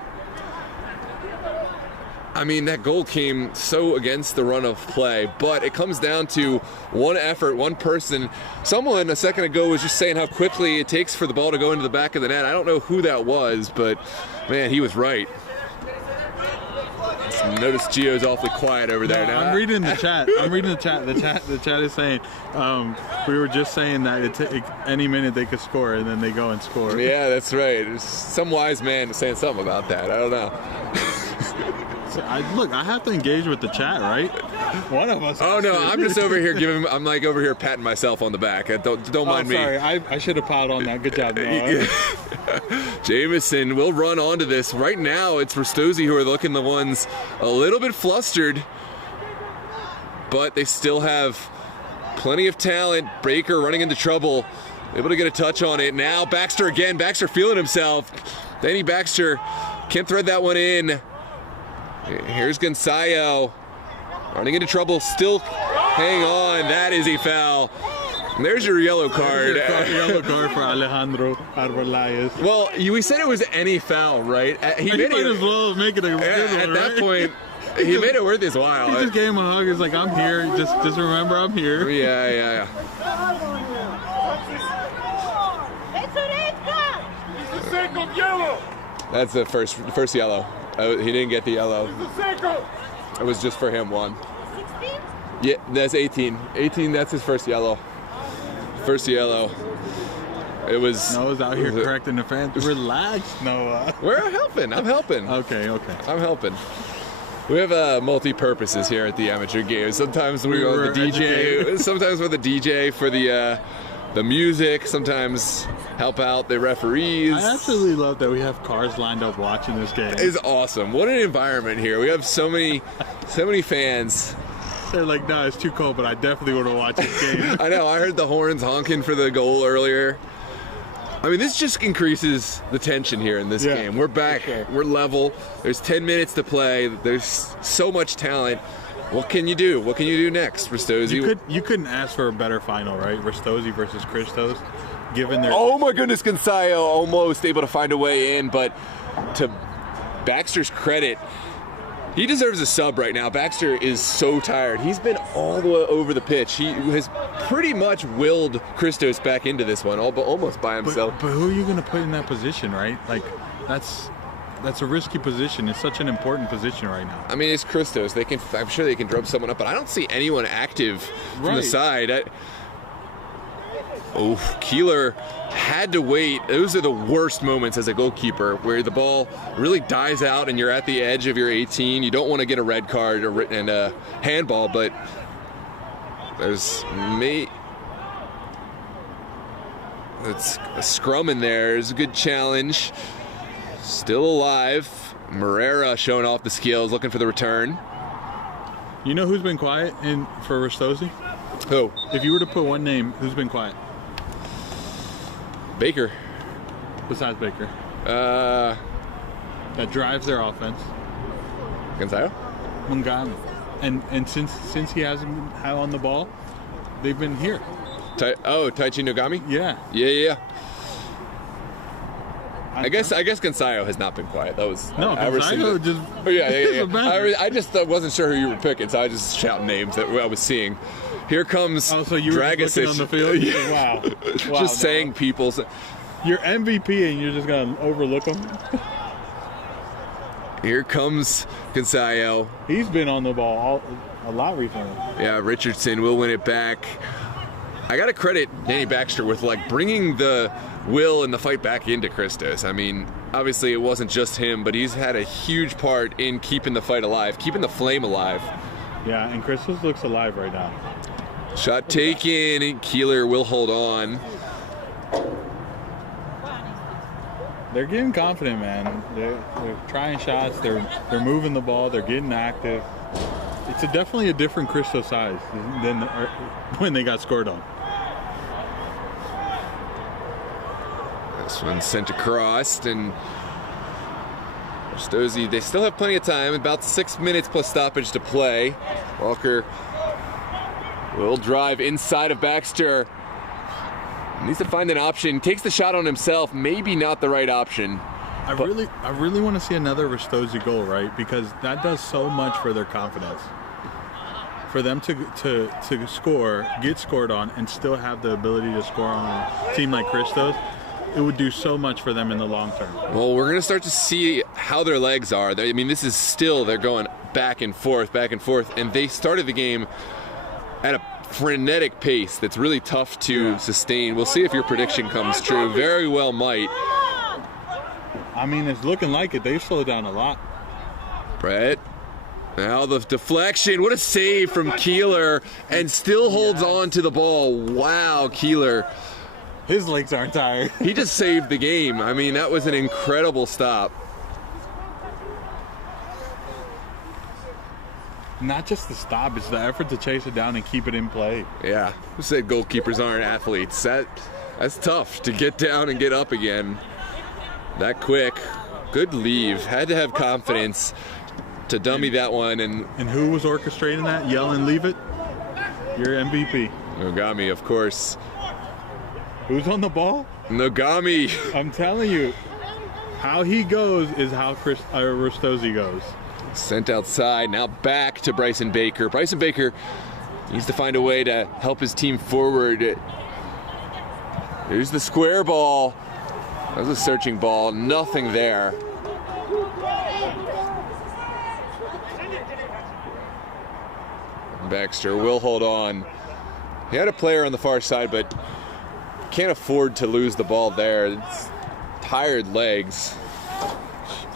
I mean, that goal came so against the run of play, but it comes down to one effort, one person. Someone a second ago was just saying how quickly it takes for the ball to go into the back of the net. I don't know who that was, but man, he was right. Notice Gio's awfully quiet over there now. I'm reading the chat. The chat is saying we were just saying that any minute they could score, and then they go and score. Yeah, that's right. There's some wise man saying something about that. I don't know. Look, I have to engage with the chat, right? One of us. Oh no, I'm just over here I'm like over here patting myself on the back. Don't mind me. Sorry, I should have piled on that. Good job, Noah. Jameson will run onto this. Right now, it's Ristozi who are looking the ones a little bit flustered, but they still have plenty of talent. Baker running into trouble, able to get a touch on it. Now Baxter again. Baxter feeling himself. Danny Baxter can't thread that one in. Here's Gonzaga running into trouble, still hang on. That is a foul. And there's your yellow card. Yellow card for Alejandro Arbeláez. Well, we said it was any foul, right? He might as well make it a good one, at that right? point, he made it worth his while. He just gave him a hug. He's like, I'm here. Just remember, I'm here. Yeah. That's the first yellow. He didn't get the yellow. It was just for him, one. 16? Yeah, that's 18. 18, that's his first yellow. First yellow. It was... Noah's out here correcting the fans. Relax, Noah. We're helping. I'm helping. Okay. I'm helping. We have multi-purposes here at the amateur games. Sometimes we're the DJ. Sometimes we're the DJ for the music. Sometimes help out the referees. I absolutely love that we have cars lined up watching this game. It's awesome. What an environment here. We have so many fans. They're like, no, it's too cold, but I definitely want to watch this game. I know. I heard the horns honking for the goal earlier. I mean, this just increases the tension here in this game. We're back. Sure. We're level. There's 10 minutes to play. There's so much talent. What can you do? What can you do next, Ristozi? You couldn't ask for a better final, right? Ristozi versus Christos, given their... Oh my goodness, Gonzaga almost able to find a way in, but to Baxter's credit, he deserves a sub right now. Baxter is so tired. He's been all the way over the pitch. He has pretty much willed Christos back into this one, almost by himself. But who are you going to put in that position, right? Like, that's a risky position. It's such an important position right now. I mean, it's Christos. I'm sure they can drum someone up, but I don't see anyone active from the side. Keeler had to wait. Those are the worst moments as a goalkeeper, where the ball really dies out and you're at the edge of your 18. You don't want to get a red card and a handball, but it's a scrum in there. It's a good challenge. Still alive. Morera showing off the skills, looking for the return. You know who's been quiet for Ristozi? Who? If you were to put one name, who's been quiet? Baker. Besides Baker. That drives their offense. Gonzalo? Mungano. And since he hasn't been on the ball, they've been here. Taichi Nogami? Yeah. Yeah. I guess Gonzalo has not been quiet. That was Gonzalo just. Oh, yeah. I just wasn't sure who you were picking, so I just shout names that I was seeing. Here comes so you were just looking on the field? Yeah. Wow. Just saying people's. You're MVP and you're just gonna overlook them. Here comes Gonzalo. He's been on the ball a lot recently. Yeah, Richardson will win it back. I gotta credit Danny Baxter with bringing the will and the fight back into Christos. I mean, obviously it wasn't just him, but he's had a huge part in keeping the fight alive, keeping the flame alive. Yeah, and Christos looks alive right now. Shot taken. Keeler will hold on. They're getting confident, man. They're trying shots. They're moving the ball. They're getting active. It's definitely a different Christos size than when they got scored on. This one sent across, and Ristozi, they still have plenty of time. About 6 minutes plus stoppage to play. Walker will drive inside of Baxter. Needs to find an option. Takes the shot on himself. Maybe not the right option. I really want to see another Ristozi goal, right? Because that does so much for their confidence. For them to score, get scored on, and still have the ability to score on a team like Christos, it would do so much for them in the long term. Well, we're going to start to see how their legs are. I mean, this is still, they're going back and forth, and they started the game at a frenetic pace that's really tough to sustain. We'll see if your prediction comes true. Very well might. I mean, it's looking like it. They've slowed down a lot. Right. Now the deflection. What a save from Keeler, and still holds on to the ball. Wow, Keeler. His legs aren't tired. He just saved the game. I mean, that was an incredible stop. Not just the stop, it's the effort to chase it down and keep it in play. Yeah. Who said goalkeepers aren't athletes? That's tough to get down and get up again that quick. Good leave. Had to have confidence to dummy that one. And who was orchestrating that? Yell and leave it? Your MVP. Nogami, of course. Who's on the ball? Nogami. I'm telling you, how he goes is how Ristozi goes. Sent outside, now back to Bryson Baker. Bryson Baker needs to find a way to help his team forward. There's the square ball. That was a searching ball, nothing there. Baxter will hold on. He had a player on the far side, but can't afford to lose the ball there. It's tired legs.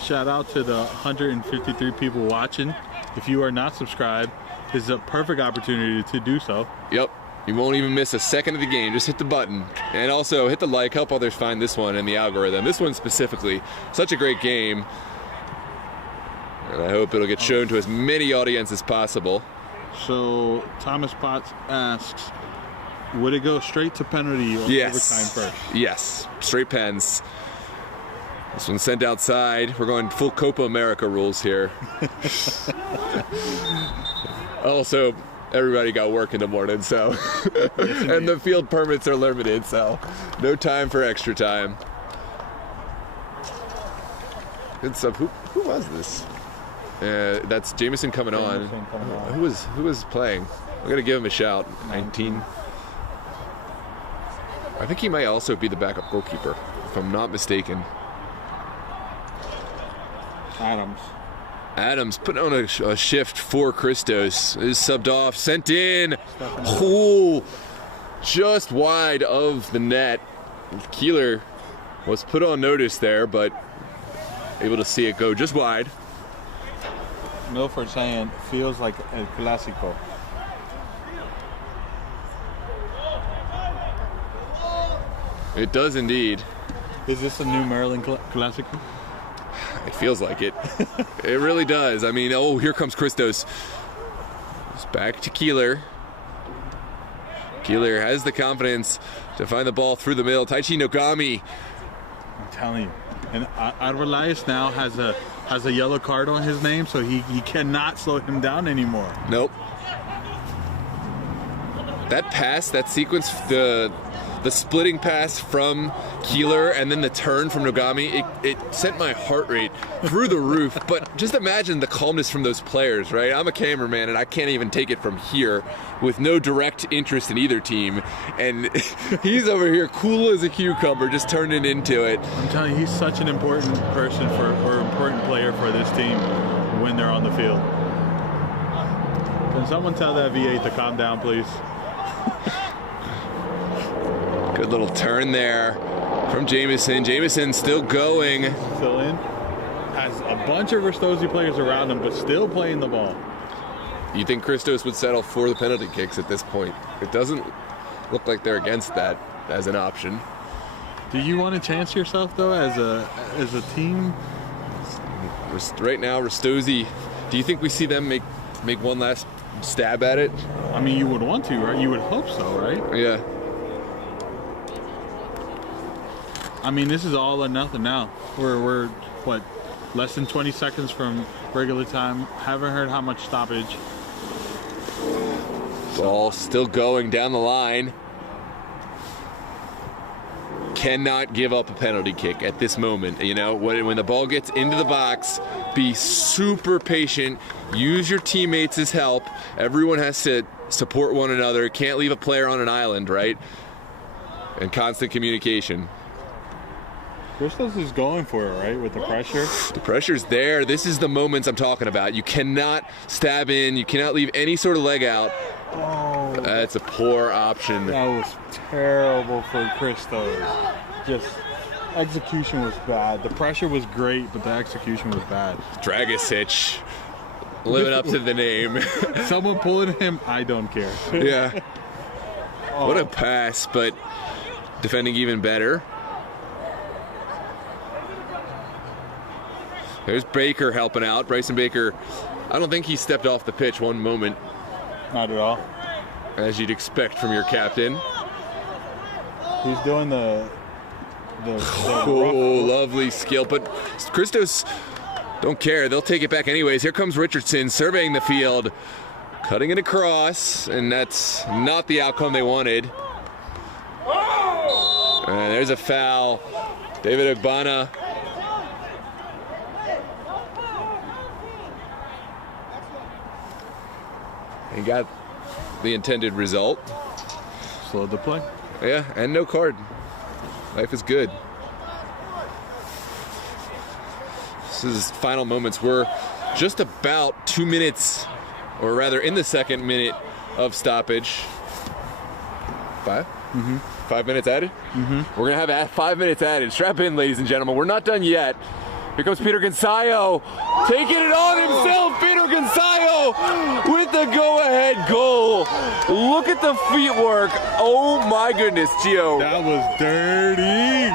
Shout out to the 153 people watching. If you are not subscribed, this is a perfect opportunity to do so. Yep. You won't even miss a second of the game. Just hit the button. And also hit the like. Help others find this one in the algorithm. This one specifically. Such a great game. And I hope it'll get shown to as many audience as possible. So Thomas Potts asks, would it go straight to penalty or overtime first? Yes. Straight pens. This one's sent outside. We're going full Copa America rules here. Also, everybody got work in the morning, so. And the field permits are limited, so no time for extra time. Good stuff. Who was this? That's Jameson coming on. Who was playing? I'm gonna give him a shout. 19. I think he might also be the backup goalkeeper, if I'm not mistaken. Adams putting on a shift for Christos. Is subbed off, sent in. Oh, just wide of the net. Keeler was put on notice there, but able to see it go just wide. Milford saying, feels like El Clásico. It does indeed. Is this a new Maryland Clásico? It feels like it. It really does. I mean, oh, here comes Christos. It's back to Keeler. Keeler has the confidence to find the ball through the middle. Taichi Nogami. I'm telling you. And Adverlius now has a yellow card on his name, so he cannot slow him down anymore. Nope. That pass, that sequence, the splitting pass from Keeler and then the turn from Nogami, it sent my heart rate through the roof. But just imagine the calmness from those players, right? I'm a cameraman and I can't even take it from here with no direct interest in either team. And he's over here cool as a cucumber, just turning into it. I'm telling you, he's such an important person or important player for this team when they're on the field. Can someone tell that V8 to calm down, please? Good little turn there from Jamison. Jamison still going. Still in. Has a bunch of Ristozi players around him, but still playing the ball. You think Christos would settle for the penalty kicks at this point? It doesn't look like they're against that as an option. Do you want to chance yourself though as a team? Right now, Ristozi. Do you think we see them make one last stab at it? I mean, you would want to, right? You would hope so, right? Yeah. I mean, this is all or nothing now. We're what, less than 20 seconds from regular time. Haven't heard how much stoppage. Ball still going down the line. Cannot give up a penalty kick at this moment. You know, when the ball gets into the box, be super patient. Use your teammates as help. Everyone has to support one another. Can't leave a player on an island, right? And constant communication. Christos is going for it, right, with the pressure? The pressure's there. This is the moments I'm talking about. You cannot stab in. You cannot leave any sort of leg out. Oh, That's a poor option. that was terrible for Christos. Just execution was bad. The pressure was great, but the execution was bad. Dragicic, living up to the name. Someone pulling him, I don't care. Yeah. Oh. What a pass, but defending even better. There's Baker helping out. Bryson Baker, I don't think he stepped off the pitch one moment. Not at all. As you'd expect from your captain. He's doing the Oh, lovely skill. But Christos don't care. They'll take it back anyways. Here comes Richardson surveying the field. Cutting it across, and that's not the outcome they wanted. And there's a foul. David Ogbonna. He got the intended result. slowed the play. Yeah, and no card. Life is good. This is final moments. We're just about 2 minutes, or rather in the second minute of stoppage. 5? Mm-hmm. 5 minutes added? Mm-hmm. We're going to have 5 minutes added. Strap in, ladies and gentlemen. We're not done yet. Here comes Peter Gonzayo, taking it on himself. Peter Gonzayo with the go-ahead goal. Look at the feetwork. Oh my goodness, Gio. That was dirty.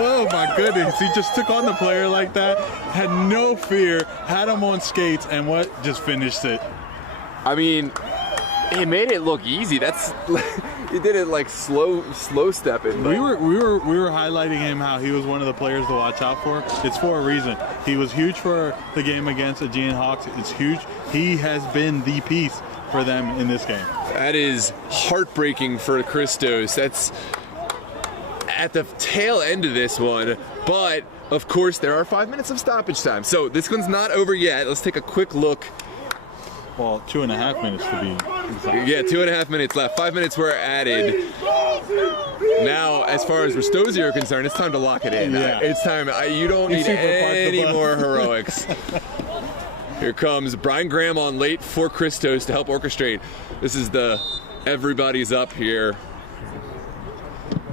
Oh my goodness. He just took on the player like that, had no fear, had him on skates, and what? Just finished it. I mean, he made it look easy. That's he did it like slow stepping. We were highlighting him how he was one of the players to watch out for. It's for a reason. He was huge for the game against the Aegean Hawks. It's huge. He has been the piece for them in this game. That is heartbreaking for Christos. That's at the tail end of this one, but of course there are 5 minutes of stoppage time. So this one's not over yet. Let's take a quick look. Well, 2.5 minutes to be exact. Yeah, 2.5 minutes left. 5 minutes were added. Now, as far as Ristozi are concerned, it's time to lock it in. Yeah. It's time. You don't need any more heroics. Here comes Brian Graham on late for Christos to help orchestrate. This is the everybody's up here.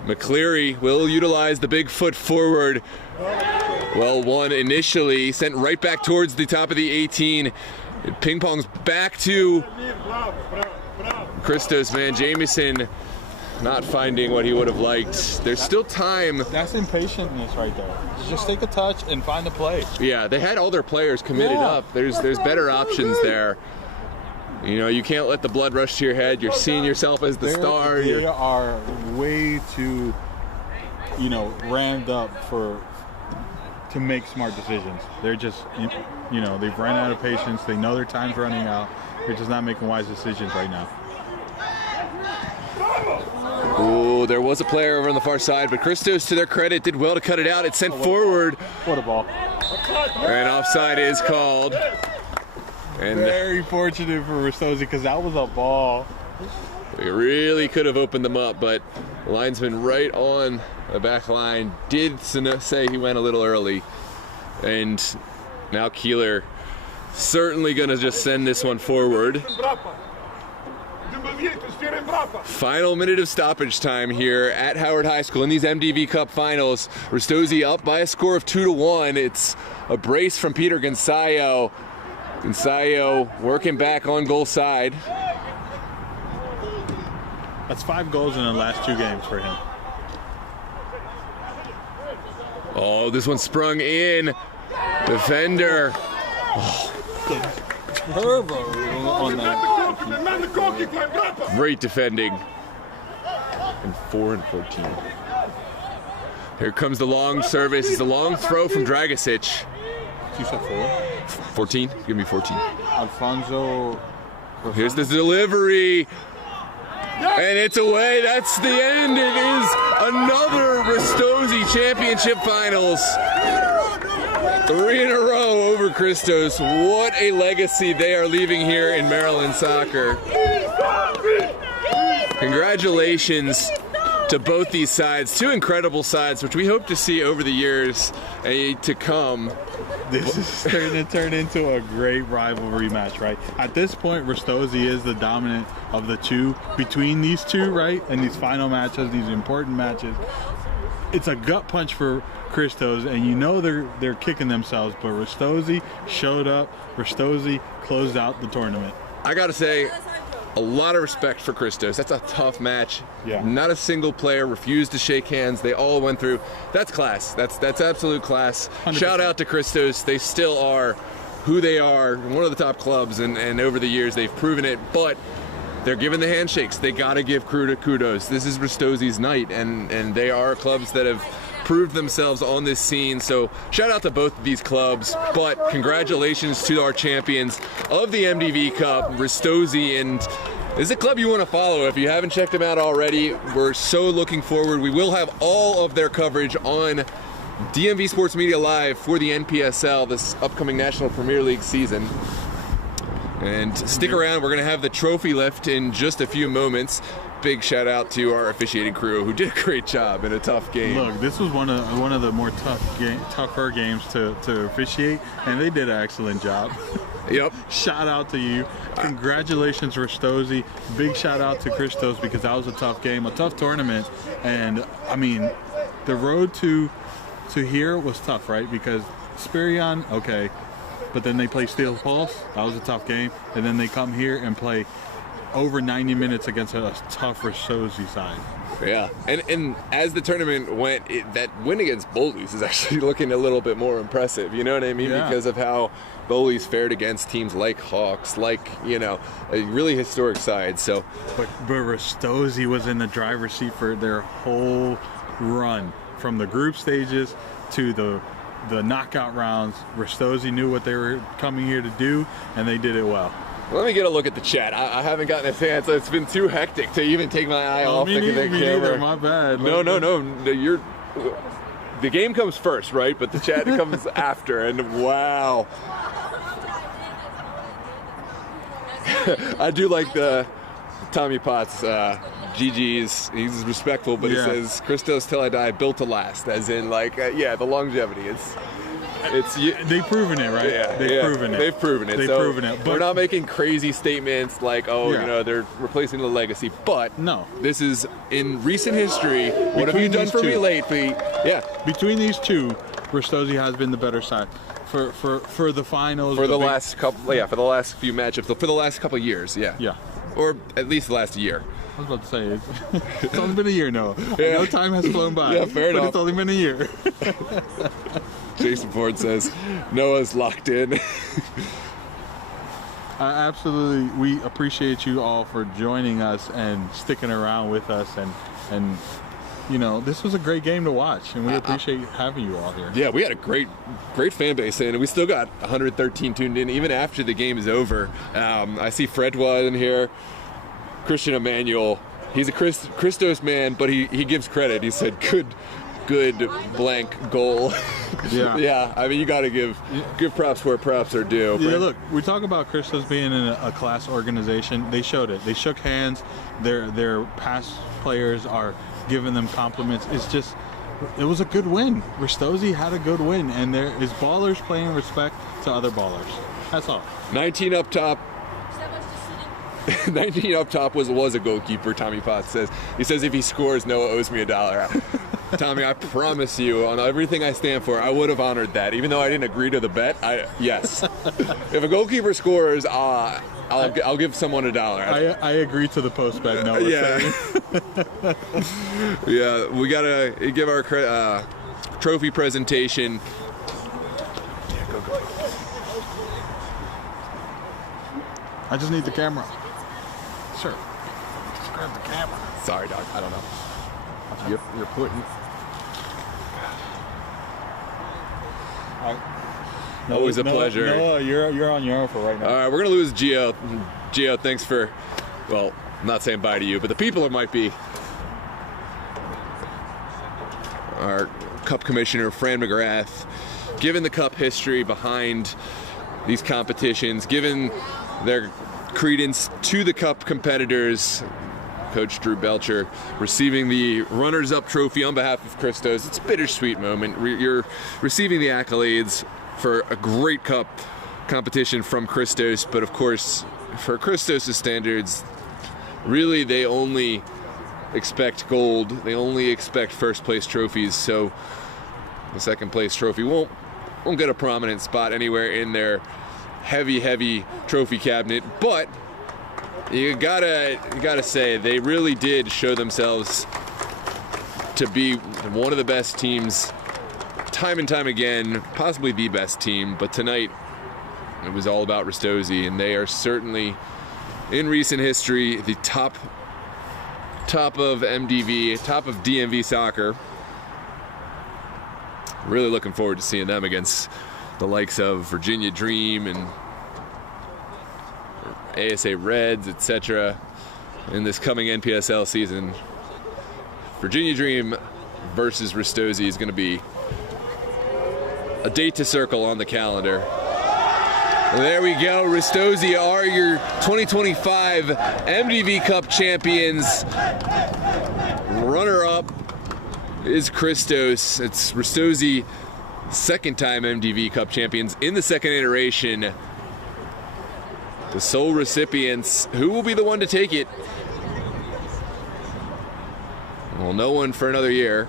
McCleary will utilize the big foot forward. Well, one initially sent right back towards the top of the 18. It ping-pongs back to Christos, man. Jamison not finding what he would have liked. There's still time. That's impatientness right there. Just take a touch and find a play. Yeah, they had all their players committed up. There's better options there. You know, you can't let the blood rush to your head. You're seeing yourself as the star. They are way too, you know, rammed up to make smart decisions. They're just, you know, they've run out of patience. They know their time's running out. They're just not making wise decisions right now. Ooh, there was a player over on the far side, but Christos, to their credit, did well to cut it out. It's sent forward. What a ball. And offside is called. And very fortunate for Ristozi because that was a ball. We really could have opened them up, but the linesman right on the back line did say he went a little early. And now Keeler certainly going to just send this one forward. Final minute of stoppage time here at Howard High School in these MDV Cup finals. Ristozi up by a score of 2-1. It's a brace from Peter Gonzayo. Gonzayo working back on goal side. That's 5 goals in the last 2 games for him. Oh, this one sprung in. Defender. Oh. Turbo on that. Great defending. And 4-14. Here comes the long service. It's a long throw from Dragicic. You said 4? 14? Give me 14. Alfonso. Here's the delivery. And it's away. That's the end. It is another Ristozi Championship Finals. 3 in a row over Christos. What a legacy they are leaving here in Maryland soccer. Congratulations to both these sides. 2 incredible sides, which we hope to see over the years to come. This is starting to turn into a great rivalry match, right? At this point, Ristozi is the dominant of the 2 between these 2, right? And these final matches, these important matches. It's a gut punch for Christos, and you know they're kicking themselves, but Ristozi showed up. Ristozi closed out the tournament. I gotta say, a lot of respect for Christos. That's a tough match. Yeah. Not a single player refused to shake hands. They all went through. That's class. That's absolute class. 100%. Shout out to Christos. They still are who they are, one of the top clubs, and over the years they've proven it, but they're giving the handshakes. They gotta give kudos. This is Ristozi's night, and they are clubs that have proved themselves on this scene. So shout out to both of these clubs, but congratulations to our champions of the MDV Cup, Ristozi. And this is a club you want to follow if you haven't checked them out already. We're so looking forward. We will have all of their coverage on DMV Sports Media Live for the NPSL this upcoming National Premier League season. And stick around, we're going to have the trophy lift in just a few moments. Big shout out to our officiating crew who did a great job in a tough game. Look, this was one of the more tougher games to officiate, and they did an excellent job. Yep. Shout out to you. Congratulations, Ristozi. Big shout out to Christos because that was a tough game, a tough tournament. And I mean, the road to here was tough, right? Because Spirion, okay, but then they play Steel Pulse. That was a tough game. And then they come here and play over 90 minutes against a tough Ristozi side. Yeah, and as the tournament went, that win against Bowleys is actually looking a little bit more impressive. You know what I mean? Yeah. Because of how Bowleys fared against teams like Hawks, like, you know, a really historic side. So, but Ristozi was in the driver's seat for their whole run, from the group stages to the knockout rounds. Ristozi knew what they were coming here to do, and they did it well. Let me get a look at the chat. I haven't gotten a chance. It's been too hectic to even take my eye off the camera. My bad. No. The game comes first, right? But the chat comes after. And wow, I do like the Tommy Potts. GG's. He's respectful, but yeah. He says Christos till I die, built to last. As in, like, yeah, the longevity. They've proven it, right? Yeah, They've proven it. They've proven it. They've so proven it. But we're not making crazy statements like, oh, yeah. You know, they're replacing the legacy. But no, this is in recent history. What have you done for me lately? Yeah. Between these two, Ristozi has been the better side for the finals. For the last couple, yeah, for the last few matchups, for the last couple of years, yeah. Yeah. Or at least the last year. I was about to say, it's only been a year, Noah. Yeah. No time has flown by. Yeah, fair but enough. It's only been a year. Jason Ford says Noah's locked in. Absolutely, we appreciate you all for joining us and sticking around with us, and you know, this was a great game to watch, and we appreciate having you all here. Yeah, we had a great fan base, and we still got 113 tuned in even after the game is over. I see Fredwa in here, Christian Emmanuel. He's a Christos man, but he gives credit. He said good blank goal. Yeah. Yeah, I mean, you got to give props where props are due. Yeah, look, we talk about Christos being in a class organization. They showed it. They shook hands. Their past players are giving them compliments. It was a good win. Ristozi had a good win, and there is ballers playing respect to other ballers. That's all. 19 up top. 19 up top was a goalkeeper, Tommy Potts says. He says if he scores, Noah owes me $1. Tommy, I promise you, on everything I stand for, I would have honored that. Even though I didn't agree to the bet, yes. If a goalkeeper scores, I'll give someone $1. I agree to the post bet, Noah. Yeah. Yeah, we got to give our trophy presentation. Yeah, go. I just need the camera. Sure. Just grab the camera. Sorry, Doc. I don't know. You're putting. Always a pleasure. Noah, you're on your own for right now. All right, we're gonna lose Gio. Gio, thanks for. Well, I'm not saying bye to you, but the people it might be. Our Cup Commissioner, Fran McGrath, given the Cup history behind these competitions, given their credence to the Cup competitors, Coach Drew Belcher receiving the runners-up trophy on behalf of Christos. It's a bittersweet moment. You're receiving the accolades for a great Cup competition from Christos, but of course, for Christos' standards, really they only expect gold. They only expect first-place trophies, so the second-place trophy won't get a prominent spot anywhere in their heavy trophy cabinet, but you gotta say they really did show themselves to be one of the best teams time and time again, possibly the best team, but tonight it was all about Ristozi, and they are certainly in recent history the top of MDV, top of DMV soccer. Really looking forward to seeing them against the likes of Virginia Dream and ASA Reds, etc. in this coming NPSL season. Virginia Dream versus Ristozi is going to be a date to circle on the calendar. There we go. Ristozi are your 2025 MDV Cup champions. Runner-up is Christos. It's Ristozi, second-time MDV Cup champions in the second iteration. The sole recipients. Who will be the one to take it? Well, no one for another year.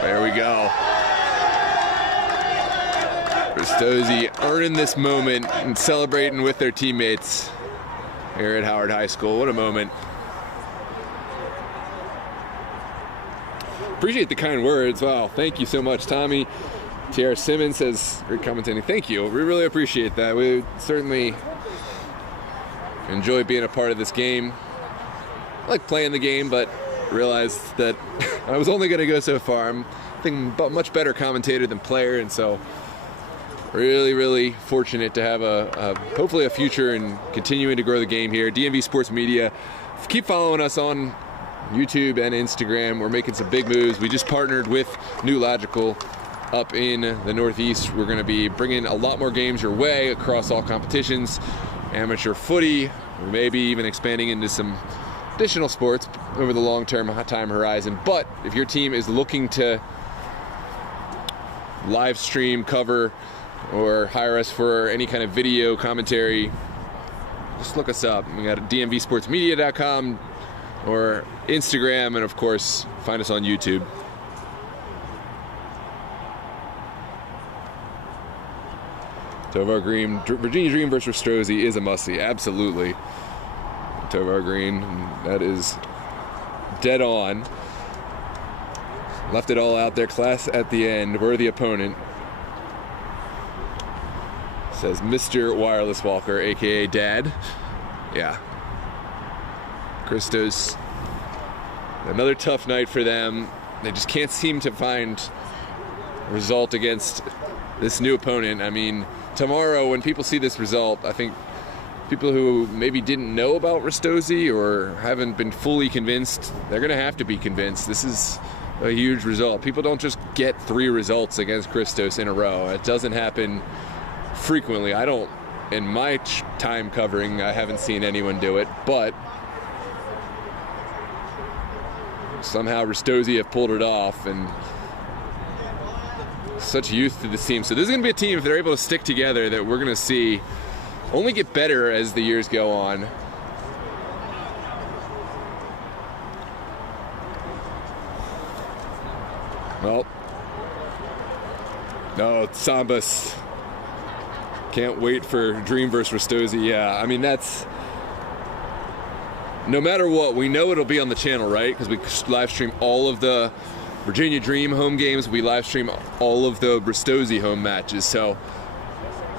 There we go. Ristozi earning this moment and celebrating with their teammates here at Howard High School. What a moment. Appreciate the kind words. Wow, thank you so much, Tommy. T.R. Simmons says, great commentating. Thank you. We really appreciate that. We certainly enjoy being a part of this game. I like playing the game, but realized that I was only going to go so far. I'm thinking about much better commentator than player, and so really fortunate to have hopefully a future in continuing to grow the game here. DMV Sports Media. Keep following us on YouTube and Instagram. We're making some big moves. We just partnered with New Logical up in the Northeast. We're going to be bringing a lot more games your way across all competitions. Amateur footy, maybe even expanding into some additional sports over the long-term time horizon. But if your team is looking to live stream, cover, or hire us for any kind of video commentary, just look us up. We got dmvsportsmedia.com or Instagram, and of course, find us on YouTube. Tovar Green, Virginia Dream versus Ristozi is a must-see, absolutely. Tovar Green, that is dead on. Left it all out there, class at the end, worthy opponent. Says Mr. Wireless Walker, aka Dad. Yeah. Christos, another tough night for them. They just can't seem to find a result against this new opponent. I mean, tomorrow when people see this result, I think people who maybe didn't know about Ristozi or haven't been fully convinced, they're going to have to be convinced. This is a huge result. People don't just get 3 results against Christos in a row. It doesn't happen frequently. I don't, in my time covering, I haven't seen anyone do it, but somehow Ristozi have pulled it off, and such youth to this team. So this is going to be a team, if they're able to stick together, that we're going to see only get better as the years go on. Well, no, Sambas. Can't wait for Dream versus Ristozi. Yeah, I mean, that's, no matter what, we know it'll be on the channel, right? Because we live stream all of the Virginia Dream home games. We live stream all of the Ristozi home matches. So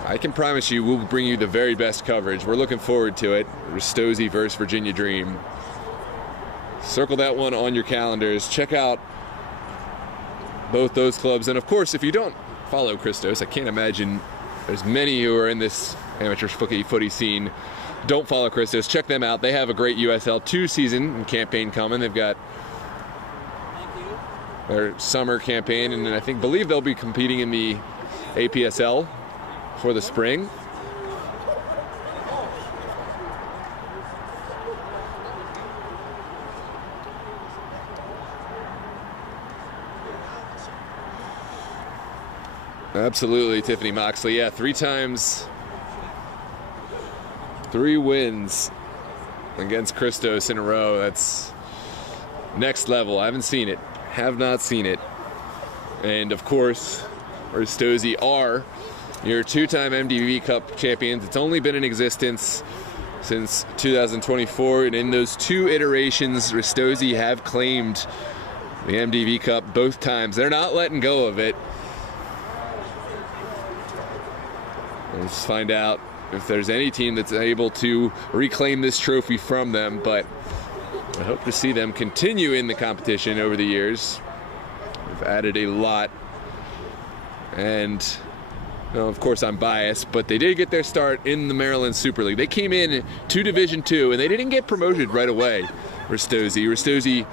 I can promise you we'll bring you the very best coverage. We're looking forward to it. Ristozi versus Virginia Dream. Circle that one on your calendars. Check out both those clubs. And of course, if you don't follow Christos, I can't imagine there's many who are in this amateur footy scene don't follow Christos. Check them out. They have a great USL 2 season and campaign coming. They've got their summer campaign, and I believe they'll be competing in the APSL for the spring. Absolutely, Tiffany Moxley. Yeah, 3 times, 3 wins against Christos in a row. That's next level. I haven't seen it. Have not seen it. And of course, Ristozi are your 2-time MDV Cup champions. It's only been in existence since 2024, and in those 2 iterations, Ristozi have claimed the MDV Cup both times. They're not letting go of it. Let's find out if there's any team that's able to reclaim this trophy from them, but I hope to see them continue in the competition over the years. We've added a lot, and of course I'm biased, but they did get their start in the Maryland Super League. They came in to Division II, and they didn't get promoted right away. Ristozi,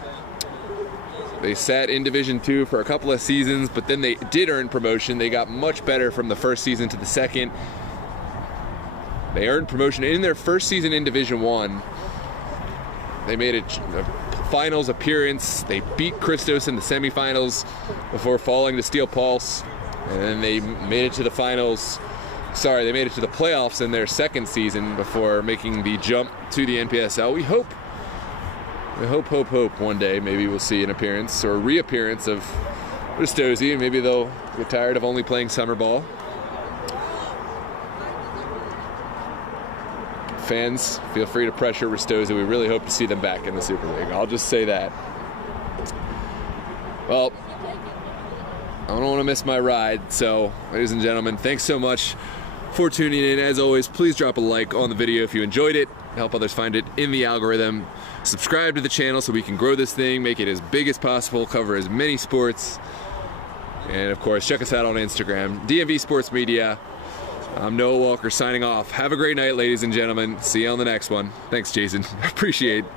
they sat in Division II for a couple of seasons, but then they did earn promotion. They got much better from the first season to the second. They earned promotion in their first season in Division I. They made a finals appearance. They beat Christos in the semifinals before falling to Steel Pulse. And then they made it to the finals. Sorry, they made it to the playoffs in their second season before making the jump to the NPSL. We hope one day maybe we'll see an appearance or a reappearance of Ristozi, and maybe they'll get tired of only playing summer ball. Fans, feel free to pressure Ristozi. We really hope to see them back in the Super League. I'll just say that. Well, I don't want to miss my ride, so ladies and gentlemen, thanks so much for tuning in. As always, please drop a like on the video if you enjoyed it. Help others find it in the algorithm. Subscribe to the channel so we can grow this thing, make it as big as possible, cover as many sports. And of course, check us out on Instagram, DMV Sports Media. I'm Noah Walker signing off. Have a great night, ladies and gentlemen. See you on the next one. Thanks, Jason. Appreciate it.